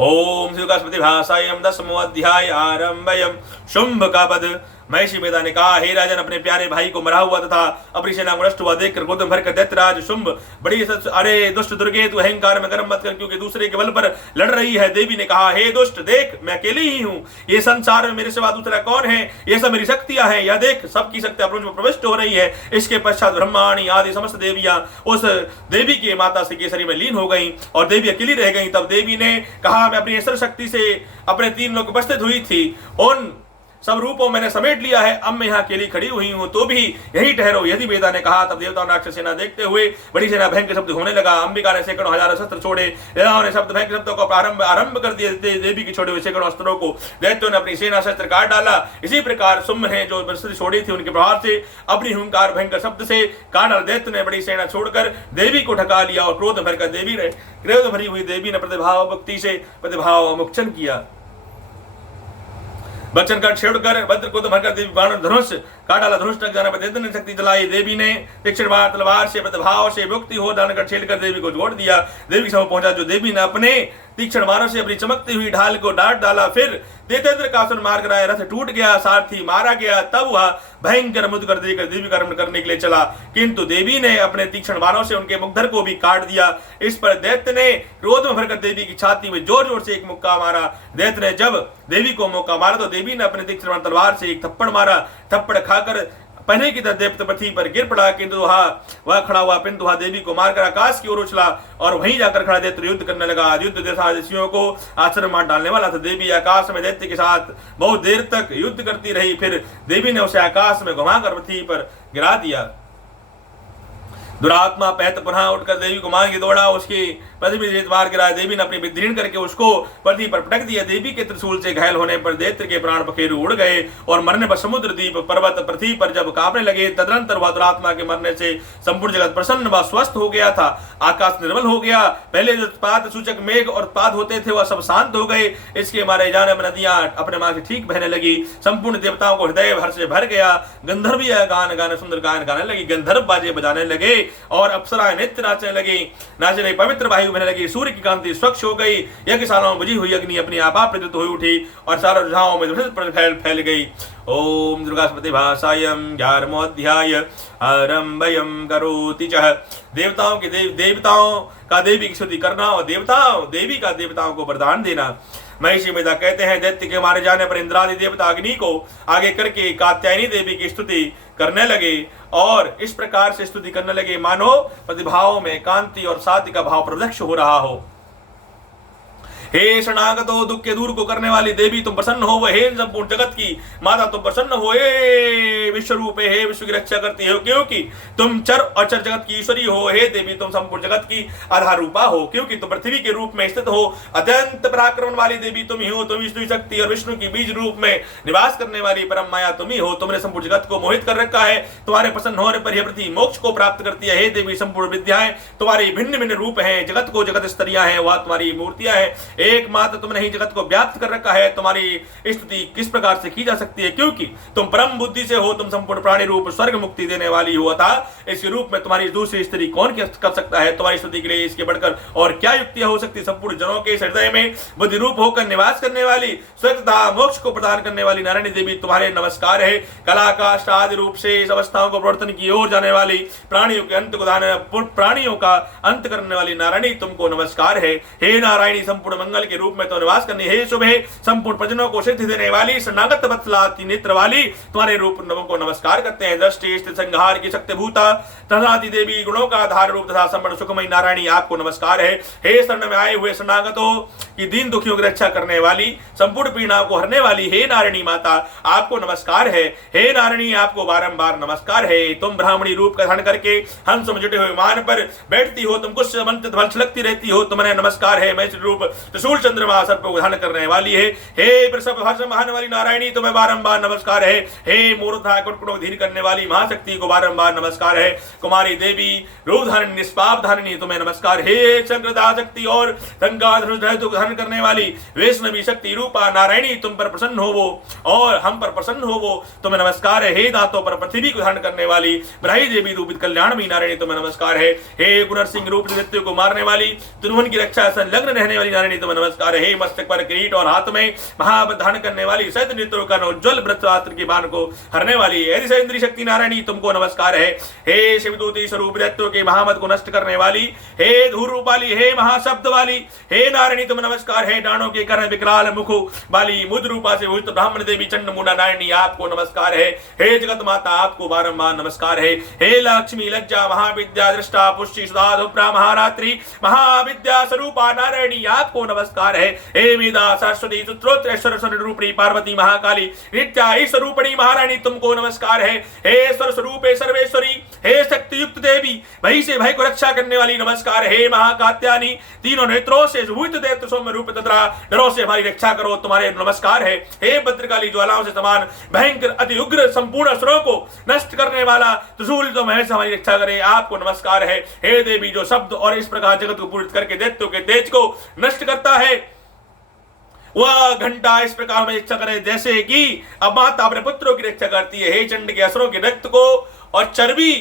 ओम शिवकास्पति भाषायम 10वां अध्याय आरंभयम। शुंभ का वध। महर्षि वेदा ने कहा, हे राजन, अपने प्यारे भाई को मरा हुआ तथा अपनी सेना को नष्ट हुआ देखकर क्रोध में भरकर दैत्यराज शुंभ बड़ी अरे दुष्ट दुर्गे, तू अहंकार में गर्म मत कर, क्योंकि दूसरे के बल पर लड़ रही है। देवी ने कहा, हे दुष्ट, देख मैं अकेली ही हूँ। ये संसार में मेरे सिवा दूसरा कौन है? ये सब मेरी शक्तियां हैं। यह देख सबकी शक्तियां प्रविष्ट हो रही है। इसके पश्चात ब्रह्माणी आदि समस्त देवियां उस देवी की माता से केसरी में लीन हो गई और देवी अकेली रह गई। तब देवी ने कहा, मैं अपनी ईश्वर शक्ति से अपने 3 लोग उपस्थित हुई थी, उन सब रूपों मैंने समेट लिया है। अब मैं यहाँ अकेली खड़ी हुई हूँ, तो भी यही ठहरो। यदि वेदा ने कहा। तब देवताओं ने राक्षस सेना देखते हुए बड़ी सेना भयंकर शब्द होने लगा। अंबिका ने सैकड़ों हजारों शस्त्र छोड़े। देवताओं ने शब्द भयंकर शब्दों को आरंभ कर दिया। देवी की छोड़े हुए सैकड़ों अस्त्रों को दैत्यों ने अपनी सेना शस्त्र काट डाला। इसी प्रकार शुंभ ने जो शस्त्र छोड़ी थी उनके प्रहार से अपनी हुंकार भयंकर शब्द से काट डाला। दैत्य ने बड़ी सेना छोड़कर देवी को ढका लिया और क्रोध भरकर देवी ने क्रोध भरी हुई देवी ने प्रतिभाव भक्ति से प्रतिभाव मुक्षण किया। बच्चन का छेड़कर भद्र को भरकर देवी बाण धनुष काट डाला धनुष टक जाने पर दैत्य ने शक्ति जलाई। देवी ने तीक्ष्ण बाण तलवार से प्रतिभाव से मुक्ति हो डालकर छेड़कर देवी को जोड़ दिया। देवी के समय पहुंचा जो देवी ने अपने तीक्ष्ण बाणों से अपनी चमकती हुई ढाल को डांट डाला। फिर दैत्येंद्र का आसन मार कराया, रथ टूट गया, सारथी मारा गया। तब वह भयंकर मुद्द कर देकर देवी का रमण करने के लिए चला, किंतु देवी ने अपने तीक्ष्ण बाणों से उनके मुखधर को भी काट दिया। इस पर दैत्य ने क्रोध में भरकर देवी की छाती में जोर जोर से एक मुक्का मारा। दैत्य ने जब देवी को मौका मारा तो देवी ने अपने तीक्ष्ण तलवार से एक थप्पड़ मारा। थप्पड़ खाकर पहले की तरह देवता पृथ्वी पर गिर पड़ा, किंतु वह खड़ा हुआ पिंतु वह देवी को मारकर आकाश की ओर उछला और वहीं जाकर खड़ा दैत्य युद्ध करने लगा। युद्ध देशादियों को आश्चर्य मार डालने वाला था। देवी आकाश में दैत्य के साथ बहुत देर तक युद्ध करती रही। फिर देवी ने उसे आकाश में घुमाकर पृथ्वी पर गिरा दिया। दुरात्मा पहत पुनः उठकर देवी को मार के दौड़ा, उसकी पृथ्वी मार गिराया। देवी ने अपनी विदीर्ण करके उसको पृथ्वी पर पटक दिया। देवी के त्रिशूल से घायल होने पर दैत्य के प्राण पखेरु उड़ गए और मरने पर समुद्र द्वीप पर्वत पृथ्वी पर जब कांपने लगे। तदनंतर वह दुरात्मा के मरने से संपूर्ण जगत प्रसन्न व स्वस्थ हो गया था। आकाश निर्मल हो गया। पहले जो उत्पाद सूचक मेघ और उत्पाद होते थे वह सब शांत हो गए। इसके मारे जाने में नदियां अपने मार्ग से ठीक बहने लगी। संपूर्ण देवताओं को हृदय भर से भर गया। गंधर्व गान गाने सुंदर गान गाने लगी। गंधर्व बाजे बजाने लगे और अप्सराएं नित्य नाचने लगी। नाचने पवित्र वायु बहने लगी। सूर्य की कांति स्वच्छ हो गई। यज्ञशालाओं में बुझी हुई अग्नि अपनी आपा प्रज्वलित हुई उठी और सारा रुझानों में फैल गई। ओम दुर्गास्पति भाषायं 11वां अध्याय आरंभयं करोति च। देवताओं के देवताओं का देवी की स्तुति करना और देवी का देवताओं को वरदान देना। महिषी मेधा कहते हैं दैत्य के मारे जाने पर इंद्रादि देवता अग्नि को आगे करके कात्यायनी देवी की स्तुति करने लगे और इस प्रकार से स्तुति करने लगे मानो प्रतिभाओं में कांति और सात्विक का भाव प्रत्यक्ष हो रहा हो। हे शरणागतो दुख के दूर को करने वाली देवी तुम प्रसन्न हो। हे संपूर्ण जगत की माता तुम प्रसन्न हो। हे विश्व रूपे हे विश्व की रक्षा करती हो, क्योंकि तुम चर और चर जगत की ईश्वरी हो। हे देवी तुम संपूर्ण जगत की आधार रूपा हो, क्योंकि तुम पृथ्वी के रूप में स्थित हो। अत्यंत पराक्रमण वाली देवी तुम ही हो। तुम विष्णु शक्ति और विष्णु की बीज रूप में निवास करने वाली परम माया तुम ही हो। तुमने संपूर्ण जगत को मोहित कर रखा है। तुम्हारे प्रसन्न होने पर यह पृथ्वी मोक्ष को प्राप्त करती है। हे देवी संपूर्ण विद्याएं तुम्हारी भिन्न भिन्न रूप है। जगत को जगत स्तरियां हैं, वह तुम्हारी मूर्तियां हैं। एकमात्र तुमने ही जगत को व्याप्त कर रखा है। तुम्हारी स्तुति किस प्रकार से की जा सकती है, क्योंकि तुम परम बुद्धि से हो। तुम संपूर्ण प्राणी रूप स्वर्ग मुक्ति देने वाली हो, अतः इसके रूप में तुम्हारी दूसरी स्त्री कौन कर सकता है। तुम्हारी स्तुति के लिए इसके बढ़कर और क्या युक्तियां हो सकती। संपूर्ण जनों के हृदय में बुद्धि रूप होकर निवास करने वाली, स्वर्ग तथा मोक्ष को प्रदान करने वाली नारायणी देवी तुम्हारे नमस्कार है। कला का आदि रूप से इस अवस्थाओं को प्रवर्तन की ओर जाने वाली, प्राणियों के अंत को प्राणियों का अंत करने वाली नारायणी तुमको नमस्कार है। हे नारायणी संपूर्ण मंगल के रूप में तो निवास करनी। हे शुभे संपूर्ण प्रजनों को सिद्धि देने वाली, शरणागत वत्सलाती नेत्र वाली तुम्हारे रूप को नमस्कार करते हैं। दृष्टि स्थित संहार की शक्ति भूता तथाति देवी गुणों का आधार रूप तथा संपूर्ण सुखमयी नारायणी आपको नमस्कार है। हे शरण में आए हुए शरणागतों की दीन दुखियों की रक्षा करने वाली, संपूर्ण पीड़ाओं को हरने वाली हे नारायणी माता आपको नमस्कार है। हे नारायणी आपको बारंबार नमस्कार है। तुम ब्राह्मणी रूप का धारण करके हंस में जुटे हुए मान पर बैठती हो। तुम कुछ मंत्र फल छिड़कती रहती हो। तुम्हारे नमस्कार है। मैं रूप त्रिशूल चंद्रमा सर्प को धारण करने वाली है। हे वृषभ हर्ष महान वाली नारायणी तुम्हें बारंबार नमस्कार है। हे मूर्धा कुटकुटों धीर करने वाली महाशक्ति को बारंबार नमस्कार है। कुमारी देवी रूप धारण निष्पाप धारिणी तुम्हें नमस्कार। हे चंद्रदा शक्ति और धारण करने वाली वैष्णवी शक्ति रूपा नारायणी तुम पर प्रसन्न हो वो और हम पर प्रसन्न हो वो तुम्हें नमस्कार है। हे दांतों पर पृथ्वी को धारण करने वाली ब्राही देवी रूपित कल्याणमयी नारायणी तुम्हें नमस्कार है। हे गुणर सिंह रूप मृत्यु को मारने वाली, त्रिभुवन की रक्षा संलग्न रहने वाली नारायणी तुम्हें नमस्कार है। हे मस्तक पर किरीट और हाथ में महाबल धारण करने वाली, सहित नेत्रों का उज्ज्वल वृत्तास्त्र की बाण को हरने वाली इंद्रिय शक्ति नारायणी तुमको नमस्कार है। हे शिवदूती स्वरूप दैत्यों के महामद को नष्ट करने वाली, हे धूर रूप वाली, हे महाशब्द वाली, हे नारायणी तुम्हें नमस्कार है। डाणों के कर्ण विकराल मुख वाली मुद्र रूपा से भूषित ब्राह्मण देवी चंड मुंडा नारायणी आपको नमस्कार है। हे जगत माता आपको बारंबार नमस्कार है। हे लक्ष्मी लज्जा महाविद्या दृष्टा पुष्टि सुधा धुप्रा महारात्रि महाविद्या स्वरूपा नारायणी आपको नमस्कार है। हे मेधा सरस्वती सूत्रोत्तर रूपणी पार्वती महाकाली नित्या स्वरूपणी महारानी तुमको नमस्कार है। हे स्वरूपे सर्वेश्वरी, हे शक्ति युक्त देवी भय से भय को रक्षा करने वाली नमस्कार। हे महाकात्यानी तीनों नेत्रों से सुभूत दैत्य सौम्य रूप तथा डरों से हमारी रक्षा करो तुम्हारे नमस्कार है। हे भद्रकाली ज्वालाओं से समान भयंकर अति उग्र संपूर्ण असुरों को नष्ट करने वाला त्रिशूल तो महल से हमारी रक्षा करे आपको नमस्कार है। हे देवी जो शब्द और इस प्रकार जगत को पूरित करके दैत्यों के तेज को नष्ट करता है, वह घंटा इस प्रकार में रक्षा करे जैसे कि अब माता अपने पुत्रों की रक्षा करती है। हे चंड के असुरों के रक्त को और चर्बी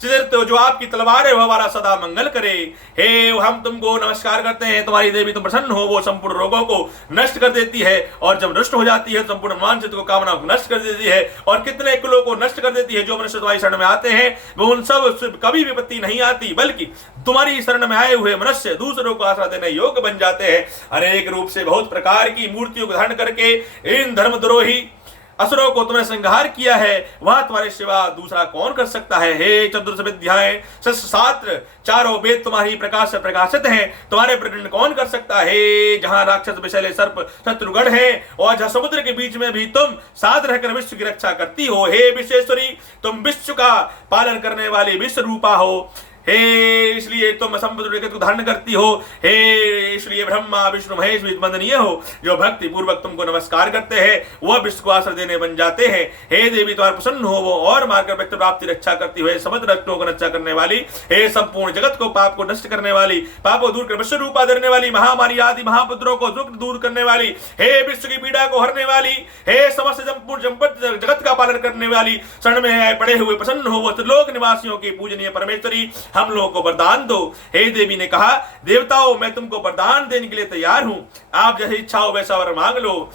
तो जो आपकी तलवार है वह हमारा सदा मंगल करे। हे हम तुमको नमस्कार करते हैं, तुम्हारी देवी तुम प्रसन्न हो, वो संपूर्ण रोगों को नष्ट कर देती है और जब नष्ट हो जाती है संपूर्ण मानसिक को कामना को नष्ट कर देती है और कितने कुलों को नष्ट कर देती है। जो मनुष्य तुम्हारी शरण में आते हैं वो उन सब कभी विपत्ति नहीं आती, बल्कि तुम्हारी शरण में आए हुए मनुष्य दूसरों को आश्रय देने योग्य बन जाते हैं। अनेक रूप से बहुत प्रकार की मूर्तियों को धारण करके इन धर्मद्रोही असुरों को तुमने संहार किया है, वह तुम्हारे सिवा दूसरा कौन कर सकता है। हे चतुर्थ विद्याएं शस्त्र शास्त्र चारों वेद तुम्हारी प्रकाश से प्रकाशित हैं, तुम्हारे प्रतिदिन कौन कर सकता है। जहां राक्षस विषैले सर्प शत्रुगण है और जहां समुद्र के बीच में भी तुम साथ रहकर विश्व की रक्षा करती हो। हे विश्वेश्वरी तुम विश्व का पालन करने वाली विश्व रूपा हो। हे इसलिए तुम समुद्र को धारण करती हो। हे इसलिए ब्रह्मा विष्णु महेश भी वंदनीय हो। जो भक्ति पूर्वक तुमको नमस्कार करते हैं वह विश्व को आश्रय देने बन जाते हैं। हे देवी तुम्हारे प्रसन्न हो वो और मारकर व्यक्ति प्राप्ति रक्षा करती हुए समस्त रक्षों को रक्षा करने वाली, हे संपूर्ण जगत को पाप को नष्ट करने वाली, पाप को दूर कर विश्व रूपा धरने वाली, महामारी आदि महापुत्रों को दुख दूर करने वाली, हे विश्व की पीड़ा को हरने वाली, हे समस्त जगत का पालन करने वाली, शरण में आए पड़े हुए प्रसन्न हो वो त्रिलोक निवासियों की पूजनीय परमेश्वरी हम लोगों को वरदान दो। हे देवी ने कहा, देवताओं मैं तुमको वरदान देने के लिए तैयार हूं, आप जैसी इच्छा हो वैसा वर मांग लो।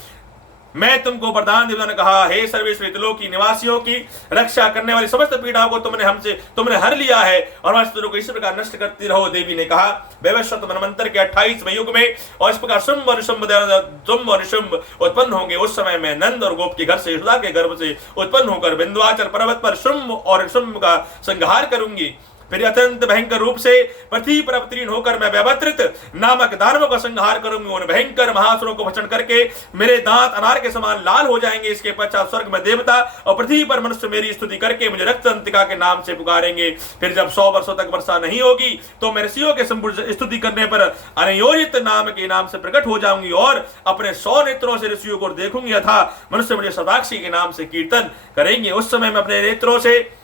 मैं तुमको वरदान देवता ने कहा, हे सर्वेश्वरी त्रिलोक की निवासियों की रक्षा करने वाली समस्त पीड़ाओं को तुमने हर लिया है और वस्तुओं को इस प्रकार नष्ट करती रहो। देवी ने कहा, वैवस्वत मनवंतर के 28वें युग में और इस प्रकार शुंभ और निशुंभ उत्पन्न होंगे। उस समय मैं नंद और गोप के घर से यशोदा के गर्भ से उत्पन्न होकर विंध्याचल पर्वत पर शुंभ और निशुंभ का संहार करूंगी। फिर अत्यंत भयंकर रूप से पृथ्वी पर अवतीर्ण होकर मैं व्यवत्रित नामक दानवों का संहार करूंगी। उन भयंकर महासुरों को भक्षण करके मेरे दांत अनार के समान लाल हो जाएंगे। इसके पश्चात स्वर्ग में देवता और पृथ्वी पर मनुष्य मेरी स्तुति करके मुझे रक्तंतिका के नाम से पुकारेंगे। फिर जब 100 वर्षों तक वर्षा नहीं होगी तो मैं ऋषियों के संपूर्ण स्तुति करने पर अनियोजित नाम के नाम से प्रकट हो जाऊंगी और अपने 100 नेत्रों से ऋषियों को देखूंगी तथा मनुष्य मुझे सदाक्षी के नाम से कीर्तन करेंगे। उस समय मैं अपने नेत्रों से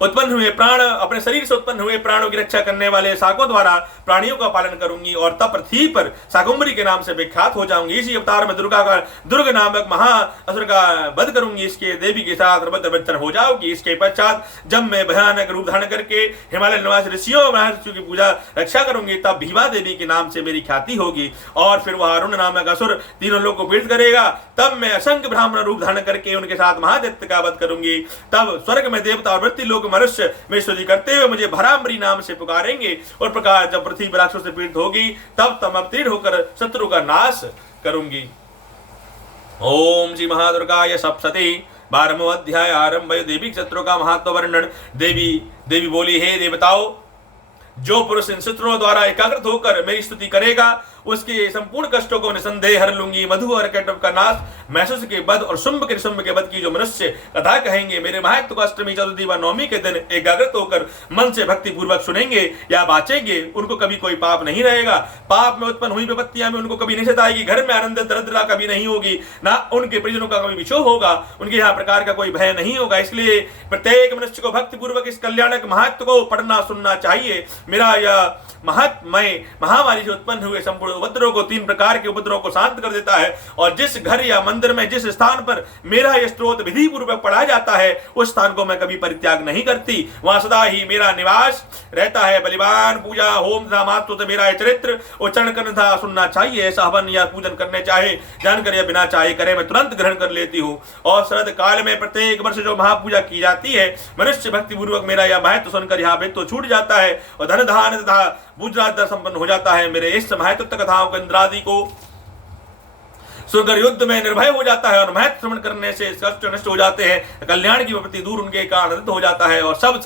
उत्पन्न हुए प्राण, अपने शरीर से उत्पन्न हुए प्राणों की रक्षा करने वाले शाकों द्वारा प्राणियों का पालन करूंगी और तब पृथ्वी पर शाकुंभरी के नाम से विख्यात हो जाऊंगी। इसी अवतार में दुर्ग नामक महाअसुर का वध करूंगी। इसके देवी के साथ बच्चन हो जाओगी। इसके पश्चात जब मैं भयानक रूप धारण करके हिमालय निवास ऋषियों महर्षियों की पूजा रक्षा करूंगी तब भीमा देवी के नाम से मेरी ख्याति होगी और फिर वह अरुण नामक असुर तीनों लोग को पीड़ित करेगा। तब मैं असंख्य ब्राह्मण रूप धारण करके उनके साथ महादैत्य का वध करूंगी। तब स्वर्ग में देवता और वृत्ति लोग मनुष्य में स्तुति करते हुए मुझे भरामरी नाम से पुकारेंगे और प्रकार जब पृथ्वी राक्षसों से पीड़ित होगी तब तम अवतीर्ण होकर शत्रु का नाश करूंगी। ओम श्री महादुर्गाय सप्तशती 12वां अध्याय आरंभ। देवी शत्रु का महत्व वर्णन। देवी बोली, हे देवताओं, जो पुरुष इन शत्रुओं द्वारा एकाग्रत होकर मेरी स्तुति करेगा उसके संपूर्ण कष्टों को निसंदेह हर लूंगी। मधु और कैटव का नाश, महसूस के बद और शुंभ के बद की जो मनुष्य कथा कहेंगे मेरे महत्व को अष्टमी चतुर्थी व नवमी के दिन एकाग्रत होकर मन से भक्ति पूर्वक सुनेंगे या बाचेंगे उनको कभी कोई पाप नहीं रहेगा। पाप में उत्पन्न हुई विपत्तियां में उनको कभी नहीं सताएगी। घर में आनंद दरिद्रता कभी नहीं होगी, ना उनके परिजनों का कभी विक्षोभ होगा। उनके यहाँ प्रकार का कोई भय नहीं होगा। इसलिए प्रत्येक मनुष्य को भक्ति पूर्वक इस कल्याणक महत्व को पढ़ना सुनना चाहिए। मेरा यह महत्मय महामारी से उत्पन्न हुए संपूर्ण उपद्रव को, 3 प्रकार के उपद्रव को शांत कर देता है और जिस घर या मंदिर में जिस स्थान पर मेरा यह स्तोत्र विधि पूर्वक पढ़ा जाता है उस स्थान को मैं कभी परित्याग नहीं करती। वहां सदा ही मेरा निवास रहता है। बलिदान, पूजा, होम तथा महत्व तो मेरा चरित्र उच्चारण करना था सुनना चाहिए। ऐसा हवन या पूजन करने चाहे जानकर या बिना चाहे करे मैं तुरंत ग्रहण कर लेती हूँ। और शरद काल में प्रत्येक वर्ष जो महापूजा की जाती है मनुष्य भक्ति पूर्वक मेरा यह महत्व सुनकर यहाँ तो छूट जाता है और धन धान तथा बुझराज संपन्न हो जाता है। मेरे इस महत्व कथाओं को इंद्रादि को सुनकर युद्ध में निर्भय हो जाता है और महत्व श्रवण करने से कष्ट नष्ट हो जाते हैं। कल्याण की विपत्ति दूर उनके कारण आनंदित हो जाता है और सब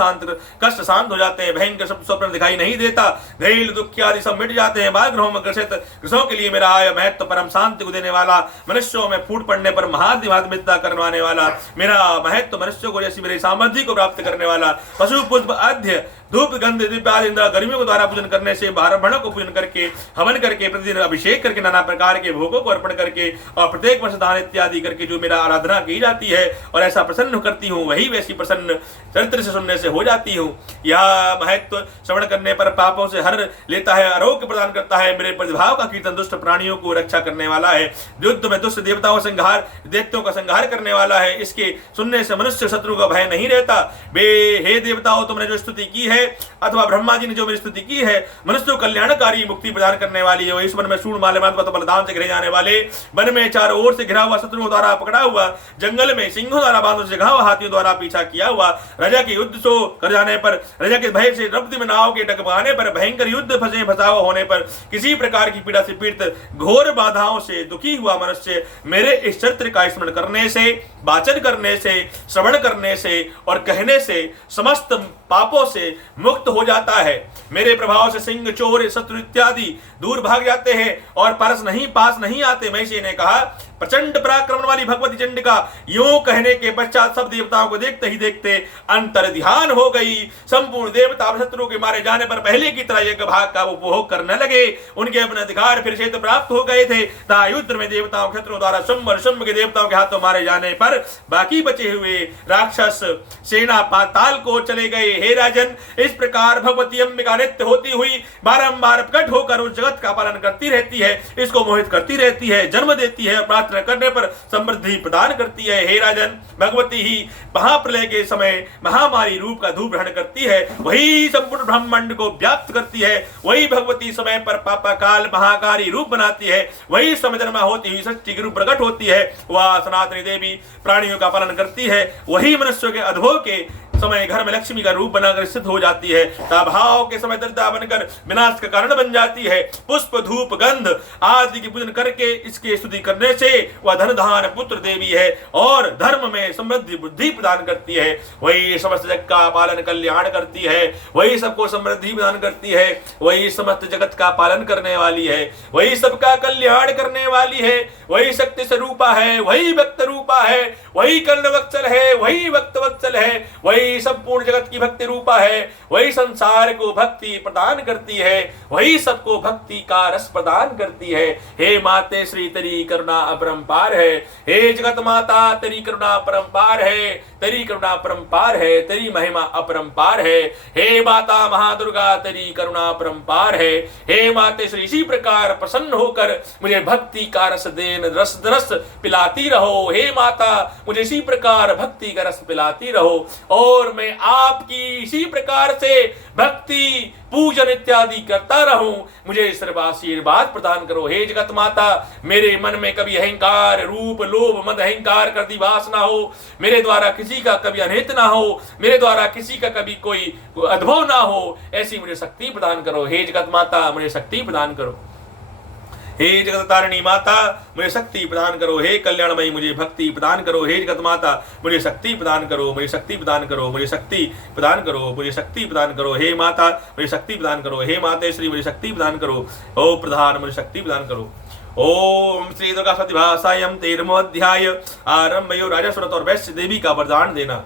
कष्ट शांत हो जाते हैं। भयंकर सब स्वप्न दिखाई नहीं देता। घरेलू दुख आदि सब मिट जाते हैं। बाल ग्रहों में ग्रसित ग्रसों के लिए मेरा आय महत्व परम शांति को देने वाला, मनुष्यों में फूट पड़ने पर महाधिमात्मिकता करवाने वाला, मेरा महत्व मनुष्यों को जैसी मेरी सामर्थ्य को प्राप्त करने वाला, पशु पुष्प अध्य धूप गंध दीप आदि गर्मियों के द्वारा पूजन करने से, ब्राह्मणों को पूजन करके, हवन करके, प्रतिदिन अभिषेक करके, नाना प्रकार के भोगों को अर्पण करके और प्रत्येक वर्ष दान इत्यादि करके जो मेरा आराधना की जाती है और ऐसा प्रसन्न करती हूँ, वही वैसी प्रसन्न चरित्र से सुनने से हो जाती हूँ। यह महत्व श्रवण करने पर पापों से हर लेता है, आरोग्य प्रदान करता है। मेरे प्रतिभाव का कीर्तन दुष्ट प्राणियों को रक्षा करने वाला है, युद्ध में दुष्ट देवताओं संहार दैत्यों का संहार करने वाला है। इसके सुनने से मनुष्य शत्रु का भय नहीं रहता। हे देवताओं, तुमने जो स्तुति की है अथवा ब्रह्मा जी ने जो मेरी स्तुति की है, मनुष्य को कल्याणकारी मुक्ति प्रदान करने वाली है। इस वन में सूर्ण माले तो बलदान से घिरे जाने वाले, वन में चारों ओर से घिरा हुआ, शत्रुओं द्वारा पकड़ा हुआ, जंगल में सिंहों द्वारा बांधों से घा हुआ, हाथियों द्वारा पीछा किया हुआ, राजा के युद्ध सो कर जाने पर, राजा के भय से रब्द में नाव के डगमगाने पर, भयंकर युद्ध फंसे फसाव होने पर, किसी प्रकार की पीड़ा से पीड़ित, घोर बाधाओं से दुखी हुआ मनुष्य मेरे इस चरित्र का स्मरण करने से, वाचन करने से, श्रवण करने से और कहने से समस्त पापों से मुक्त हो जाता है। मेरे प्रभाव से सिंह, चोर, शत्रु इत्यादि दूर भाग जाते हैं और पास नहीं आते। महिषी ने कहा, प्रचंड पराक्रमण वाली भगवती चंडिका यूं कहने के पश्चात सब देवताओं को देखते ही देखते अंतर ध्यान हो गई। संपूर्ण देवता शत्रु के मारे जाने पर पहले की तरह यज्ञ भाग का उपभोग करने लगे। उनके अपने अधिकार फिर से प्राप्त हो गए थे। तथा युद्ध में देवताओं शत्रुओं द्वारा शुंभ के देवताओं के हाथों मारे जाने पर बाकी बचे हुए राक्षस सेना पाताल को चले गए। हे राजन, इस प्रकार भगवती अंबिका नित्य होती हुई बारंबार प्रकट होकर उस जगत का पालन करती रहती है, इसको मोहित करती रहती है, जन्म देती है, प्रार्थना करने पर समृद्धि प्रदान करती है। हे राजन, भगवती ही महाप्रलय के समय महामारी रूप का धूप ग्रहण करती है, वही संपूर्ण ब्रह्मांड को व्याप्त करती है। वही भगवती समय पर पापाकाल महाकारी रूप बनाती है, वही समजन्मा होती हुई सच्ची रूप प्रकट होती है। वह सनातनी देवी प्राणियों का पालन करती है, वही मनुष्यों के अधो के समय घर में लक्ष्मी का रूप बनाकर स्थित हो जाती है, भाव के समय दरिद्रता बनकर विनाश का कारण बन जाती है। पुष्प, धूप, गंध आदि की पूजन करके इसके स्तुति करने से वह धन धान पुत्र देवी है और धर्म में समृद्धि बुद्धि प्रदान करती है। वही समस्त जगत का पालन कल्याण करती है, वही सबको समृद्धि प्रदान करती है, वही समस्त जगत का पालन करने वाली है, वही सबका कल्याण करने वाली है, वही शक्ति स्वरूपा है, वही भक्त रूपा है, वही कर्णवत्सल है, वही भक्त वत्सल है, वही संपूर्ण जगत की भक्ति रूपा है, वही संसार को भक्ति प्रदान करती है, वही सबको भक्ति का रस प्रदान करती है। हे माते श्री, तेरी करुणा अपरंपार है। हे जगत माता, तेरी करुणा अपरंपार है, तेरी करुणा अपरंपार है, तेरी महिमा अपरंपार है। हे माता महादुर्गा, तेरी करुणा अपरंपार है। हे माते श्री, इसी प्रकार प्रसन्न होकर मुझे भक्ति का रस देन रस रस पिलाती रहो। हे माता, मुझे इसी प्रकार भक्ति का रस पिलाती रहो और मैं आपकी इसी प्रकार से भक्ति पूजन इत्यादि करता रहूं। मुझे सर्वाशीर्वाद प्रदान करो। हे जगत माता, मेरे मन में कभी अहंकार, रूप, लोभ, मद, अहंकार कर दी वास ना हो, मेरे द्वारा किसी का कभी अनहित ना हो, मेरे द्वारा किसी का कभी कोई अद्भुत ना हो, ऐसी मुझे शक्ति प्रदान करो। हे जगत माता, मुझे शक्ति प्रदान करो। हे जगत तारिणी माता, मुझे शक्ति प्रदान करो। हे कल्याणमयी, मुझे भक्ति प्रदान करो। हे जगत माता, मुझे शक्ति प्रदान करो, मुझे शक्ति प्रदान करो, मुझे शक्ति प्रदान करो, मुझे शक्ति प्रदान करो। हे माता, मुझे शक्ति प्रदान करो। हे माते श्री, मुझे शक्ति प्रदान करो। ओ प्रधान, मुझे शक्ति प्रदान करो। ओम श्री दुर्गा सतिभासायम 13वां अध्याय आरंभ। राजा सुरत और वैश्य देवी का वरदान देना।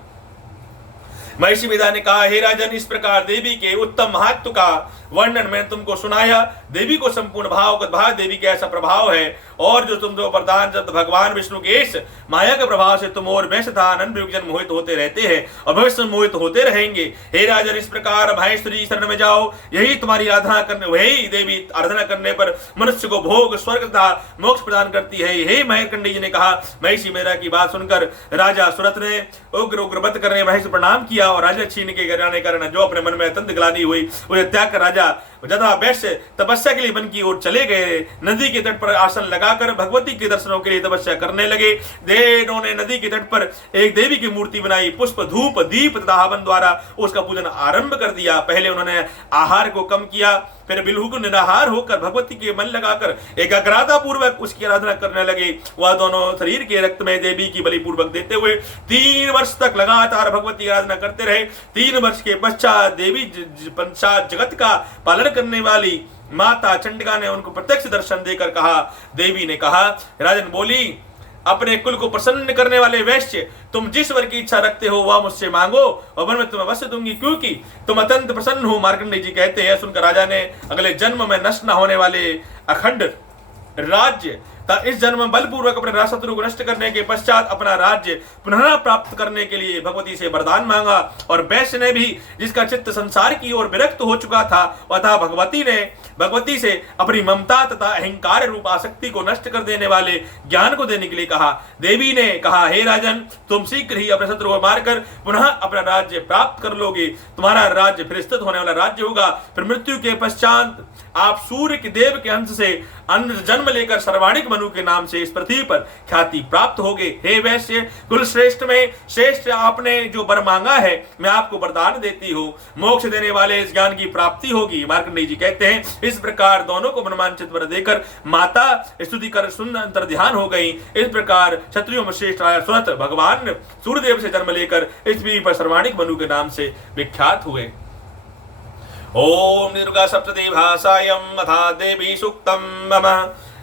महिषी वेदा ने कहा, हे राजन, इस प्रकार देवी के उत्तम महत्व का वर्णन मैंने तुमको सुनाया। देवी को संपूर्ण भाव देवी का ऐसा प्रभाव है और जो तुम दो वरदान जब भगवान विष्णु के इस माया के प्रभाव से तुम और वैश्य तथा अनंत जन मोहित होते रहते हैं और भविष्य मोहित होते रहेंगे। हे राजन, इस प्रकार महेश्वरी शरण में जाओ, यही तुम्हारी आराधना करने, वही देवी आराधना करने पर मनुष्य को भोग, स्वर्ग तथा मोक्ष प्रदान करती है। हे महेरकंडी जी ने कहा। महिषी मेरा की बात सुनकर राजा सुरत ने उग्र उग्रवत करने महेश प्रणाम किया और राजा छीन के गिराने कारण जो अपने मन में अत्यंत ग्लानि हुई उसे त्याग कर राजा जदा वैश्य तपस्या के लिए वन की ओर चले गए। नदी के तट पर आसन लगाकर भगवती के दर्शनों के लिए तपस्या करने लगे। उन्होंने नदी के तट पर एक देवी की मूर्ति बनाई, पुष्प, धूप, दीप तथा हवन द्वारा उसका पूजन आरंभ कर दिया। पहले उन्होंने आहार को कम किया, फिर बिल्कुल निराहार होकर भगवती के मन लगाकर एकाग्रता पूर्वक उसकी आराधना करने लगे। वह दोनों शरीर के रक्त में देवी की बलि पूर्वक देते हुए 3 वर्ष तक लगातार भगवती की आराधना करते रहे। 3 वर्ष के पश्चात देवी पंचायत जगत का पालन करने वाली माता चंडिका ने उनको प्रत्यक्ष दर्शन देकर कहा। देवी ने कहा, राजन बोली, अपने कुल को प्रसन्न करने वाले वैश्य, तुम जिस वर की इच्छा रखते हो वह मुझसे मांगो और वन में तुम्हें अवश्य दूंगी, क्योंकि तुम अत्यंत प्रसन्न हो। मार्कंडेय जी कहते हैं, सुनकर राजा ने अगले जन्म में नष्ट न होने वाले अखंड राज्य इस जन्म में बलपूर्वक अपने राजशत्रु को नष्ट करने के पश्चात अपना राज्य पुनः प्राप्त करने के लिए भगवती से वरदान मांगा। और वैश्य ने भी, जिसका चित्त संसार की ओर विरक्त हो चुका था, अतः भगवती से अपनी ममता तथा अहंकार रूप आसक्ति को नष्ट कर देने वाले ज्ञान को देने के लिए कहा। देवी ने कहा, हे राजन, तुम शीघ्र ही अपने शत्रु को मारकर पुनः अपना राज्य प्राप्त कर लोगे। तुम्हारा राज्य फिर स्थित होने वाला राज्य होगा। फिर मृत्यु के पश्चात आप सूर्य के देव के अंश से अन्य जन्म लेकर सर्वाणिक मनु के नाम से इस पृथ्वी पर ख्याति प्राप्त होगे। हे वैश्य कुल श्रेष्ठ में श्रेष्ठ, आपने जो वर मांगा है मैं आपको वरदान देती हूँ। मोक्ष देने वाले इस ज्ञान की प्राप्ति होगी। मार्कंडेय जी कहते हैं, इस प्रकार दोनों को मनमांचित वर देकर माता स्तुति कर सुंदर अंतर ध्यान हो गई। इस प्रकार क्षत्रियों में श्रेष्ठ राजा सुरथ भगवान सूर्यदेव से जन्म लेकर इस पृथ्वी पर सर्वाणिक मनु के नाम से विख्यात हुए। ओम दुर्गा सप्तती भाषायम अथा देवी सूक्तम मम।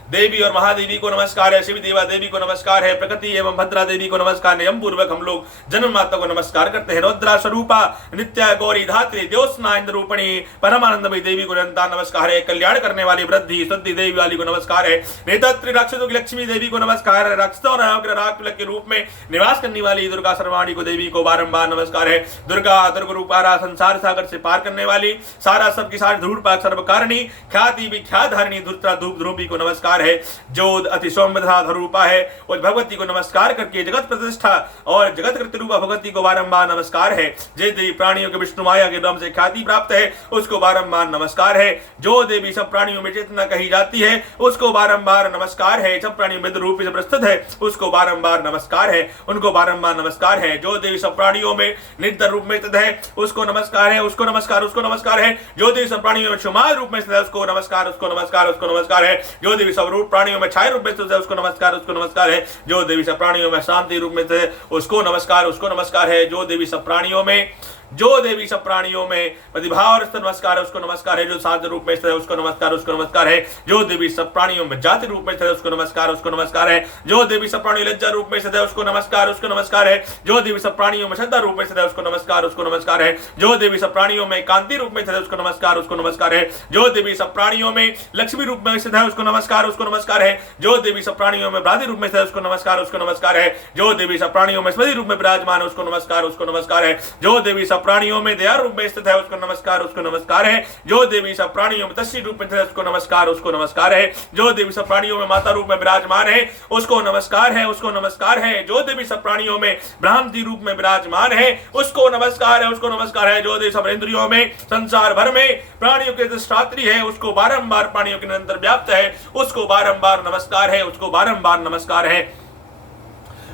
देवी और महादेवी को नमस्कार है, शिव देवा देवी को नमस्कार है, प्रकृति एवं भद्रा देवी को नमस्कार। नियम पूर्वक हम लोग जन्म माता को नमस्कार करते हैं। रुद्रा स्वरूपा नित्या गौरी धात्री द्योत्सना इंद्र रूपणी परमानंदमयी देवी को निरंतर नमस्कार है। कल्याण करने वाली वृद्धि शुद्धि देवी वाली को नमस्कार है। नेतृ राक्षसों की लक्ष्मी देवी को नमस्कार है। राक्षसों और राक्षस के रूप में निवास करने वाली दुर्गा सर्वाणी को देवी को बारंबार नमस्कार है। दुर्गा दुर्ग रूपारा संसार सागर से पार करने वाली सारा सबकी सारी ध्रुवपाक सर्वकारिणी ख्याति विख्यात धारिणी धुत्रा धूप ध्रुवी को नमस्कार है। जो अति सौम्यता रूपा है उस भगवती को नमस्कार करके जगत प्रतिष्ठा और जगत कृत्य रूपा भगवती को बारंबार नमस्कार है। जे देवी प्राणियों के विष्णु माया के नाम से ख्याति प्राप्त है उसको बारंबार नमस्कार है। जो देवी सब प्राणियों में चेतना कही जाती है उसको बारंबार नमस्कार है। सब प्राणियों में रूप से प्रस्तुत है उसको बारंबार नमस्कार है, उनको बारंबार नमस्कार है। जो देवी सब प्राणियों में नित्य रूप में स्थित है उसको नमस्कार है, उसको नमस्कार, उसको नमस्कार है। जो देवी सब प्राणियों में शुमार रूप में स्थित है उसको नमस्कार, उसको नमस्कार, उसको नमस्कार है। जो देवी सब रूप प्राणियों में छाया रूप में स्थित है उसको नमस्कार, उसको नमस्कार है। जो देवी सब प्राणियों में शांति रूप में स्थित है उसको नमस्कार, उसको नमस्कार है। जो देवी सब प्राणियों में प्रतिभा और नमस्कार है उसको नमस्कार है। जो साध रूप में स्थित है उसको नमस्कार, उसको नमस्कार है। जो देवी सब प्राणियों में जाति रूप में स्थित है उसको नमस्कार, उसको नमस्कार है। जो देवी सब प्राणियों लज्जा रूप में स्थित है उसको नमस्कार, उसको नमस्कार है। जो देवी सब प्राणियों में श्रद्धा रूप में स्थित है उसको नमस्कार, उसको नमस्कार है। जो देवी सब प्राणियों में कांति रूप में स्थित है उसको नमस्कार, उसको नमस्कार है। जो देवी सब प्राणियों में लक्ष्मी रूप में स्थित है उसको नमस्कार, उसको नमस्कार है। जो देवी सब प्राणियों में ब्रादि रूप में स्थित है उसको नमस्कार, उसको नमस्कार है। जो देवी सब प्राणियों में स्मृति रूप में विराजमान है उसको नमस्कार, उसको नमस्कार है। जो देवी सब प्राणियों में दया रूप में स्थित है उसको नमस्कार, उसको नमस्कार है। जो देवी सब प्राणियों में तस्सी रूप में स्थित है उसको नमस्कार, उसको नमस्कार है। जो देवी सब प्राणियों में माता रूप में विराजमान है उसको नमस्कार है, उसको नमस्कार है। जो देवी सब प्राणियों में ब्राह्मणी रूप में विराजमान है उसको नमस्कार है, उसको नमस्कार है। जो देवी सब इंद्रियों में संसार भर में प्राणियों के अधिष्ठात्री है उसको बारंबार प्राणियों के निरंतर व्याप्त है उसको बारंबार नमस्कार है, उसको बारंबार नमस्कार है।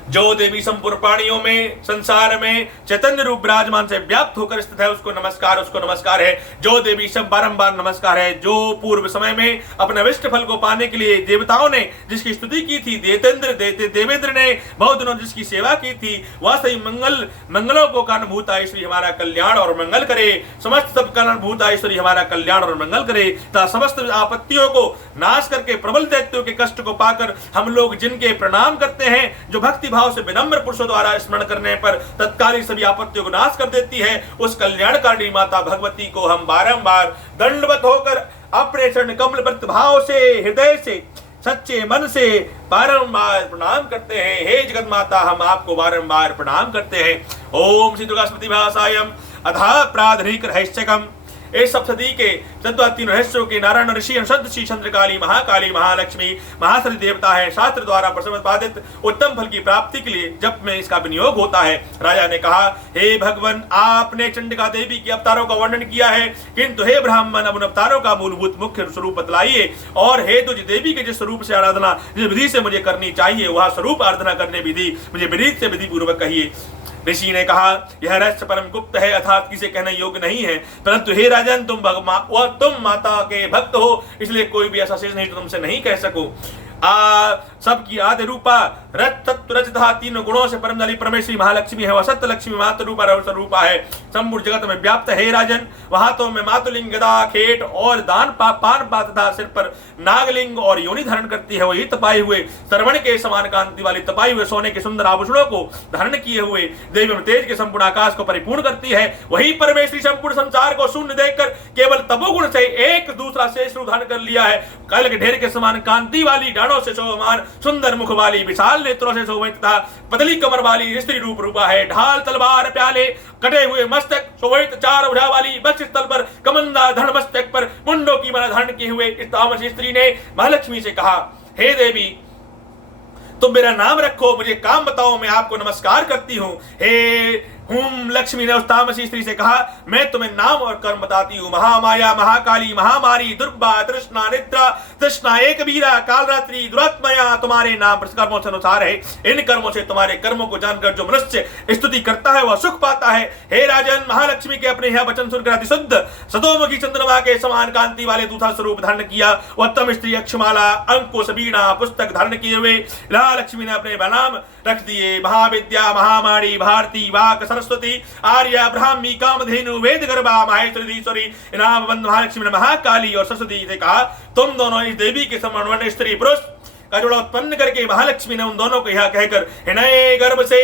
जो देवी संपूर्ण प्राणियों में संसार में चैतन्य रूप विराजमान से व्याप्त होकर स्थित है उसको नमस्कार, उसको नमस्कार है। जो देवी सब बारंबार नमस्कार है। जो पूर्व समय में अपने विष्ट फल को पाने के लिए देवताओं ने जिसकी स्तुति की थी, देवेंद्र ने बहुत दिनों जिसकी सेवा की थी, वह सही मंगलों को कारणभूत आईश्वरी हमारा कल्याण और मंगल करे। समस्त सब कारणभूत आईश्वरी हमारा कल्याण और मंगल करे तथा समस्त आपत्तियों को नाश करके प्रबल दैत्यों के कष्ट को पाकर हम लोग जिनके प्रणाम करते हैं, जो भक्ति भाव से विनम्र पुरुषों द्वारा स्मरण करने पर तत्कालीन सभी आपत्तियों को नाश कर देती है, उस कल्याणकारिणी माता भगवती को हम बारंबार दंडवत होकर अपने चरण कमल प्रति भाव से हृदय से सच्चे मन से बारंबार प्रणाम करते हैं। हे जगत माता हम आपको बारंबार प्रणाम करते हैं। ओम श्री दुर्गा स्मृति भाषायम अथा प्राधनिक रहस्यकम। इस सप्तती के तीन रहस्यों के नारायण ऋषि शुद्ध श्री चंद्रकाली महाकाली महालक्ष्मी महासती देवता है। शास्त्र द्वारा प्रतिपादित उत्तम फल की प्राप्ति के लिए जप में इसका विनियोग होता है। राजा ने कहा, हे भगवान, आपने चंडिका देवी के अवतारों का वर्णन किया है, किंतु हे ब्राह्मण अब उन अवतारों का मूलभूत मुख्य स्वरूप बतलाइए और हे तुझ देवी के जिस स्वरूप से आराधना जिस विधि से मुझे करनी चाहिए वह स्वरूप आराधना करने विधि मुझे विधि से विधि पूर्वक कहिए। ऋषि ने कहा, यह रहस्य परम गुप्त है अर्थात किसे कहने योग्य नहीं है, परंतु हे राजन तुम माता के भक्त हो इसलिए कोई भी ऐसा शेष नहीं तो तुमसे नहीं कह सकूं। सबकी आदि रूपा रज तत्व रजधा तीनों गुणों से परमजली परमेश्वरी महालक्ष्मी है। वह सत्य लक्ष्मी मातृ रूपा रूपा है, संपूर्ण जगत में व्याप्त है। राजन वह हाथों में मातुलिंग गदा खेट और दान पान पा तथा सिर पर नागलिंग और योनि धारण करती है। वही तपाए हुए श्रवण के समान कांति वाली तपाई हुए सोने के सुंदर आभूषणों को धारण किए हुए देवी में तेज के संपूर्ण आकाश को परिपूर्ण करती है। वही परमेश्वरी संपूर्ण संसार को शून्य देखकर केवल तपोगुण से एक दूसरा शेष रूप धारण कर लिया है। कल के ढेर के समान कांति वाली डाढ़ों से शोभमान सुंदर मुख वाली विशाल नेत्रों से शोभित तथा पतली कमर वाली स्त्री रूपा है। ढाल तलवार प्याले कटे हुए मस्तक शोभित चार भुजा वाली वक्ष स्थल पर कमंदा धड़ मस्तक पर मुंडों की माला धारण किए हुए इस तामसी स्त्री ने महालक्ष्मी से कहा, हे देवी तुम मेरा नाम रखो, मुझे काम बताओ, मैं आपको नमस्कार करती हूँ। हे लक्ष्मी ने उस तामसी स्त्री से कहा, मैं तुम्हें नाम और कर्म बताती हूँ। महामाया महाकाली महामारी दुर्गा तृष्णा निद्रा तृष्णा एक वीरा कालरात्रि दुरात्मया तुम्हारे नाम कर्मों से अनुसार है। इन कर्मों से तुम्हारे कर्मों को जानकर जो मनुष्य स्तुति करता है वह सुख पाता है। हे राजन महालक्ष्मी के अपने यह वचन सुनकर अतिशुद्ध सदोमुखी चंद्रमा के समान कांति वाले दूसरा स्वरूप धारण किया। उत्तम स्त्री अक्षमाला अंकुश वीणा पुस्तक धारण किए हुए लक्ष्मी ने अपने नाम रख दिए। महाविद्या महामारी भारती वाक सरस्वती आर्या ब्राह्मी कामधेनु वेद गर्भा माहेश्वरी इनाम बंद महालक्ष्मी ने महाकाली और सरस्वती से कहा, तुम दोनों इस देवी के समान स्त्री पुरुष का जोड़ा उत्पन्न करके महालक्ष्मी ने उन दोनों को यह कहकर हिनय गर्भ से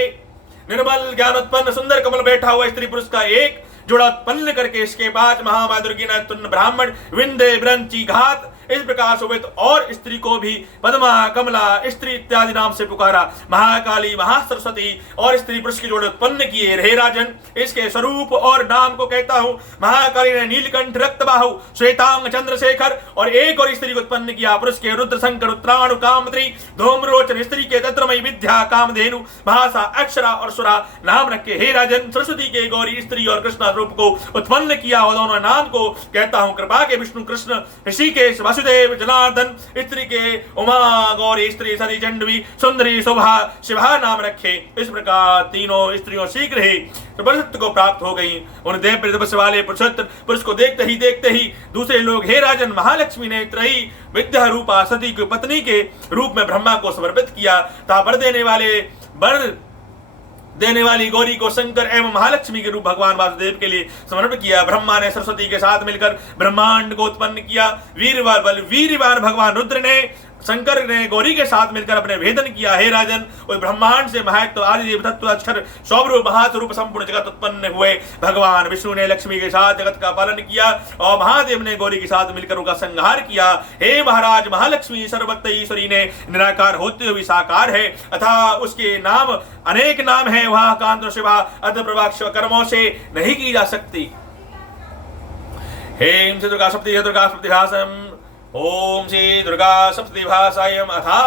निर्मल ज्ञान उत्पन्न सुंदर कमल बैठा हुआ स्त्री पुरुष का एक जोड़ा उत्पन्न करके इसके बाद महामाया दुर्गी ने तुन्न ब्राह्मण विंदे ब्रंची घात इस प्रकार शोभित और स्त्री को भी पद्मा कमला स्त्री इत्यादि नाम से पुकारा। महाकाली महासरस्वती और स्त्री पुरुष के जोड़े उत्पन्न किए। हे राजन इसके स्वरूप और नाम को कहता हूँ। महाकाली ने नीलकंठ रक्तबाहु श्वेतांग चंद्रशेखर और एक और स्त्री को उत्पन्न किया। पुरुष के रुद्र शंकर उत्तराणु कामत्री धूम्रोचन स्त्री के तत्रमयी विद्या कामधेनु भाषा अक्षरा और सुरा नाम रखे। हे राजन सरस्वती के गौरी स्त्री और कृष्ण रूप को उत्पन्न किया और दोनों नाम को कहता हूँ। कृपा के विष्णु कृष्ण ऋषिकेश वासुदेव जनार्दन स्त्री के उमा गौरी स्त्री सती चंडवी सुंदरी शोभा शिवा नाम रखे। इस प्रकार तीनों स्त्रियों शीघ्र ही प्रभुत्व को प्राप्त हो गई। उन देव तपस्या वाले पुरुष को देखते ही दूसरे लोग हे राजन महालक्ष्मी ने त्रयी विद्या रूपा सती की पत्नी के रूप में ब्रह्मा को समर्पित किया तथा वर देने वाली गौरी को शंकर एवं महालक्ष्मी के रूप भगवान वासुदेव के लिए समर्पित किया। ब्रह्मा ने सरस्वती के साथ मिलकर ब्रह्मांड को उत्पन्न किया। वीरवान भगवान रुद्र ने शंकर ने गौरी के साथ मिलकर अपने भेदन किया। हे राजन उस ब्रह्मांड से महत्व आदि तत्व अक्षर स्वरूप महास्वरूप संपूर्ण जगत उत्पन्न हुए। भगवान विष्णु ने लक्ष्मी के साथ जगत का पालन किया और महादेव ने गौरी के साथ मिलकर उनका संहार किया। हे महाराज महालक्ष्मी सर्वत्र ईश्वरी ने निराकार होते हुए साकार है अथा उसके नाम अनेक नाम है। वह कांत शिवा अद्य प्रभाक्ष कर्मों से नहीं की जा सकती। हे दुर्गा सप्तभासम ओम श्री दुर्गा सप्तभासायम अथा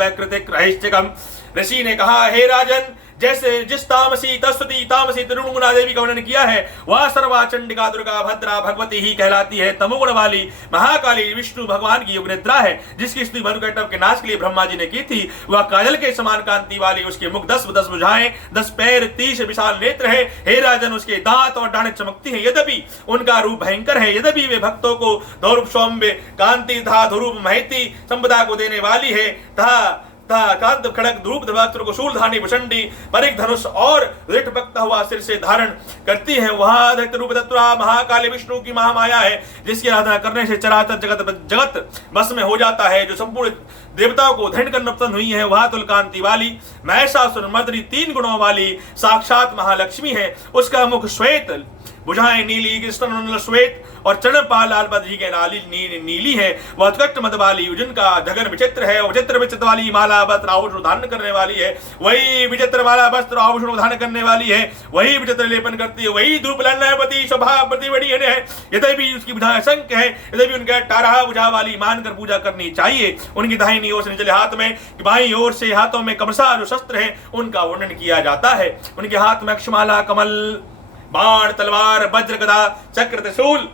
वैकृतिक रहस्यकम। ऋषि ने कहा, हे राजन जैसे जिस तामसी त्रिगुणा देवी का वर्णन किया है वह सर्वा चंडिका दुर्गा भद्रा भगवती ही कहलाती है। तमोगुण वाली महाकाली विष्णु भगवान की योग निद्रा है जिसकी स्तुति मधुकैटभ के नाश के लिए ब्रह्मा जी ने की थी। वह काजल के समान कांति वाली, उसके मुख 10 भुजाएं 10 पैर 30 विशाल नेत्र है। हे राजन उसके दांत और डांडें चमकती हैं यद्यपि उनका रूप भयंकर है। यद्यपि वे भक्तों को धौरूप सौम्य कांति तथा धुरूप महती संपदा को देने वाली है तथा कांत खड़क धूप धवात्र को शूलधानी भुषंडी परिक धनुष और रिट बकता हुआ सिर से धारण करती है। वह रूप तत्वा महाकाली विष्णु की महामाया है जिसकी आराधना करने से चराचर जगत बस में हो जाता है। जो संपूर्ण देवताओं को धन कर उत्पन्न हुई है वह तुलकांति वाली महिषासुर मर्दिनी 3 गुणों वाली साक्षात महालक्ष्मी है। उसका मुख श्वेत भुजाएं नीली कृष्ण श्वेत और चरणपाल लाल बद्री के नीली है। वह उत्कट मद वाली जिनका जगन विचित्र है। विचित्र वाली माला वस्त्र आभूषण धारण करने वाली है। वही विचित्र माला वस्त्र आभूषण धारण करने वाली है। वही विचित्र लेपन करती है। वही धूप लन्नवती शोभा प्रतिवड़ी है। यद्यपि उसकी भुजाएं असंख्य है। यद्यपि उनके 18 भुजा वाली मानकर पूजा करनी चाहिए। उनकी दाहिनी ओर से निचले हाथ में बाईं ओर से हाथों में कमसा जो शस्त्र है उनका वर्णन किया जाता है। उनके हाथ में अक्षमाला कमल बाण तलवार वज्र गदा चक्र त्रिशूल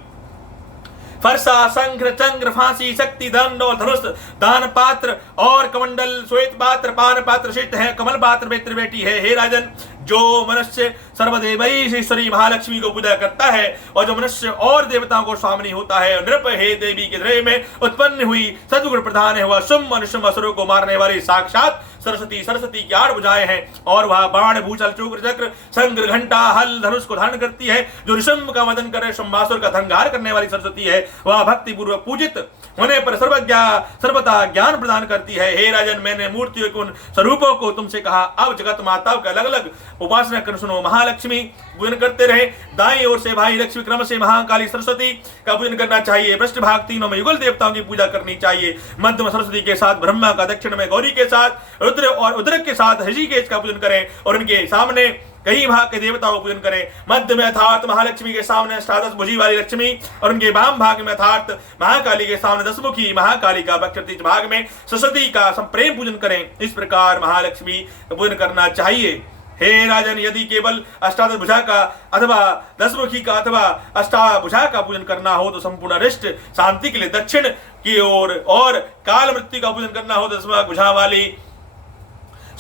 फरसा शंख चंद्र फांसी शक्ति दंड और धनुष दान पात्र और कमंडल श्वेत पात्र पान पात्र शिष्ट है। कमल पात्र मित्र बेटी है। हे राजन जो मनुष्य सर्वदेवैश्वरी महालक्ष्मी को पूजा करता है और जो मनुष्य और देवताओं को स्वामिनी होता है, नृप हे देवी के हृदय में उत्पन्न हुई सद्गुण प्रधान है, वह शुंभ अनुशुंभ असुरों को मारने वाली साक्षात सरस्वती की 8 भुजाएं हैं और वह बाण भूचल चक्र चक्र शंकर घंटा हल धनुष को धारण करती है। जो निशुंभ का मदन करे शुंभासुर का संहार करने वाली सरस्वती है, वह भक्ति पूर्वक पूजित होने पर सर्वथा ज्ञान प्रदान करती है। हे राजन, मैंने मूर्तियों के उन स्वरूपों को तुमसे कहा, अब जगत माताओं के अलग अलग उपासना कर सुनो। महालक्ष्मी पूजन करते रहे। दाईं ओर से भाई लक्ष्मी, क्रम से महाकाली सरस्वती का पूजन करना चाहिए। पृष्ठ भाग तीनों में युगल देवताओं की पूजा करनी चाहिए। मध्य में सरस्वती के साथ ब्रह्मा का, दक्षिण में गौरी के साथ रुद्र और उद्रक के साथ ऋषिकेश का पूजन करें और उनके सामने कई भाग के देवताओं को पूजन करें। मध्य में अर्थात महालक्ष्मी के सामने अष्टादश भुजी वाली लक्ष्मी और उनके वाम भाग में अर्थात महाकाली के सामने दशमुखी महाकाली का, क्षितिज भाग में सरस्वती का संप्रेम पूजन करें। इस प्रकार महालक्ष्मी का पूजन करना चाहिए। हे राजन, यदि केवल अष्टादश भुजा का अथवा दशमुखी का अथवा अष्टाभुजा का पूजन करना हो तो संपूर्ण अरिष्ट शांति के लिए दक्षिण की ओर और काल मृत्यु का पूजन करना हो तो दशमा भुजा वाली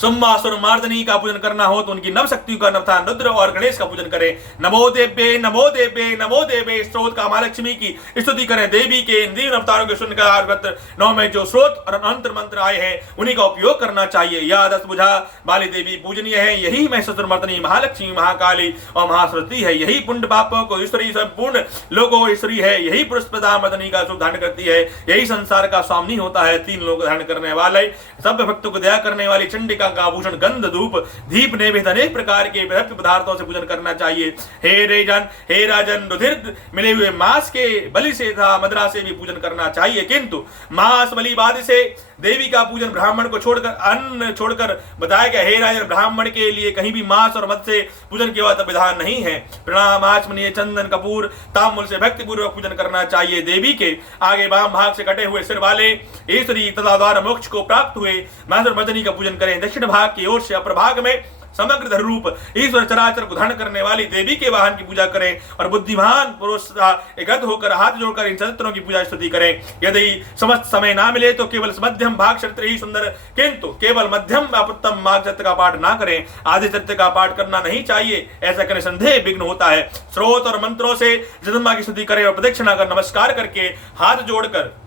शुंभासुर मार्दनी का पूजन करना हो तो उनकी नव शक्ति का नवतान रुद्र और गणेश का पूजन करें। नमो देव्ये नमो देव्ये नमो देव्ये स्त्रोत का महालक्ष्मी की स्तुति करें। देवी के इन 3 अवतारों के सुनकर 9 में जो स्रोत और अंतर मंत्र आए हैं उन्हीं का उपयोग करना चाहिए। यह 10 भुजा वाली देवी पूजनीय है। यही महिषासुर मर्दनी महालक्ष्मी महाकाली और महासरस्वती है। यही पुण्य पापों को ईश्वरी संपूर्ण लोगों ईश्वरी है। यही पुरुष प्रदा मर्दनी का रूप धारण करती है। यही संसार का स्वामी होता है। 3 लोग धारण करने वाले सब भक्तों को दया करने वाली चंडिका का आभूषण गंध धूप दीप नैवेद्य अनेक प्रकार के पदार्थों से पूजन करना चाहिए। हे राजन, रुधिर मिले हुए मांस के बलि से तथा मदिरा से भी पूजन करना चाहिए, किंतु मांस बलि बाद से देवी का पूजन ब्राह्मण को छोड़कर अन्न छोड़कर बताया गया। हे राजन, ब्राह्मण के लिए कहीं भी मांस और मद से पूजन के बाद विधान नहीं है। प्रणाम आचमनीय चंदन कपूर तांबुल से भक्ति पूर्वक पूजन करना चाहिए। देवी के आगे वाम भाग से कटे हुए सिर वाले ईश्वरी तथा द्वारा मोक्ष को प्राप्त हुए महासुर मर्दनी का पूजन करें। दक्षिण भाग की ओर से अपर भाग में समग्र धर रूप ईश्वर चराचर को धारण करने वाली देवी के वाहन की पूजा करें और बुद्धिमान पुरुष एकत्र होकर हाथ जोड़कर इन चरित्रों की पूजा स्तुति करें। यदि समस्त समय ना मिले तो केवल मध्यम भाग चरित्र ही सुंदर, किंतु केवल मध्यम उत्तम भाग चरित्र का पाठ ना करें। आधे चरित्र का पाठ करना नहीं चाहिए। ऐसा करने संदेह विघ्न होता है। स्रोत और मंत्रों से जगदम्बा की स्तुति करें और प्रदक्षिणा कर नमस्कार करके हाथ जोड़कर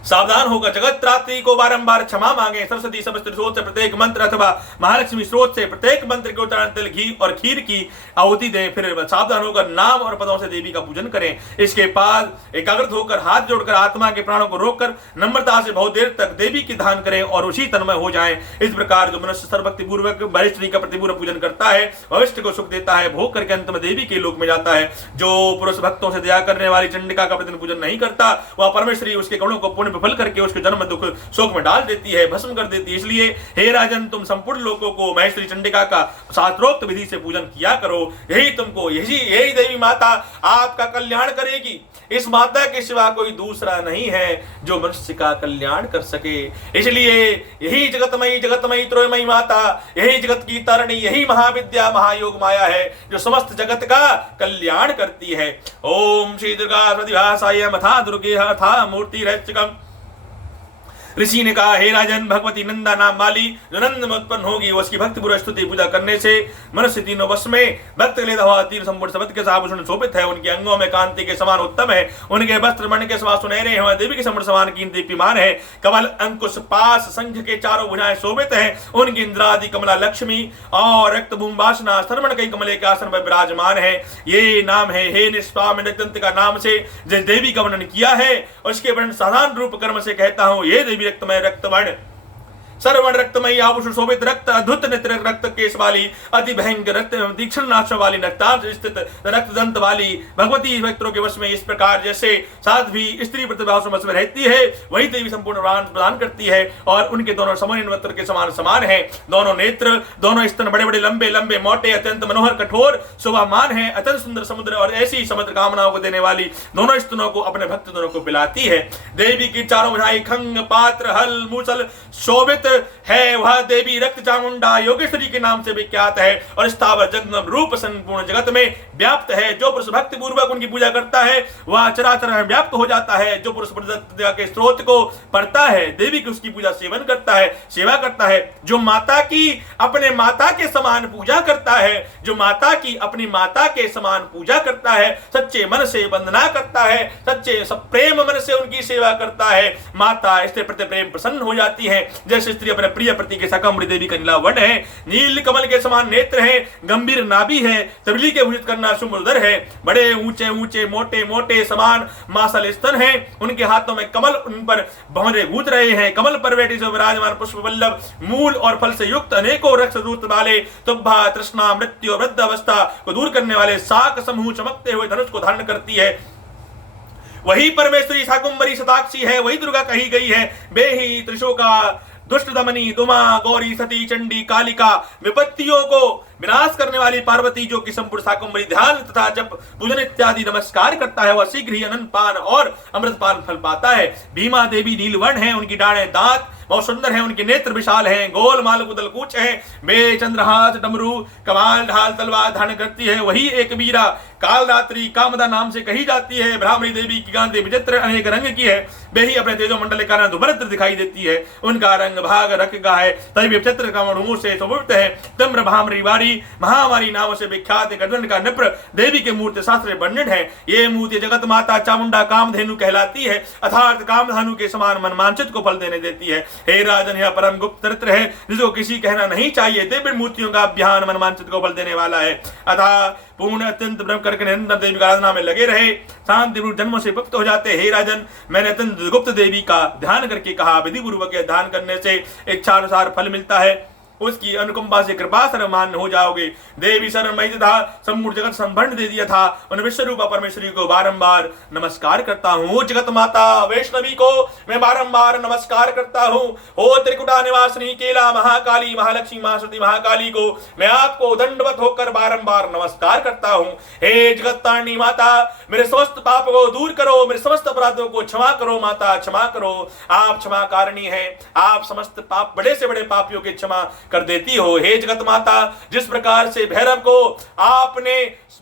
सावधान होकर जगत त्रात्री को बारंबार क्षमा मांगे। सरस्वती समस्त स्रोत से प्रत्येक मंत्र अथवा महालक्ष्मी स्रोत से प्रत्येक मंत्र के उच्चारण तिल घी और खीर की आहुति दें। फिर सावधान होकर नाम और पदों से देवी का पूजन करें। इसके बाद एकाग्रत होकर हाथ जोड़कर आत्मा के प्राणों को रोककर नम्रता से बहुत देर तक देवी की ध्यान करें और उसी तन्मय हो जाएं। इस प्रकार जो मनुष्य सर्वभक्ति पूर्वक वरिष्ठ का प्रतिपूर्व पूजन करता है, भविष्य को सुख देता है, भोग करके अंत में देवी के लोक में जाता है। जो पुरुष भक्तों से दया करने वाली चंडिका का प्रतिदिन पूजन नहीं करता, वह परमेश्वरी उसके गुणों को पुण्य विफल करके उसके जन्म दुख शोक में डाल देती है, भस्म कर देती है। इसलिए हे राजन, तुम संपूर्ण लोगों को महेश्वरी चंडिका का शास्त्रोक्त विधि से पूजन किया करो। यही देवी माता आपका कल्याण करेगी। इस माता के सिवा कोई दूसरा नहीं है जो मनुष्य का कल्याण कर सके। इसलिए यही जगतमयी त्रयमयी माता, यही जगत की तारिणी, यही महाविद्या महायोग माया है जो समस्त जगत का कल्याण करती है। ओम श्री दुर्गा प्रतिभासाय मथा दुर्गे था मूर्ति रहस्यकम। ऋषि ने कहा, हे राजन, भगवती नंदा नाम वाली जो नंद में उत्पन्न होगी उसकी भक्ति पूर्वक स्तुति पूजा करने से मनुष्य तीनों वश में भक्त लेता हुआ 3 संपूर्ण शब्द के आभूषण शोभित है। उनके अंगों में कांति के समान उत्तम है। उनके वस्त्र मणि के समान सुनहरे हैं। देवी के संपूर्ण समान कीमती दीप्यमान है। कमल अंकुश पास संख्य के 4 भुजाएं शोभित है। उनकी इंद्रादि कमला लक्ष्मी और रक्त भूमवासना सर्वण कई कमले के आसन पर विराजमान है। ये नाम है। हे निष्पाम का नाम से जिस देवी का वर्णन किया है उसके वर्णन साधारण रूप कर्म से कहता हूं। ये देवी रक्तमय रक्तवर्ण सर्वण रक्तमयी आभूषण शोभित रक्त अद्भुत नेत्र रक्त केश वाली अति भयंकर रक्त तीक्ष्ण नाश वाली नक्तार स्थित रक्त दंत वाली भगवती भक्तों के वश में इस प्रकार जैसे साध्वी स्त्री प्रतिभा वश में रहती है, वही देवी संपूर्ण प्राण प्रदान करती है और उनके दोनों समान नेत्र के समान है। दोनों नेत्र, दोनों स्तन बड़े बड़े लंबे लंबे मोटे अत्यंत मनोहर कठोर शोभामान है। अत्यंत सुंदर समुद्र और ऐसी समुद्र कामनाओं को देने वाली दोनों स्तनों को अपने भक्त दोनों को पिलाती है। देवी की 4 भुजाएं खंग पात्र हल मूसल शोभित है वह देवी रक्त चामुंडा योगेश्वरी के नाम से विख्यात है और स्थावर जंगम रूप संपूर्ण जगत में व्याप्त है। जो पुरुष भक्ति पूर्वक उनकी पूजा करता है वह चराचर में व्याप्त हो जाता है। जो पुरुष के स्रोत को पढ़ता है, देवी की उसकी पूजा सेवन करता है, सेवा करता है, जो माता की अपने माता के समान पूजा करता है, जो माता की अपनी माता के समान पूजा करता है, सच्चे मन से वंदना करता है, सच्चे प्रेम मन से उनकी सेवा करता है, माता इससे प्रति प्रेम प्रसन्न हो जाती है। जैसे स्त्री अपने प्रिय पति के शाकंभरी देवी का नीला वर्ण है, नील कमल के समान नेत्र है, गंभीर नाभि है, तबली के भूषित करना सुमधुर है, बड़े ऊंचे ऊंचे मोटे मोटे समान मासल स्तन है, उनके हाथों में कमल उन पर भंवरे गूंज रहे हैं, कमल पर बैठी से विराजमान पुष्प वल्लभ मूल और फल से युक्त अनेकों रक्त दूत वाले तुब्बा तृष्णा मृत्यु वृद्ध अवस्था को दूर करने वाले शाक समूह चमकते हुए धनुष को धारण करती है। वही परमेश्वरी शाकुंभरी शताक्षी है, वही दुर्गा कही गई है। बेही त्रिशोका दुष्ट दमनी दुमा गौरी सती चंडी कालिका विपत्तियों को विनाश करने वाली पार्वती, जो कि संपूर्ण शाकुंभरी ध्यान तथा जप पूजन इत्यादि नमस्कार करता है, वह शीघ्र ही अनंत पान और अमृतपान फल पाता है। भीमा देवी नीलवर्ण है, उनकी डाढ़े दांत बहुत सुंदर है, उनके नेत्र विशाल हैं, गोल माल कुदल कूच है, बे चंद्रहास डमरू कमाल ढाल तलवार धारण करती है। वही एक वीरा कालरात्रि कामदा नाम से कही जाती है। ब्राह्मणी देवी की गांधी विचित्र अनेक रंग की है, वे ही अपने तेजो मंडल के कारण दुभ्रत दिखाई देती है, उनका रंग भाग रख का है, तभी विचित्र कमणों से सुवृत है। तम्र भामरी वारी महामारी नाम से विख्यात गजन का नृप देवी के मूर्ति शास्त्र वर्णित है। ये मूर्ति जगत माता चामुंडा कामधेनु कहलाती है, अर्थात कामधेनु के समान मनमांचित को फल देने देती है। हे राजन, यह परम गुप्त चरित्र है जिसको किसी कहना नहीं चाहिए। देवी मूर्तियों का अभियान मनमांचित को फल देने वाला है। अतः पूर्ण अत्यंत ब्रह्म करके निरंतर देवी का आराधना में लगे रहे, शांति पूर्वक जन्मों से मुक्त हो जाते। हे राजन, मैंने अत्यंत गुप्त देवी का ध्यान करके कहा, विधि पूर्वक ध्यान करने से इच्छा अनुसार फल मिलता है, उसकी अनुकंपा से कृपा सर्वमान्य हो जाओगे। देवी सर्वमयी तथा संपूर्ण जगत संभर्ण दे दिया था, उन विश्व रूपा परमेश्वरी को बारंबार नमस्कार करता हूँ। जगत माता वैष्णवी को मैं बारंबार नमस्कार करता हूँ। ओ त्रिकुटा निवासिनी केला महाकाली महालक्ष्मी महासती महाकाली को मैं आपको दंडवत होकर बारंबार नमस्कार करता हूँ। हे जगत तारिणी माता, मेरे समस्त पाप को दूर करो, मेरे समस्त अपराधों को क्षमा करो। माता क्षमा करो, आप क्षमा कारिणी है, आप समस्त पाप बड़े से बड़े पापियों के क्षमा कर देती हो। हे जगत माता, जिस प्रकार से भैरव को आपने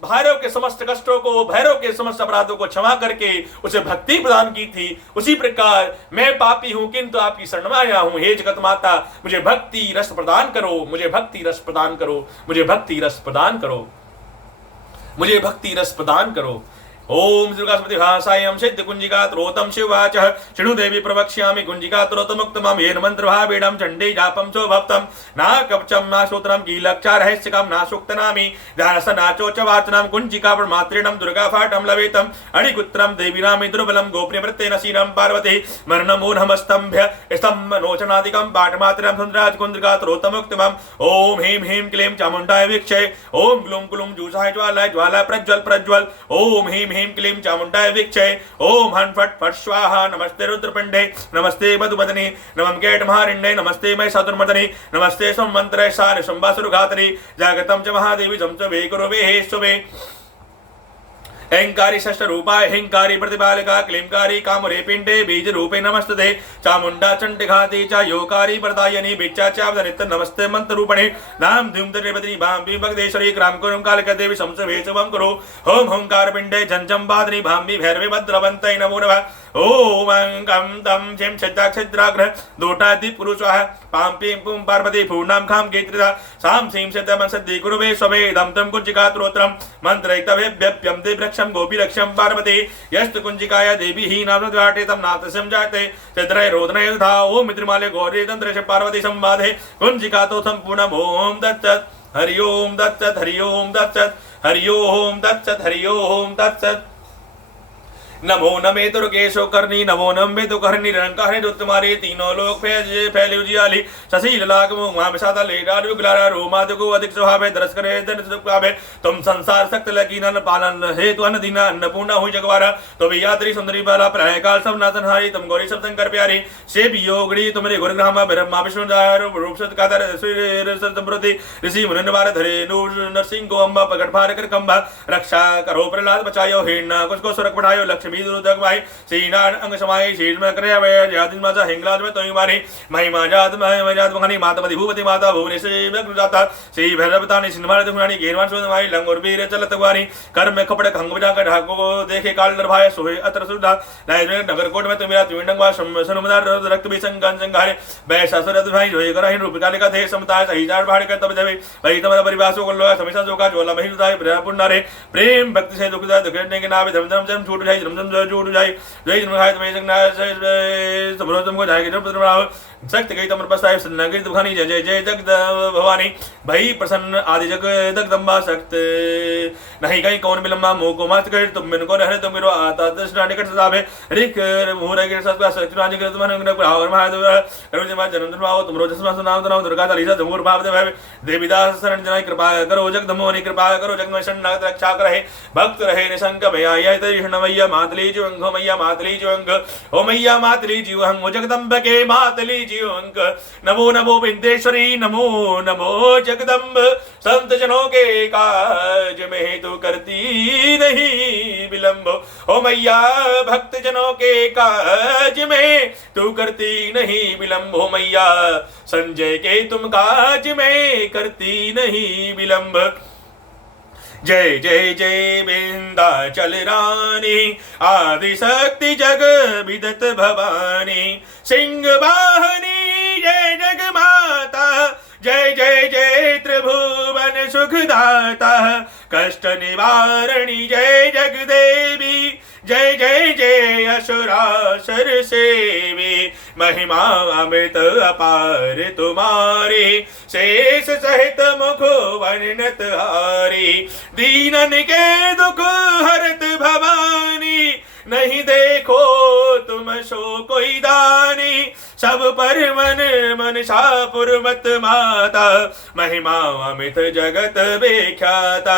भैरव के समस्त कष्टों को, भैरव के समस्त अपराधों को क्षमा करके उसे भक्ति प्रदान की थी, उसी प्रकार मैं पापी हूं किंतु आपकी शरण में आया हूं। हे जगत माता, मुझे भक्ति रस प्रदान करो, मुझे भक्ति रस प्रदान करो, मुझे भक्ति रस प्रदान करो, मुझे भक्ति रस प्रदान करो। ओम दुर्गास्मति भाषायां सिद्ध कुंजिका त्रोतम शिवाच शृणु देवी प्रवक्ष्यामि कुंजिका त्रोतमुक्तमं येन मंत्रभावेडं चण्डे जापं सो भक्तं ना कवचं ना सूत्रं कीलक्षार रहस्यकं ना सूक्तनामि ध्यानसनाचो च वाचनं कुंजिका प्रमात्रेणं दुर्गा फाटं लवेतं अणिकुत्रं देवीनामि दुर्बलं गोप्रियवृत्तेन शीनं पार्वती मरणमूर्धमस्तंभ्य स्तम्भनोचनादिकं पाठमात्रं सुन्दराज कुंजिका त्रोतमुक्तमं ओम ह्रीं ह्रीं क्लीं चामुण्डाय वीक्षे ओम ग्लूं ग्लूं जूषाय ज्वालाय ज्वाला प्रज्वल प्रज्वल ओम ह्रीं ह्रीं क्लीं चामुण्डाय वीक्षे ओम हन् फट् फट् स्वाहा नमस्ते रुद्रपिण्डे नमस्ते मधुमदने नमं केटमहारिण्ये नमस्ते महिषासुरमर्दने नमस्ते संवन्तरे सार संवासुरघातने जागतं च महादेवी जं च वे कुरु वे हे सुवे अहंकारी षष्ठ रूपाय अहंकारी प्रतिपालिका क्लींकारी कामरे पिंडे बीज रूपे नमस्ते चामुंडा चंडिघाती च योकारी प्रदायनी बिच्चा चावदनित नमस्ते मंत्र रूपणे नाम धूम त्रिपदनी भांबी भगदेश्वरी क्राम कुरुम कालिका देवी संसवे शुभम करो ओम हंकार पिंडे झंझम बादनी भांबी भैरवे भद्रवंतै नमो नमः ओम अंकम तम झिम छद्राग्र दोटादि पुरुषः पाम पीम पुम पार्वती पूर्णाम खाम केत्रिदा साम सीम सत्यम सद्दि गुरुवे स्ववे दम तम कुंजिका स्तोत्रम मंत्रैतवेभ्यप्यम देवरक्षम गोपी रक्षम पार्वती यस्त कुंजिकाया देवी ही नाम द्वाटे तम नातसम जाते चद्रय रोदनय तथा ओम मित्रमाले गौरी तंत्र पार्वती संवादे कुंजिका तो संपूर्णम ओम दत्तत् हरि ओम दत्तत् हरि ओम दत्तत् हरि ओम दत्तत् हरि ओम दत्तत् नमो नमे दुर्गेशो करनी नमो नमे दुकर्णी निरंकार जो तुम्हारे तीनों लोग फैले उजियाली शशि लाग मुआ विषादा लेडार विगलारा रोमादको अधिक स्वभाव दरस करे दरस तुम संसार सक्त लगी नन पालन हेतु अन्न दीना अन्नपूर्णा हुई जगवारा तुम यात्री सुंदरी बाला प्रलय काल सब नाथनहारी तुम गौरी सब शंकर प्यारी से भी योगड़ी तुम्हारे गुरुग्रामा ब्रह्मा विष्णु रूप सत कादर समृद्धि ऋषि मुनि निवार धरे नूर नरसिंह को अम्बा प्रकट भार कर कंबा रक्षा करो प्रहलाद बचायो हिरणा कुछ को सुरख बढ़ायो लक्ष्य लक्ष्मी दुर्दक भाई सीनान अंग समाई शील में करे वे जातिन माता हिंगलाज में तोई मारी महिमा जात मखनी माता मधि भूपति माता भुवनेश्वरी में जाता श्री भैरवतानी सिन्मार दुखनानी घेरवान सुन भाई लंगोर वीर चलत वारी कर में कपड़े खंग बजा कर ढाको देखे काल दरभाय सोहे अतर सुधा नगर कोट में तुमेरा त्रिविंडंग वा सनुमदार रक्त भी संगान संघारे बैसा सुरत भाई जोई करहि रूप कालिका थे समता सही जार भाड़ कर तब जबे भाई तमरा परिवासो को लो हमेशा जो का जोला मही उदाय पुण्य प्रेम भक्ति से दुखदा दुखने के नावे धर्म धर्म जन्म छूट जाए जन्म जन्म छूट जाए जय जन्म खाए तुम्हें संगना समरो तुमको जाएगी जब पुत्र शक्ति गई तमर पसाय सन्नगिर दुखानी जय जय जय जगद भवानी भई प्रसन्न आदि जग जगदम्बा शक्त नहीं कहीं कौन विलंबा मोह को मत कर तुम बिन को रहे तुम गिरो आता दृष्टा निकट सदावे रिक मुहर गिर सत्वा सत्य कर तुम मन और महादेव करो जमा जन्म जन्म आओ तुम रोज नाम नाम दुर्गा चालीसा जमूर भाव देव देवीदास शरण जनाई कृपा करो जगदमोहनी कृपा करो जगदम शरण रक्षा करे भक्त रहे निशंक भैया तरिष्ण मैया मातली जीवंग मैया मातली जीवंग ओ मैया मातली जीवंग जगदम्ब के मातली जीवंग नमो नमो विंदेश्वरी नमो नमो जगदम्ब संत जनों के काज में तो करती नहीं विलंब ओ मैया भक्त जनों के काज में तू करती नहीं विलंब हो मैया संजय के तुम काज में करती नहीं विलंब जय जय जय विंध्याचल रानी आदि शक्ति जग विदत भवानी सिंह वाहनी जय जग माता जय जय जय त्रिभुवन सुखदाता कष्ट निवारणी जय जग देवी जय जय जय असुरासुर सेवी महिमा अमृत अपार तुम्हारी शेष सहित मुख वर्णत हारी दीनन के दुख हरत भवानी नहीं देखो तुम सो कोई दानी सब पर मन मनसा पुरमत माता महिमा अमित जगत विख्याता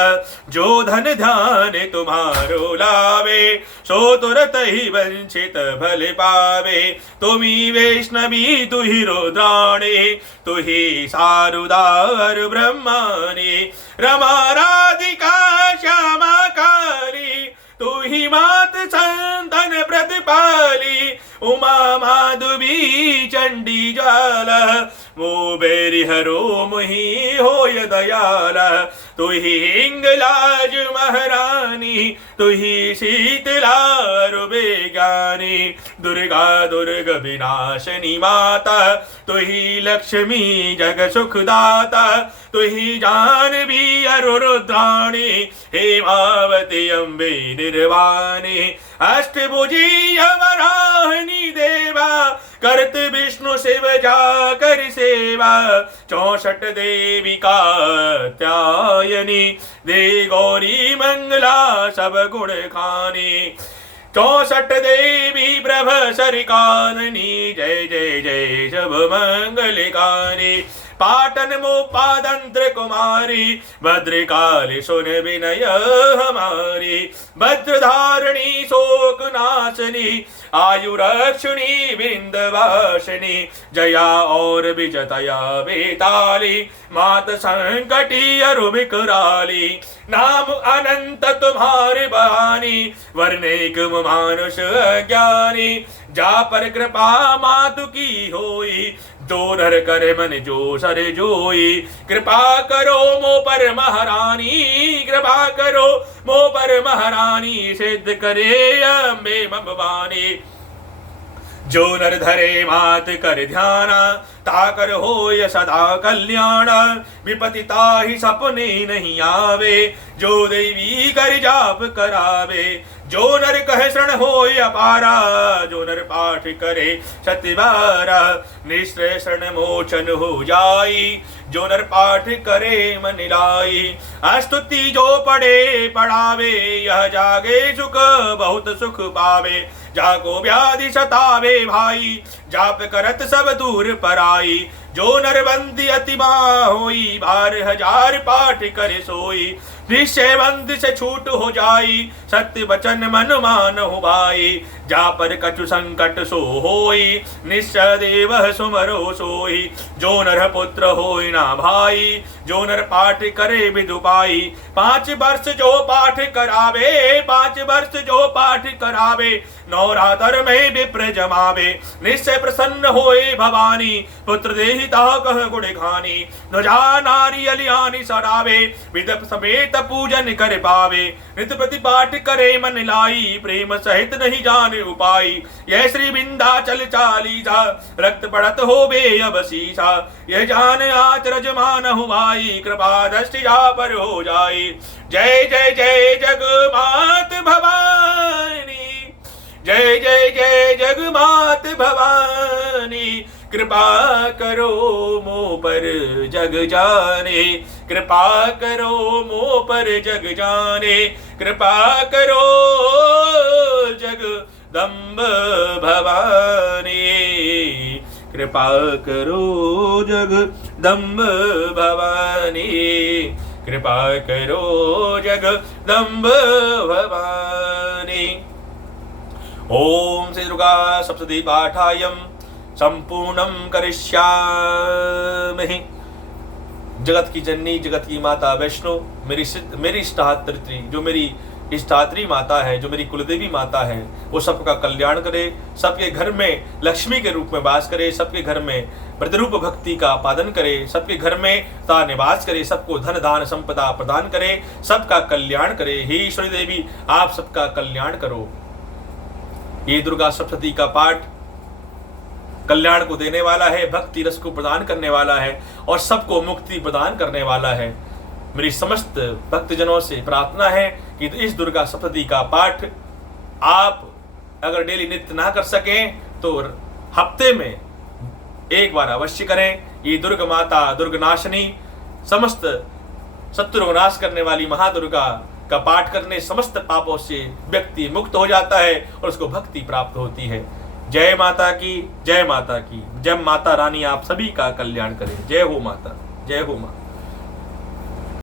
जो धन ध्यान तुम्हारो लावे सो तुरत ही वंचित भल पावे तुम्ही वैष्णवी तुही रुद्राणी तुही सारुदार ब्रह्माणी रमा राधिका श्यामा काली तू ही मात संतन प्रतिपाली उमा माधुवी चंडी ज्वाला वो बेरी हरो मुही होय दयाला तू ही हिंगलाज महारानी तू ही शीतला रुबेगानी दुर्गा दुर्ग विनाशनी माता तू ही लक्ष्मी जग सुखदाता तू ही जानवी अरुरुद्राणी हेमावती अम्बे निर्वाणी अष्टभुजी अवराहनी देवा करत विष्णु शिव जाकर सेवा 64 देवी कात्यायनी दे गौरी मंगला सब गुण खानी 64 देवी प्रभ सरिकाननी जय जय जय सब मंगलिकानी पाटन मोपादंत्र कुमारी भद्रकाली सुन विनय हमारी भद्रधारिणी शोक नाशनी आयु रक्षणी बिंदवासिनी जया और विजतया बेताली मात संकटी अरुविकराली नाम अनंत तुम्हारे बहानी वर्णिक मानुष ज्ञानी जा पर कृपा मातु की होई जो नर करे मन जो सर जोई कृपा करो मो पर महारानी कृपा करो मो पर महारानी सिद्ध करे अम्बे भवानी जो नर धरे मात कर ध्याना ताकर होय सदा कल्याण विपति ताहि सपने नहीं आवे जो देवी कर जाप करावे जो नर कह शरण होय अपारा जो नर पाठ करे सतिवारा निश्चय शरण मोचन हो जाई जो नर पाठ करे मन लाई स्तुति जो पढ़े पढ़ावे यह जागे सुख बहुत सुख पावे जाको व्याधि सतावे भाई जाप करत सब दूर पराई जो नरबंदी अति होई 12,000 पाठ करे सोई निश्चय बंध से छूट हो जाई, सत्य वचन मन मान हो भाई। जा पर कछु संकट सो होई, निश्चय देव सुमरो सोई। जो नर पुत्र होई ना भाई, जो नर पाठ करे विदु पाई। 5 वर्ष जो पाठ करावे, 5 वर्ष जो पाठ करावे, नवरात्र में विप्र जमावे। निश्चय प्रसन्न होए भवानी, पुत्र देहि ताह कह गुण खानी। ध्वजा नारी अलियानी सरावे, विदप समेत पूजन कर पावे। नित प्रति पाठ करे मन लाई, प्रेम सहित नहीं जाने उपाय। यह श्री विंध्याचल चालीसा, रक्त पड़त होबे अब सीसा। यह जान आचरज मान हुआई, कृपा दृष्टि जा पर हो जाए। जय जय जय जगमात भवानी, जय जय जय जगमात भवानी। कृपा करो मोह पर जग जाने, कृपा करो मोह पर जग जाने। कृपा करो जगदम्ब भवानी, कृपा करो जगदम्ब भवानी। कृपा करो जगदम्ब भवानी। ओम श्री दुर्गा सप्तशती पाठायम संपूर्णम करिष्यामि। जगत की जननी, जगत की माता वैष्णो, मेरी इष्टात्री, जो मेरी इष्टात्री माता है, जो मेरी कुलदेवी माता है, वो सबका कल्याण करे, सबके घर में लक्ष्मी के रूप में वास करे, सबके घर में प्रतिरूप भक्ति का पालन करे, सबके घर में ता निवास करे, सबको धन दान संपदा प्रदान करे, सबका कल्याण करे। हे ईश्वरी देवी, आप सबका कल्याण करो। ये दुर्गा सप्तशती का पाठ कल्याण को देने वाला है, भक्ति रस को प्रदान करने वाला है और सबको मुक्ति प्रदान करने वाला है। मेरी समस्त भक्तजनों से प्रार्थना है कि इस दुर्गा सप्तशती का पाठ आप अगर डेली नित्य ना कर सकें तो हफ्ते में एक बार अवश्य करें। ये दुर्गा माता, दुर्गनाशिनी, समस्त शत्रु नाश करने वाली महादुर्गा का पाठ करने समस्त पापों से व्यक्ति मुक्त हो जाता है और उसको भक्ति प्राप्त होती है। जय माता की, जय माता की, जय माता रानी आप सभी का कल्याण करे। जय हो माता, जय हो माता।